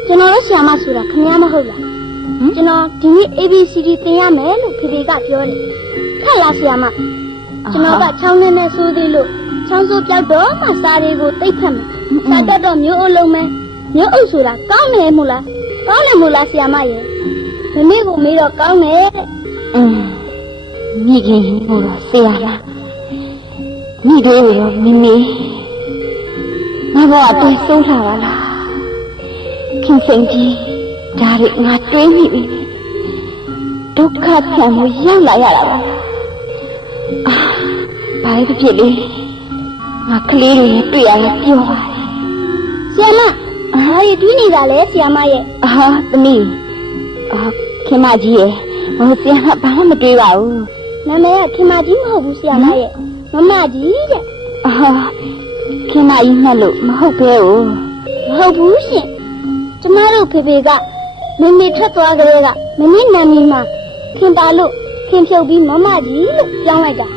ကျွန်တော်တို့ဆရာမဆိုတာခင်ဗျားမဟုတ်လားကျွန်တော်ဒီနေ့ ABCD သင်ရမယ်လို့ဖေဖေကပြောတယ်ခက်ရဆရာမကျွန်တော်ကချောင်းနဲ့နဲ့ဆိုးသေးလို့ချောင်းဆိုးပြောက်တော့မှစားတွေကိုတိတ်ဖက်မယ်စားတတ်တော့မျိုးအုပ်လုံးမယ်မျိုးအုပ်ဆိုတာကောင်းတယ်မို့လားကောင်းတယ်မို့လားဆရာမရဲ့မမေကိုမေးတော့ကောင်းတယ်မိခင်မို့လားဆရာလားမိတို့ရောမမေငါဘောအတွေ့ဆုံးလာပါလားခင်စိန်ကြီးဒါရီငါတွေးမိပြီဒုက္ခခံမှုရောက်လာရတာပါဘာလဲဖြစ်လေငါကလေးတွေနဲ့တွေ့ရရင်ပြောပါတယ်ဆရာမဘာတွေတွေးနေတာလဲဆရာမရဲ့သမီးခင်မကြီးရဲ့ဟိုဆရာမဘာမှမတွေးပါဘူးနာမည်ကခင်မကြီးမဟုတ်ဘူးဆရာမရဲ့မမကြီးတဲ့ခင်မကြီးမှတ်လို့မဟုတ်ပဲ哦မဟုတ်ဘူးရှင်ကျမတို့ဖေဖေကမမေထွက်သွားကြတဲ့ကမမေနာမည်မှာခင်ပါလို့ခင်ဖြုတ်ပြီးမမကြီးလို့ပြောင်းလိုက်တာ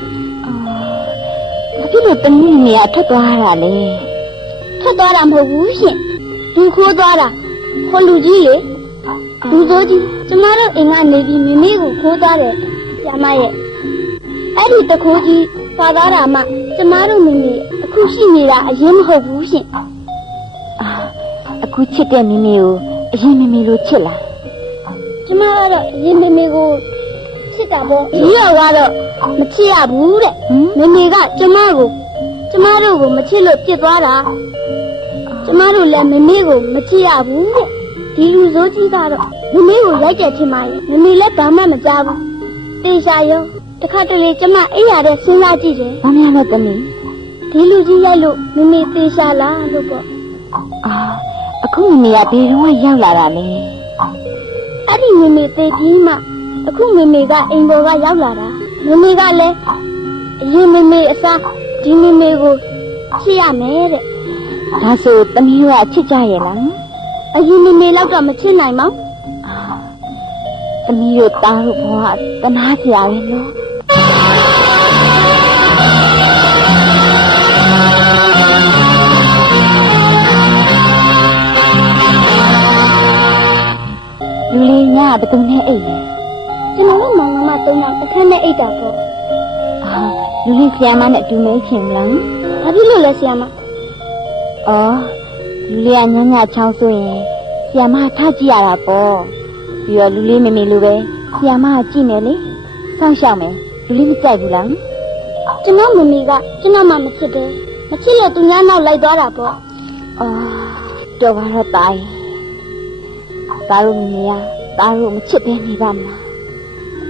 ဘာဖြစ်လို့တမီးမေကထွက်သွားတာလဲထွက်သွားတာမဟုတ်ဘူးရှင်သူခိုးသွားတာခေါ်လူကြီးလေလူစိုးကြီးကျမတို့အိမ်ကနေပြီးမမေကိုခိုးသွားတယ်ဆရာမရဲ့အဲ့ဒီတခိုးကြီးပါသွားတာမှကျမတို့မမေအခုရှိနေတာအရင်မဟုတ်ဘူးရှင်အခုချစ်တဲ့မမေကိုအရင်မမေလိုချစ်လားကျမကတော့အရင်မမေကိုချစ်တာပေါ့ဒီတော့ကတော့မချစ်ရဘူးတဲ့မမေကကျမတို့ကိုမချစ်လို့ပြစ်သွားတာကျမတို့လည်းမမေကိုမချစ်ရဘူးတဲ့ဒီလူစိုးကြီးကတော့မမေကိုရိုက်တယ်ထင်ပါရဲ့မမေလည်းဘာမှမကြားဘူးတေချာရောတခါတလေကျမအိယာတဲ့စဉ်းစားကြည့်တယ်ဘာများလဲသမီးဒီလူကြီးရိုက်လို့မမေတေချာလားလို့ပေါ့အခုမမေကဘယ်တော့ရောက်လာတာလဲအဲ့ဒီမမေတေပြီးမှအခုမမေကအိမ်ပေါ်ကရောက်လာတာမမေကလည်းအရင်မမေအစားဒီမမေကိုချစ်ရမယ်တဲ့ဒါဆိုသမီးကအချစ်ကြရဲ့လားအရင်မမေတော့မချစ်နိုင်မောင်သမီးတို့တားတို့ဘဝတနာစရာပဲနော်လူလေးညဘယ်သူနဲ့အိတ်လဲကျွန်တော်တို့မောင်နှမ၃ယောက်တစ်ခါနဲ့အိတ်တာပေါ့လူလေးဆရာမနဲ့အတူမဲခင်မလားဘာဖြစ်လို့လဲဆရာမလူလေးကညညချောင်းဆိုရင်ဆရာမထားကြည့်ရတာပေါ့ပြီးတော့လူလေးမမေလိုပဲဆရာမကကြည့်နေလေစောင့်ရှောက်မယ်လူလေးမကြိုက်ဘူးလားကျွန်တော်မမေကကျွန်တော်မှမချစ်တယ်မချစ်လို့သူများနောက်လိုက်သွားတာပေါ့တော်ပါတော့တားသားတို့မမေကသားတို့မချစ်ဘဲနေပါမလား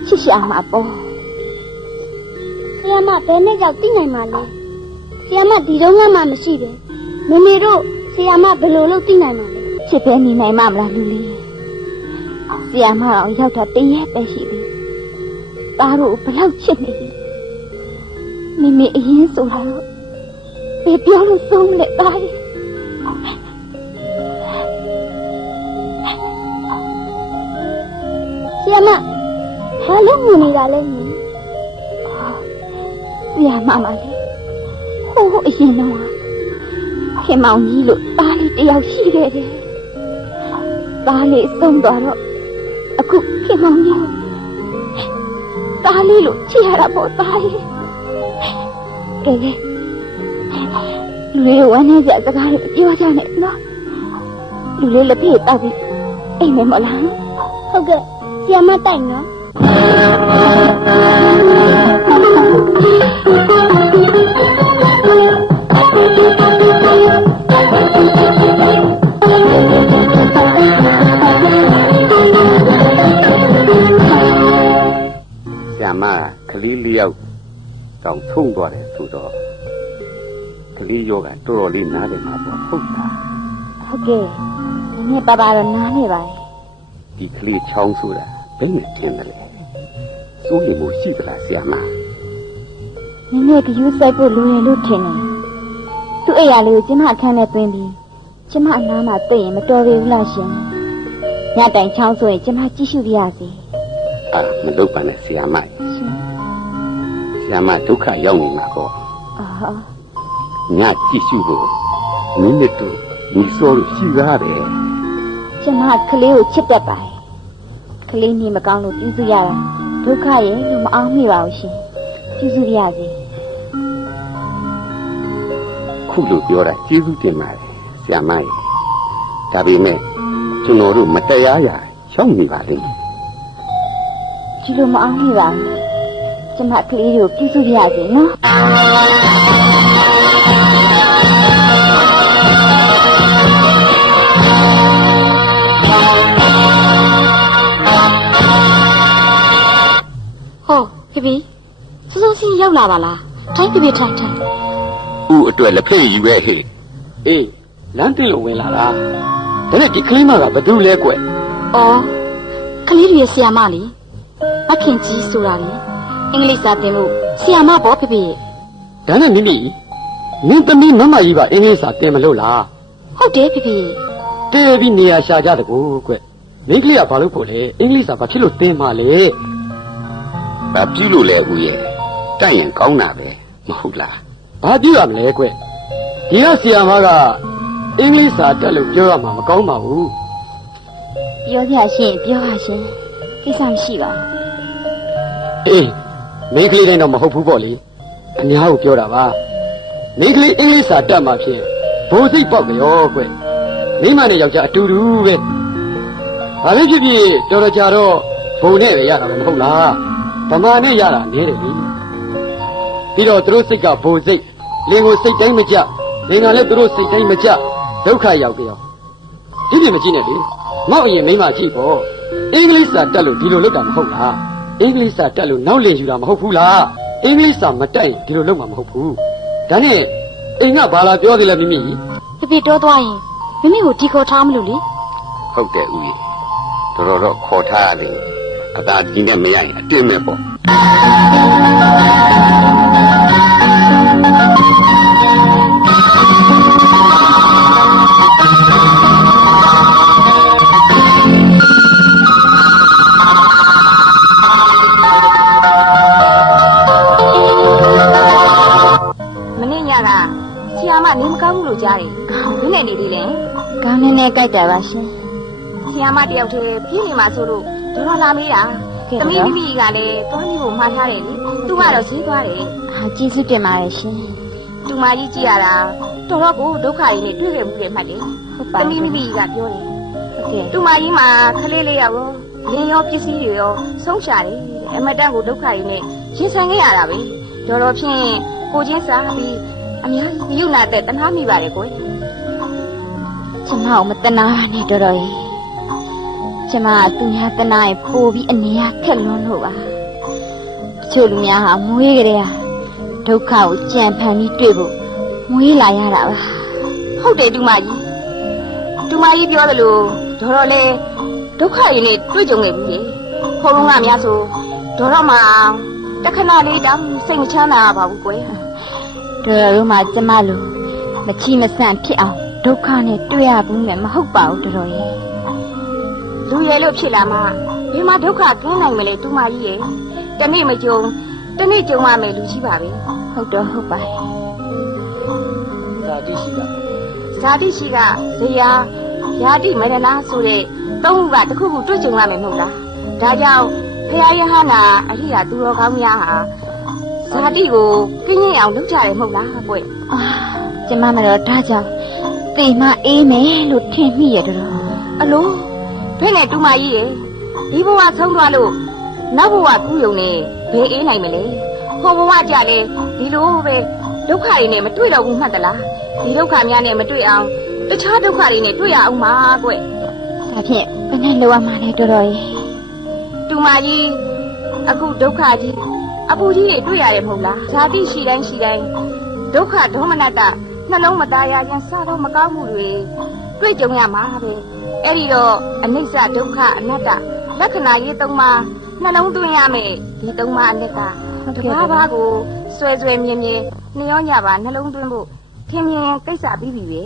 ချစ်ရှာမှာပေါ့ဆရာမဘယ်နဲ့ကြောက်သိနိုင်မှာလဲဆရာမဒီတော့မှမရှိပဲမမေတို့ဆရာမဘယ်လိုလုပ်သိနိုင်မှာလဲချစ်ဘဲနေနိုင်မှာမလားလူလေးဆရာမတော့ရောက်တာတရက်ပဲရှိပြီသားတို့ဘယ်လောက်ချစ်နေပြီမမေအရင်ဆိုတာတော့ဘယ်ပြောလို့ဆုံးမလဲသားကြီးဆရာမဘာလို့ငိုနေတာလဲညီဆရာမမလေးဟိုအရင်တော့ခင်မောင်ကြီးလို့သားလေးတယောက်ရှိခဲ့တယ်သားလေးဆုံးသွားတော့အခုခင်မောင်ကြီးသားလေးလို့ချစ်ရတာပေါ့သားလေးကဲလူလေးဝမ်းနေကြစကားတွေပြောကြနဲ့နော်လူလေးလက်ပြတောက်ပြီးအိမ်မယ်မလားဟုတ်ကဲ့ဆရာမတိုက်နော်ဆရာမကလေးလေးယောက်တောင်ထုံသွားတယ်ဆိုတော့ကလေးယောကတော်တော်လေးနားတယ်မှာပေါ့ဟုတ်လားဟုတ်ကဲ့ဒီနေ့ပါပါတော့နားနေပါလေဒီကလေးချောင်းဆိုတာဘယ်နဲ့ကျင်းတယ်လဲစိုးရိမ်မှုရှိသလားဆရာမနည်းနည်းကယူဆိုင်ဖို့လိုရလို့ထင်တယ်သူ့အိမ်ရလေးကိုကျမအခန်းထဲသွင်းပြီးကျမအနားမှာသိရင်မတော်သေးဘူးလားရှင်ညတိုင်ချောင်းဆိုရင်ကျမကြည့်ရှုပြရစီမလုပ်ပါနဲ့ဆရာမဆရာမဒုက္ခရောက်နေမှာပေါ့ညကြည့်ရှုဖို့မိနစ်တူလူစောလို့ရှိရတယ်ကျမကလေးကိုချစ်တတ်ပါတယ်ကလေးနေမကောင်းလို့ပြုစုရတာဒုက္ခရဲ့လို့မအောင်မိပါဘူးရှင်ပြုစုရစေခုလိုပြောတာကျေးဇူးတင်ပါတယ်ဆရာမရဲ့ဒါပေမဲ့ကျွန်တော်တို့မတရားရရောက်နေပါလိမ့်မယ်ဒီလိုမအောင်မိပါဘူးကျမကလေးကိုပြုစုရစေနော်ဟောပြပြစိုးစိုးစီရောက်လာပါလားထိုင်းပြပြထိုင်ဦးအတွက်လက်ဖက်ယူရဲ့ဟေ့အေးလမ်းတင်လို့ဝင်လာတာဒါနဲ့ဒီကလေးမကဘာလို့လဲကွအော်ကလေးတွေဆရာမလေမခင်ကြီးဆိုတာလေအင်္ဂလိပ်စာသင်လို့ဆရာမပေါ့ပြပြဒါနဲ့မိမိနင်းသမီးမမကြီးပါအင်္ဂလိပ်စာသင်မလို့လားဟ ဟုတ်တယ်ဖေဖေ တဲပြီးနေရာရှာကြတကူကွမိန်းကလေးကဘာလို့ဖို့လဲအင်္ဂလိပ်စာဘာဖြစ်လို့သင်မှလဲ ဘာပြုလို့လဲဦးရဲ့တိုက်ရင်ကောင်းတာပဲမဟုတ်လား ဘာပြုရမလဲကွဒီကဆီယာမကအင်္ဂလိပ်စာတက်လို့ပြောရမှာမကောင်းပါဘူး ပြောပြရှင်ပြောပါရှင်ကိစ္စမရှိပါဘူး အေးမိန်းကလေးတိုင်းတော့မဟုတ်ဘူးပေါ့လေအများကိုပြောတာပါမိန်းကလေးအင်္ဂလိပ်စာတက်မှဖြင့်ဘိုးစိတ်ပေါက်တယ်ရောကွမိမနဲ့ယောက်ျားအတူတူပဲဘာပဲဖြစ်ဖြစ်တော်တော်ကြာတော့ဘုံနဲ့ပဲရတာမဟုတ်လားဗမာနဲ့ရတာနေတယ်လေပြီးတော့သူတို့စိတ်ကဘိုးစိတ်လင်ကိုစိတ်တိုင်းမကြလင်ကလည်းသူတို့စိတ်တိုင်းမကြဒုက္ခရောက်ကြရောဒီပြင်မကြည့်နဲ့လေမောက်အရင်မိမကြည့်ပေါ့အင်္ဂလိပ်စာတက်လို့ဒီလိုလုပ်တာမဟုတ်လားအင်္ဂလိပ်စာတက်လို့နောက်လင်ယူတာမဟုတ်ဘူးလားအင်္ဂလိပ်စာမတက်ရင်ဒီလိုလုပ်မှာမဟုတ်ဘူးဒါနဲ့အိမ်ကဘာလာပြောသေးလဲမိမိ ဖေဖေတောသွားရင်မိမိကိုဒီခေါ်ထားမလို့လေ ဟုတ်တယ်ဦးရဲ့တော်တော်ခေါ်ထားရတယ်အသာဒီနဲ့မရရင်အတင်းမဲ့ပေါ့ နေမကောင်းဘူးလို့ကြားတယ်။ဘယ်နဲ့နေသေးလဲ။ကောင်းနေကြိုက်တယ်ပါရှင်။ဆီယာမတယောက်တည်းပြင်းနေမှာဆိုလို့ဒေါ်လာလာမေးတာ။သမီးမိမိကလည်းသွားလေးကိုမှားထားတယ်လေ။သူကတော့ဈေးသွားတယ်။ဟာကျေးဇူးတင်ပါတယ်ရှင်။သူမကြီးကြည့်ရတာတော်တော့ကိုဒုက္ခကြီးနဲ့တွေ့ခဲ့မှုတွေမှတ်တယ်။သမီးမိမိကပြောတယ်။ဟုတ်ကဲ့။သူမကြီးမှာခလေးလေးရောလင်းရောပစ္စည်းတွေရောဆုံးရှာတယ်။အမတန်ကိုဒုက္ခကြီးနဲ့ရင်ဆိုင်ခဲ့ရတာပဲ။တော်ဖြင့်ကိုချင်းစားပြီးအများကြီးယူလာတဲ့တနာမိပါတယ်ကိုကျမအောင်မတနာနဲ့တော်တော်ကြီးကျမကသူများတနာရင်ပို့ပြီးအနေရခက်လွန်းလို့ပါတချို့လူများဟာမွေးကြတဲ့ဒုက္ခကိုကြံဖန်ပြီးတွေ့ဖို့မွေးလာရတာပါဟုတ်တယ်တူမကြီးပြောသလိုတော်တော်လေးဒုက္ခရည်နဲ့တွေ့ကြုံခဲ့ပြီခေါ်လုံးကများဆိုတော်တော်မှတခဏလေးတောင်စိတ်မချမ်းသာပါဘူးကွယ်တော်တို့မှကျမလိုမချီမဆန့်ဖြစ်အောင်ဒုက္ခနဲ့တွေ့ရဘူးနဲ့မဟုတ်ပါဘူးတော်ရဲ့လူရဲလို့ဖြစ်လာမှဒီမှာဒုက္ခကင်းနိုင်မလဲတူမကြီးရဲ့တနေ့မကြုံတနေ့ကြုံရမယ်လူကြီးပါပဲဟုတ်တော့ဟုတ်ပါဇာတိရှိကဇရာယာတိမရဏဆိုတဲ့သုံးခုကတစ်ခုခုတွေ့ကြုံရမယ်မဟုတ်လားဒါကြောင့်ဖရာယဟနာအရိယာသူတော်ကောင်းများဟာဇာတိကိုပြင်းရအောင်လုပ်ကြတယ်မဟုတ်လားကွကျမမတော်ဒါကြောင့်သိမအေးမယ်လို့ထင်မိရတော့အလိုဘယ်နဲ့တူမကြီးရဲ့ဒီဘဝဆုံးသွားလို့နောက်ဘဝကူးယုံနေဘယ်အေးနိုင်မလဲဟိုဘဝကြလေဒီလိုပဲဒုက္ခတွေနဲ့မတွေ့တော့ဘူးမှတ်သလားဒီဒုက္ခများနဲ့မတွေ့အောင်တခြားဒုက္ခတွေနဲ့တွေ့ရအောင်ပါကွဒါဖြင့်ဘယ်နဲ့လောရမှာလဲတော်တော်ရဲ့တူမကြီးအခုဒုက္ခကြီးအပူကြီးတွေတွေ့ရတယ်မဟုတ်လားဇာတိရှိတိုင်းဒုက္ခဒေါမနတနှလုံးမသားရခြင်းစတော့မကောင်းမှုတွေတွေ့ကြုံရမှာပဲအဲ့ဒီတော့အနိစ္စဒုက္ခအနတ္တလက္ခဏာရေးသုံးပါးနှလုံးသွင်းရမယ်ဒီသုံးပါးအနက်ကတဘာကိုဆွဲမြင်နှရောညပါနှလုံးသွင်းဖို့ထင်မြင်ကိစ္စပြီးပြီပဲ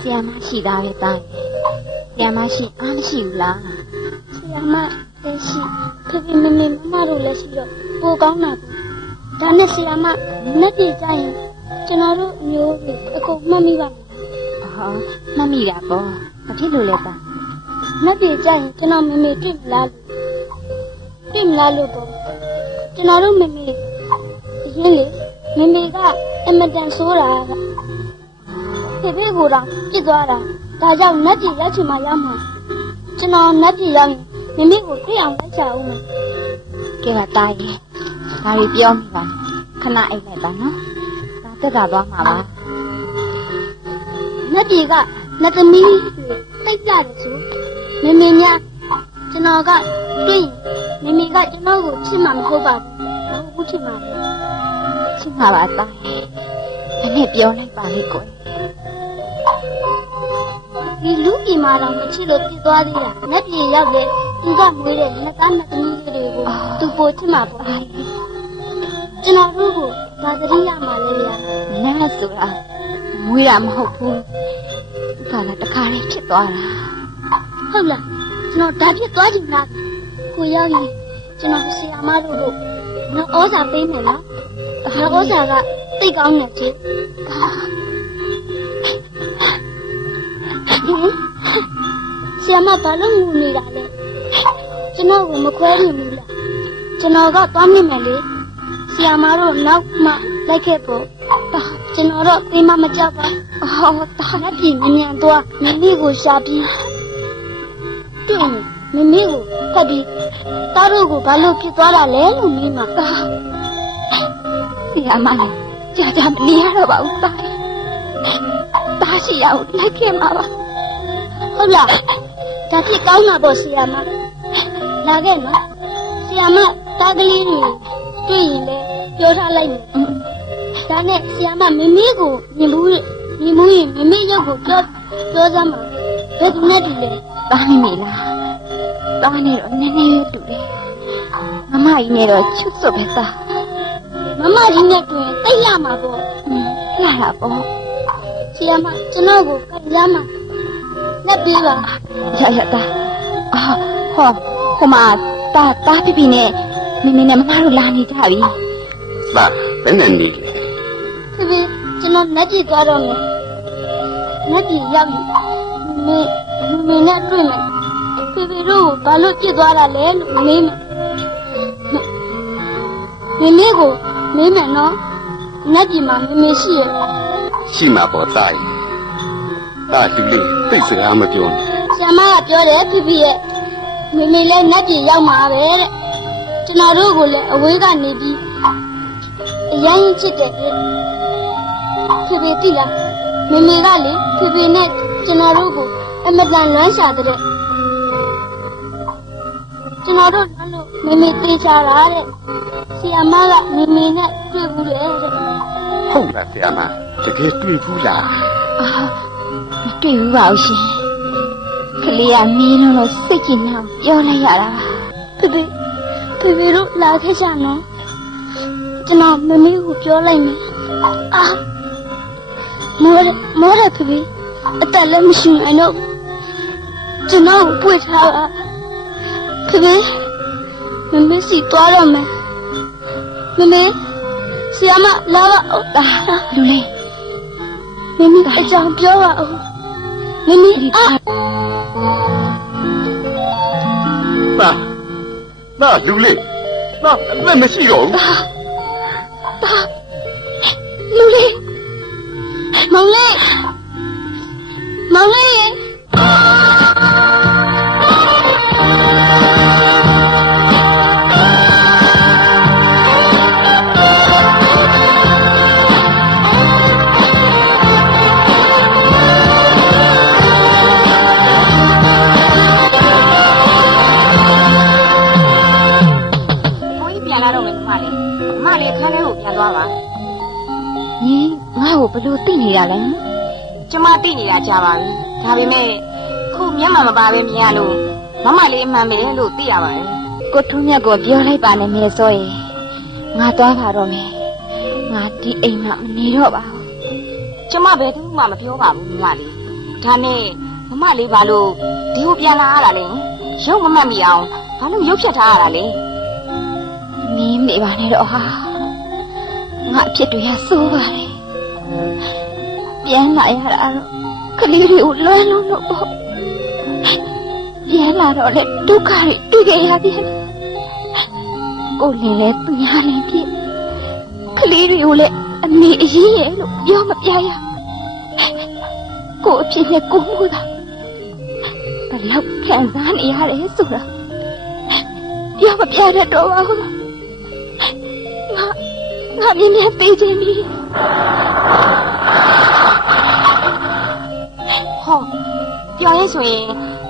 ဆီယာမရှိသားပဲတားဆီယာမရှိအားမရှိဘူးလားဆီယာမလည်းရှိဖေဖေမမေမမတို့လည်းရှိတော့ပိုကောင်းတာဒါနဲ့ဆီယာမလက်ပြကြရင်ကျွန်တော်တို့မျိုးတွေအကုန်မှတ်မိပါမယ်မှတ်မိတာပေါ့ဘာဖြစ်လို့လဲတာလက်ပြကြရင်ကျွန်တော်မမေတွေ့မလားလို့ပေါ့ကျွန်တော်တို့မမေရင်းလေမမေကအမတန်ဆိုးတာကဖေဖေကိုတော့ပြစ်သွားတာဒါကြောင့်နတ်ပြည်ရောက်ချင်မှရောက်မှာကျွန်တော်နတ်ပြည်ရောက်ရင်မိမိကိုတွေ့အောင်လိုက်ချအောင်မယ်ကဲပါတားရဲ့ဒါတွေပြောမိပါခဏအိတ်လိုက်ပါနော်ဒါတက်တာသွားမှာပါနတ်ပြည်ကနတ်သမီးတွေတိတ်ကြတယ်ဆိုမမေများကျွန် ကျွန်တော်ကတွေ့ရင်မိမိကကျွန်တော်ကိုချစ်မှာမဟုတ်ပါဘူးချစ်မှာပဲချစ်မှာပါသားနည်းနည်းပြောလိုက်ပါလေကိုဒီလူပြည်မှာတော့မချစ်လို့ပြစ်သွားသေးတာငက်ပြေရောက်လေသူကမွေးတဲ့နှစ်သားနှစ်သမီးတွေကိုသူပိုချစ်မှာပေါ့ကျွန်တော်တို့ကိုဒါသတိရမှာလေဗျာနားဆိုတာမွေးတာမဟုတ်ဘူးဒါလည်းတခါလေးဖြစ်သွားတာဟုတ်လားကျွန်တော်ဒါဖြစ်သွားချင်တာကိုရောက်ရင်ကျွန်တော်ဆီယာမတို့နော်ဩဇာပေးမယ်နော်ဒါဩဇာကသိကောင်းနေတယ်ဆီယာမဘာလို့ငူနေတာလဲကျွန်တော်ကိုမခွဲနိုင်ဘူးလားကျွန်တော်ကသွားမိမယ်လေဆီယာမတို့နောက်မှလိုက်ခဲ့ပေါ့ကျွန်တော်တော့သိမှမကြောက်ပါဟောတာနဲ့ပြင်မြန်သွားမင်းလေးကိုရှာပြီးတွေ့ရင်မမေကိုဖတ်ပြီးတားတို့ကိုဘာလို့ဖြစ်သွားတာလဲလို့မေးမှာဆီယာမလည်းကြာမနေရတော့ပါဘူးတားရှိရအောင်လိုက်ခဲ့မှာပါဟုတ်လားဒါဖြစ်ကောင်းမှာပေါ့ဆီယာမလာခဲ့နော်ဆီယာမတားကလေးတွေတွေ့ရင်လည်းပြောထားလိုက်မယ်ဒါနဲ့ဆီယာမမမေကိုမြင်မှုရင်မမေရုပ်ကိုပြောစမ်းပါဘယ်သူနဲ့တူလဲတားနေလားတားနေတော့နည်းနည်းရတူတယ်မမကြီးနဲ့တော့ချွတ်စွတ်ပဲသားမမကြီးနဲ့တူရင်သိရမှာပေါ့ရတာပေါ့ဆီယာမကျွန်တော်ကိုကပ်ရမှာလက်ပေးပါရတာဟိုမှာတားပြပြနဲ့မမေနဲ့မမတို့လာနေကြပြီပါဘယ်နဲ့နေလဲဖေကျွန်တော်လက်ကြည့်သွားတော့မယ်လက်ကြည့်ရောက်ပြီမင်းနဲ့တွေ့မယ်ဖေတို့ဘာလို့ပြစ်သွားတာလဲလို့မေးမယ်မမေကိုမေးမယ်နော်လက်ကြည့်မှာမမေရှိရရှိမှာပေါ့သားကြီးတာတူလေးသိစကားမပြောနဲ့ဆရာမကပြောတယ်ဖေရဲ့မမေလည်းလက်ကြည့်ရောက်မှာပဲတဲ့ကျွန်တော်တို့ကိုလည်းအဝေးကနေပြီးအရင်ချစ်တယ်ဖေတိလားမမေကလေဖေနဲ့ကျွန်တော်တို့ကိုအမတန်လွမ်းရှာတဲ့ကျွန်တော်တို့လည်းလို့မမေသေးချတာတဲ့ဆီယာမကမမေနဲ့တွေ့ဘူးလေတဲ့ဟုတ်လားဆီယာမတကယ်တွေ့ဘူးလားမတွေ့ဘူးပါဘူးရှင်ကလေးကမင်းတို့စိတ်ကြည်နှောင်ပြောလိုက်ရတာဖေတို့လာခဲ့ကြနော်ကျွန်တော်မမေကိုပြောလိုက်မယ်မောရဖေအတက်လည်းမရှိနိုင်တော့ကျွန်တော်ကိုပွေထားပါဖေမမေစီသွားတော့မယ်မမေဆီယာမလာပါဦးလူလေးမမေအကြောင်းပြောပါဦးမမေနာလူလေးနာလက်မရှိတော့ဘူးလူလေးမောင်လေးဘယ်လိုသိနေရလဲကျမသိနေတာကြာပါပြီဒါပေမဲ့ခုမျက်မှန်မပါပဲမြင်ရလို့မမလေးမှန်ပဲလို့သိရပါတယ်ကိုထုံးမြတ်ကိုပြောလိုက်ပါနဲ့မြေစောရေငါသွားပါတော့မယ်ငါဒီအိမ်မှာမနေတော့ပါဘူးကျမဘယ်သူမှမပြောပါဘူးမမလေးဒါနဲ့မမလေးဘာလို့ဒီကိုပြန်လာရတာလဲရုပ်မမှတ်မိအောင်ဘာလို့ရုပ်ဖြတ်ထားရတာလဲမင်းမေပါနဲ့တော့ဟာငါအဖြစ်တွေကစိုးပါတယ်ပြန်လာရတာတော့ကလေးတွေကိုလွမ်းလုံးလို့ပေါ့ပြန်လာတော့လေဒုက္ခတွေတွေ့ခဲ့ရပြန်ကိုလည်းလေသူများလည်းပြည့်ကလေးတွေကိုလည်းအမေအရင်ရဲ့လို့ပြောမပြရကိုအဖြစ်နဲ့ကိုမှုတာဘယ်လောက်ခံစားနေရတယ်ဆိုတာပြောမပြတတ်တော့ပါဘူးငါမြင်မြင်သိချင်ပြီဟောပြောရဲဆိုရင်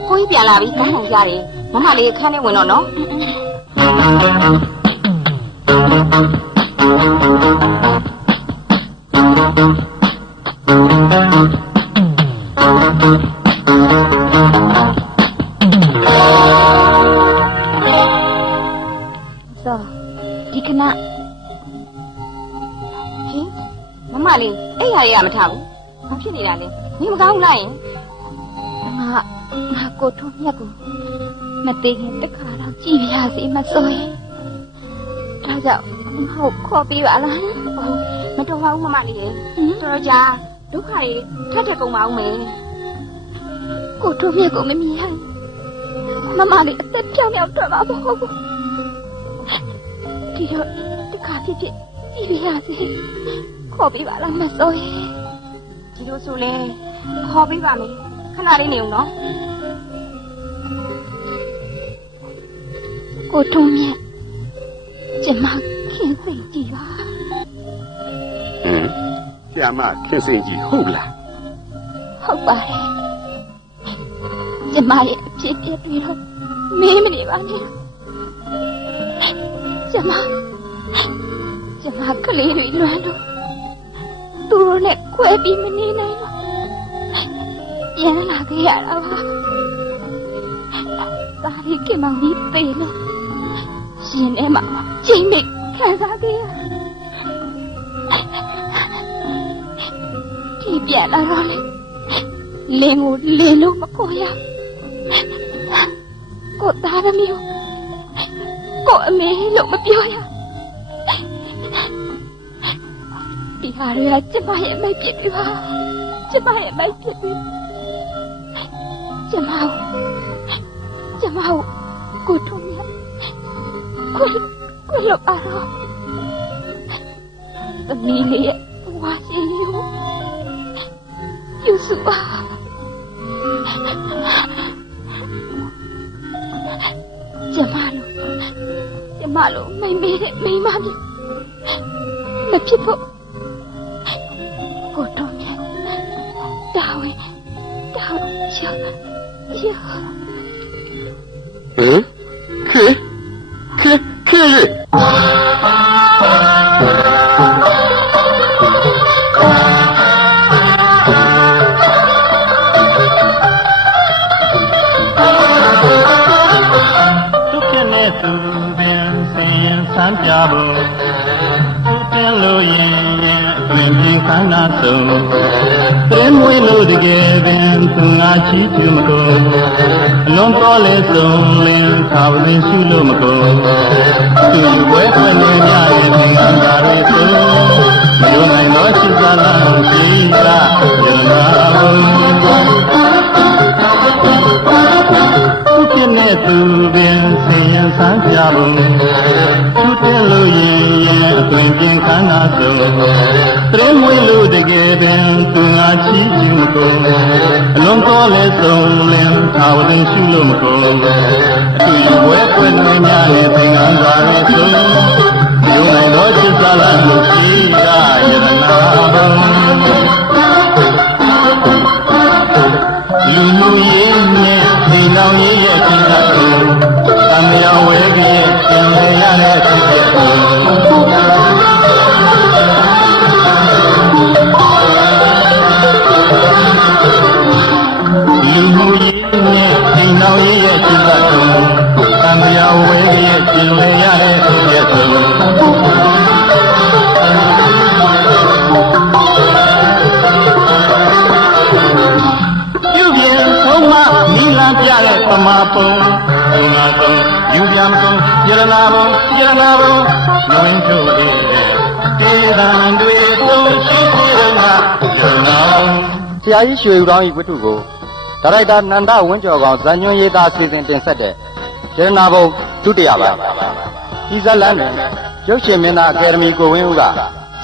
ခွေးပြန်လာပြီးတန်းနိုင်ကြတယ် မမလေးခန်းထဲဝင်တော့နော်ဒီခဏဟင်မမလေးအဲ့ဟာတွေကမထားဘူးဘာဖြစ်နေတာလဲမင်းမကောင်းဘူးလားယင်ငါကိုထုံးမြတ်ကိုမသေးခင်တခါတော့ကြည်ပြာစီမစိုးရင်ဒါကြောင့်မဟုတ်ခေါ်ပြီးပါလားမတော်ပါဘူးမမလေးတော်တော်ကြာဒုက္ခတွေထပ်ကုန်ပါဦးမယ်ကိုထုံးမြတ်ကိုမမြင်ရမမလေးအသက်ပြောင်းပြောင်းထွက်မှာမဟုတ်ဘူးဒီတော့ဒီခါဖြစ်ကြည်ပြာစီခေါ်ပြီးပါလားမစိုးရင်ဒီလိုဆိုလဲခေါ်ပြီးပါမယ်ခဏလေးနေဦးနော်ကိုထုံးမြတ်ကျမခင်စိတ်ကြည်ပါကျမခင်စိတ်ကြည်ဟုတ်လားဟုတ်ပါတယ်ကျမရဲ့အဖြစ်ပြက်တွေတော့မေးမနေပါနဲ့ကျမကလေးတွေလွမ်းတော့သူတို့နဲ့ခွဲပြီးမနေနိုင်တော့ပြန်လာခဲ့ရတာပါဒါလေးကမှမပြီးသေးလို့ရှင်ထဲမှာချိန်နဲ့ခံစားခဲ့ရဒီပြန်လာတော့လေလင်းကိုလင်းလို့မကိုရကိုသားသမီးကိုအမေလို့မပြောရဒီဟာရကျမရဲ့မိုက်ပြစ်ပြီပါကျမရဲ့မိုက်ပြစ်ပြီကျမကိုထုံးမြတ်ကိုလို့ပါတော့သမီးလေးရဲ့ဝါရှင်လေးကိုယူစုပါကျမလို့မိမေးတဲ့မိမမျိုးမဖြစ်ဖို့ကိုထုံးမြတ်တာဝန်ချခေဆန်းပြဖို့သူတင်လို့ရင်အတွင်ပြင်ခန္ဓာဆုံးသင်မွေးလို့တကယ်ပင်သူငါချီးကျူးမကုန်အလွန်တော်လဲဆုံးလင်းသာဝရင်ရှုလို့မကုန်သူဝဲခွင့်နေကြရဲ့သင်္ကန်းသာတွေဆုံးမယုံနိုင်တော့ရှိသလားရှိတာယနာသူတင်တဲ့သူပင်ဆင်းရဲဆန်းပြဖို့သူတင်လို့ရင်အတွင်ပြင်ခန္ဓာဆုံးသင်မွေးလို့တကယ်ပင်သူငါချီးကျူးမကုန်အလွန်တော်လဲဆုံးလင်းသာဝရင်ရှုလို့မကုန်သူဝဲခွင့်နေကြရဲ့သင်္ကန်းသာတွေဆုံးယုံနိုင်တော့ရှိသလားရှိတာယနာဘုံလူမှုရေးနဲ့ဒီနောင်ရေးရဲ့ကိစ္စကိုအမယဝဲကြီးရဲ့သင်ရတဲ့ဖြစ်တဲ့ကိုလူမှုရေးနဲ့ဒီနောင်ရေးရဲ့ကိစ္စကိုအမယဝဲကြီးရဲ့သင်ရတဲ့ဖြစ်တဲ့ကိုပြတဲ့ပမာပုံဒီငါဆုံးယူပြမဆုံးယရနာဘုံနဝင်းတို့ရဲ့တေသံတွေသုံးရှိသေးတယ်ကယရနာဆရာကြီးရွှေဦးတော်၏ဝတ္ထုကိုဒါရိုက်တာနန္ဒဝင်းကျော်ကောင်ဇာညွှန်းရေးသားစီစဉ်တင်ဆက်တဲ့ယရနာဘုံဒုတိယပိုင်းဒီဇလန်းတွင်ရုပ်ရှင်မင်းသားအကယ်ဒမီကိုဝင်းဦးက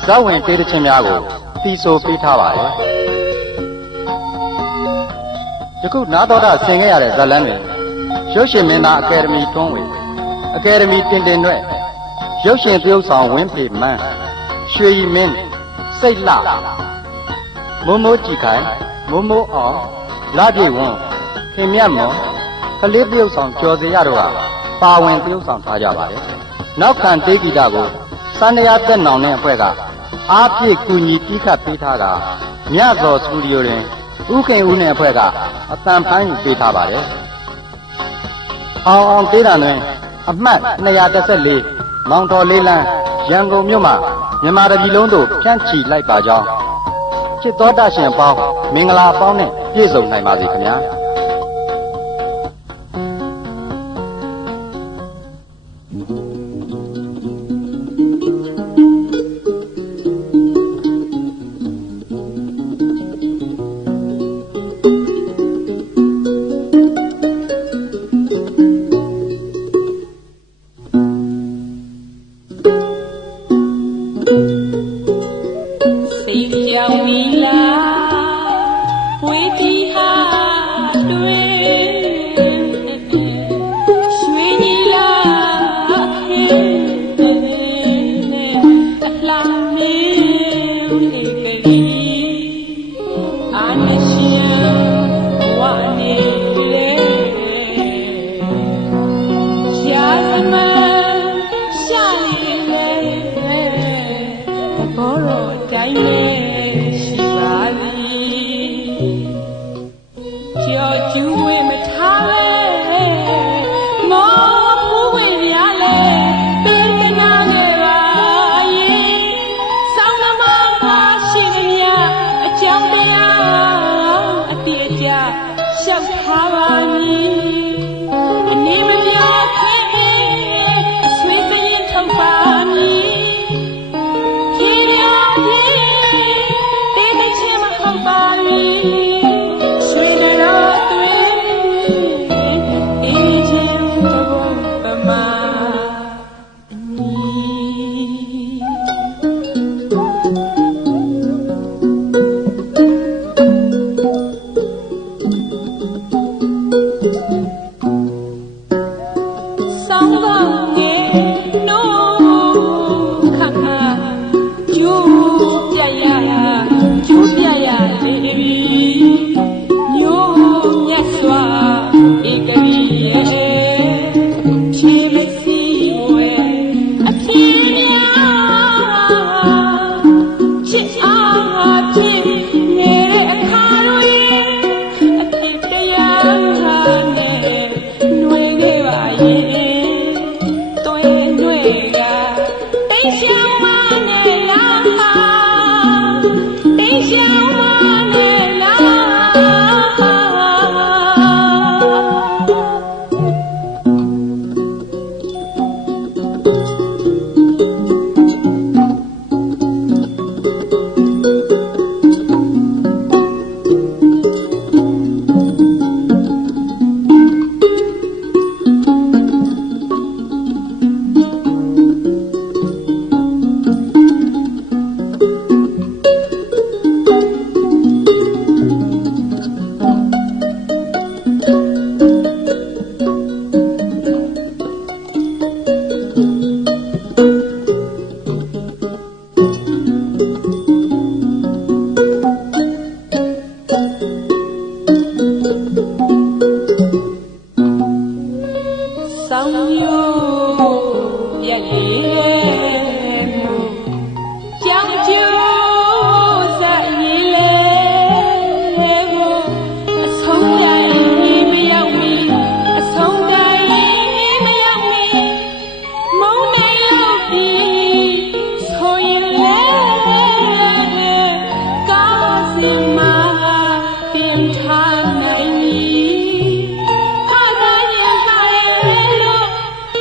ဇာဝင်ပေးတဲ့ချင်းများကိုသီဆိုပေးထားပါတယ်ယခုနာတော်တာဆင်ခဲ့ရတဲ့ဇာလန်းတွင်ရုပ်ရှင်မင်းသားအကယ်ဒမီထွန်းဝေအကယ်ဒမီတင်တင်ရွဲ့ရုပ်ရှင်သရုပ်ဆောင်ဝင်းဖေမန်းရွှေရီမင်းစိတ်လှမိုးမိုးကြည်ခိုင်မိုးမိုးအောင်လပြည့်ဝန်းခင်မြတ်မော် ကလေးတရုပ်ဆောင်ကျော်စေရတော့ပါဝင်တရုပ်ဆောင်ထားကြပါတယ်နောက်ခံတေးဂီတကိုစန္ဒယာတက်နောင်တဲ့အဖွဲ့ကအားပြည့်ကူညီပြီးခတ်ပေးထားတာမြတ်သောစတူဒီယိုတွင်ဥခင်ဦးနဲ့အဖွဲ့ကအတန်ဖမ်းပေးထားပါတယ်အောင်တေးတာတွင်အမှတ်214မောင်တော်လေးလန်းရန်ကုန်မြို့မှာမြန်မာတပြည်လုံးသို့ဖြန့်ချီလိုက်ပါကြောင်းချစ်တော်တရှင်ပေါင်းမင်္ဂလာပေါင်းနဲ့ပြည့်စုံနိုင်ပါစေခင်ဗျာ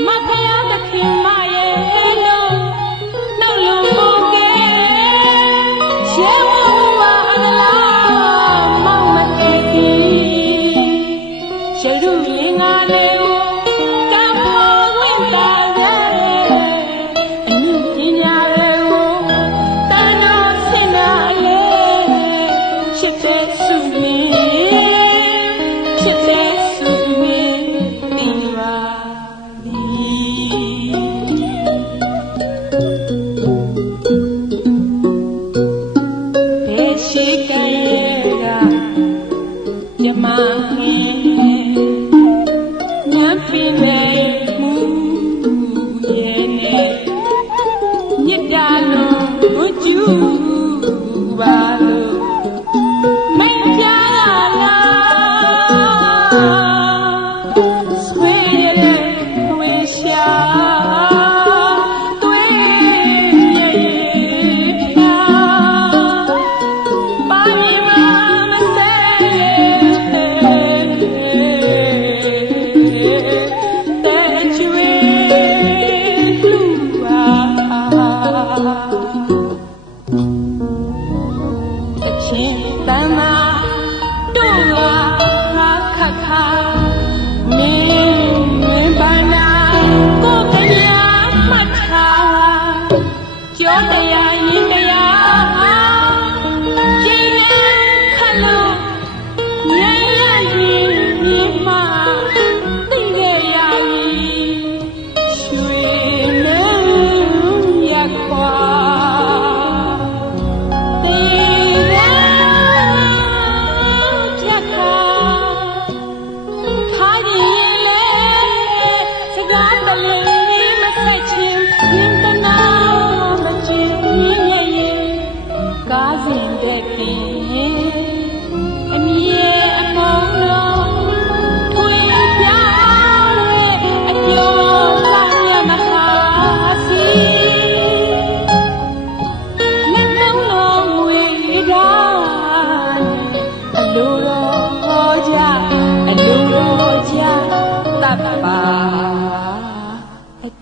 မဖယားသခင်မရဲ့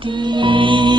Adi